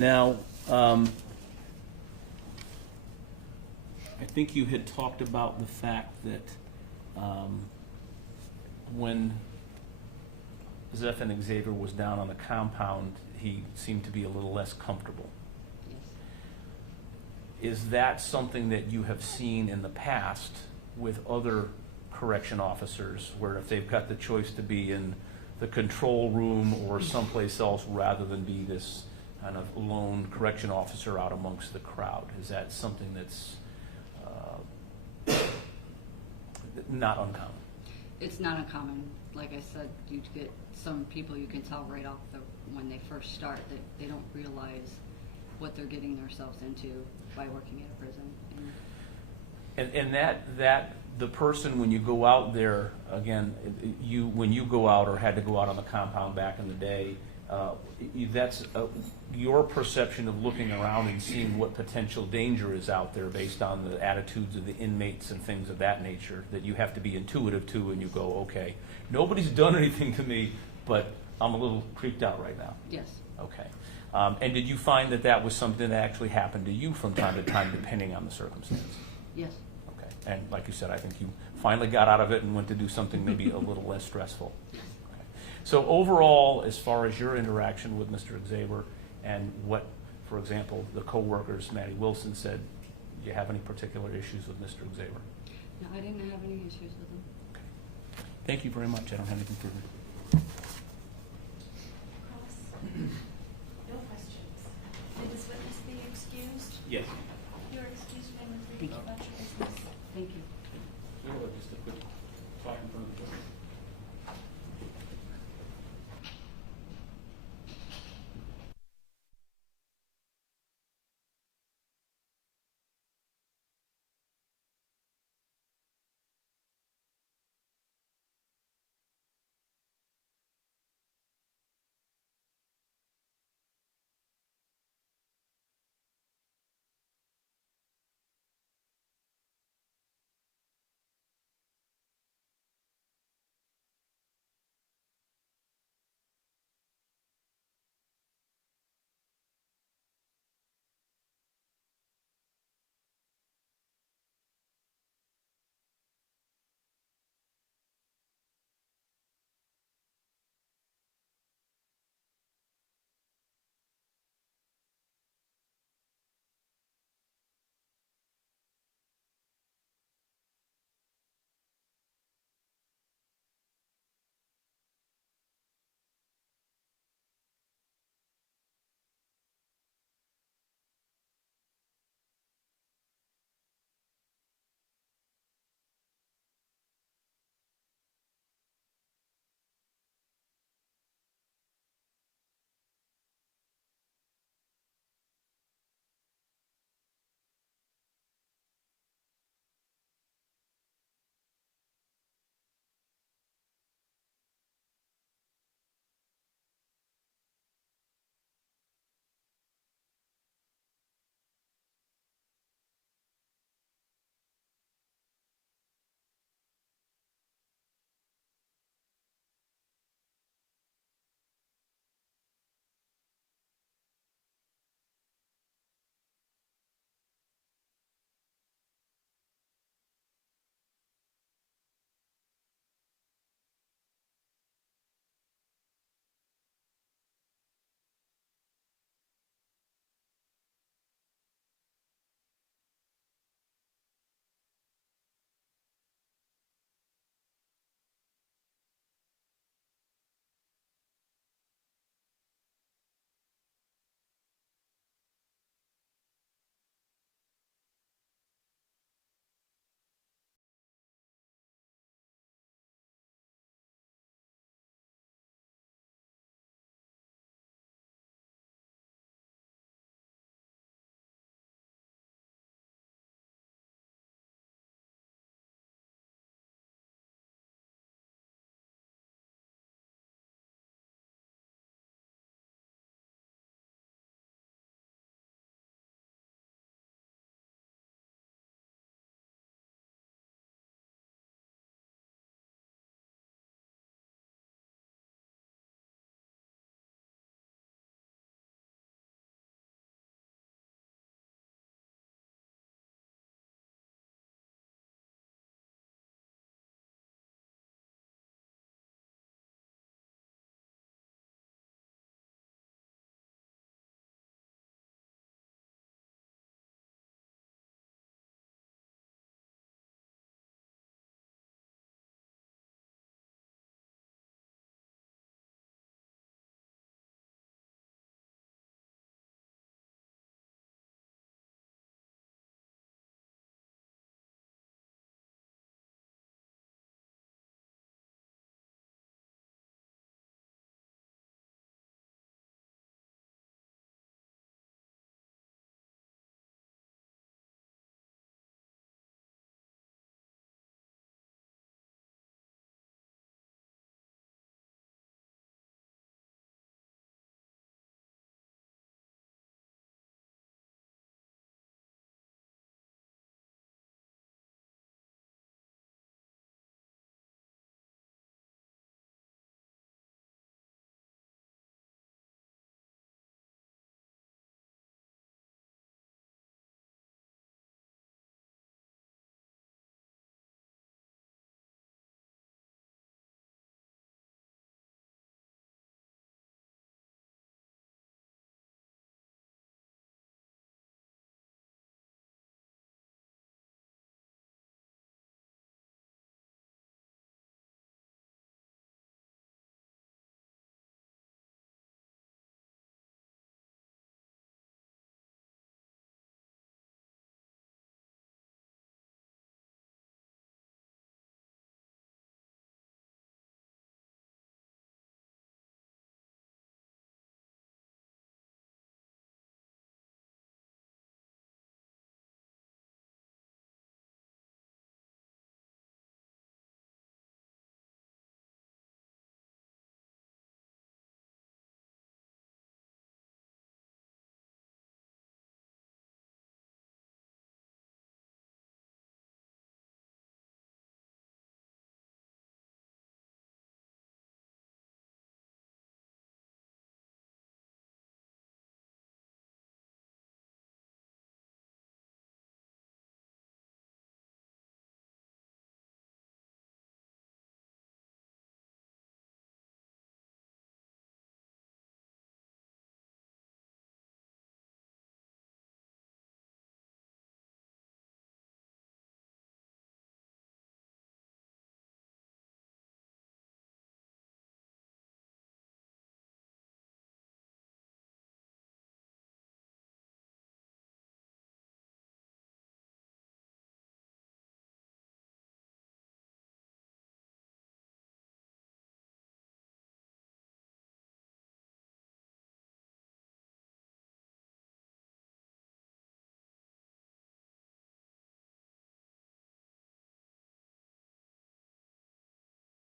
Now, I think you had talked about the fact that when Zephan Xavier was down on the compound, he seemed to be a little less comfortable. Yes. Is that something that you have seen in the past with other correction officers, where if they've got the choice to be in the control room or someplace else rather than be this kind of lone correction officer out amongst the crowd? Is that something that's not uncommon? It's not uncommon. Like I said, you get some people you can tell right off when they first start that they don't realize what they're getting themselves into by working at a prison. And that the person, when you go out there, again, when you go out or had to go out on the compound back in the day, that's your perception of looking around and seeing what potential danger is out there based on the attitudes of the inmates and things of that nature, that you have to be intuitive to, and you go, okay, nobody's done anything to me, but I'm a little creeped out right now. Yes. Okay. And did you find that was something that actually happened to you from time to time, depending on the circumstance? Yes. Okay. And like you said, I think you finally got out of it and went to do something maybe a little less stressful. Yes. Okay. So overall, as far as your interaction with Mr. Xavier and what, for example, the co-workers, Maddie Wilson, said, do you have any particular issues with Mr. Xavier? No, I didn't have any issues with them. Okay. Thank you very much. I don't have anything further. No questions. Did this witness be excused? Yes. You're excused, family. Thank you.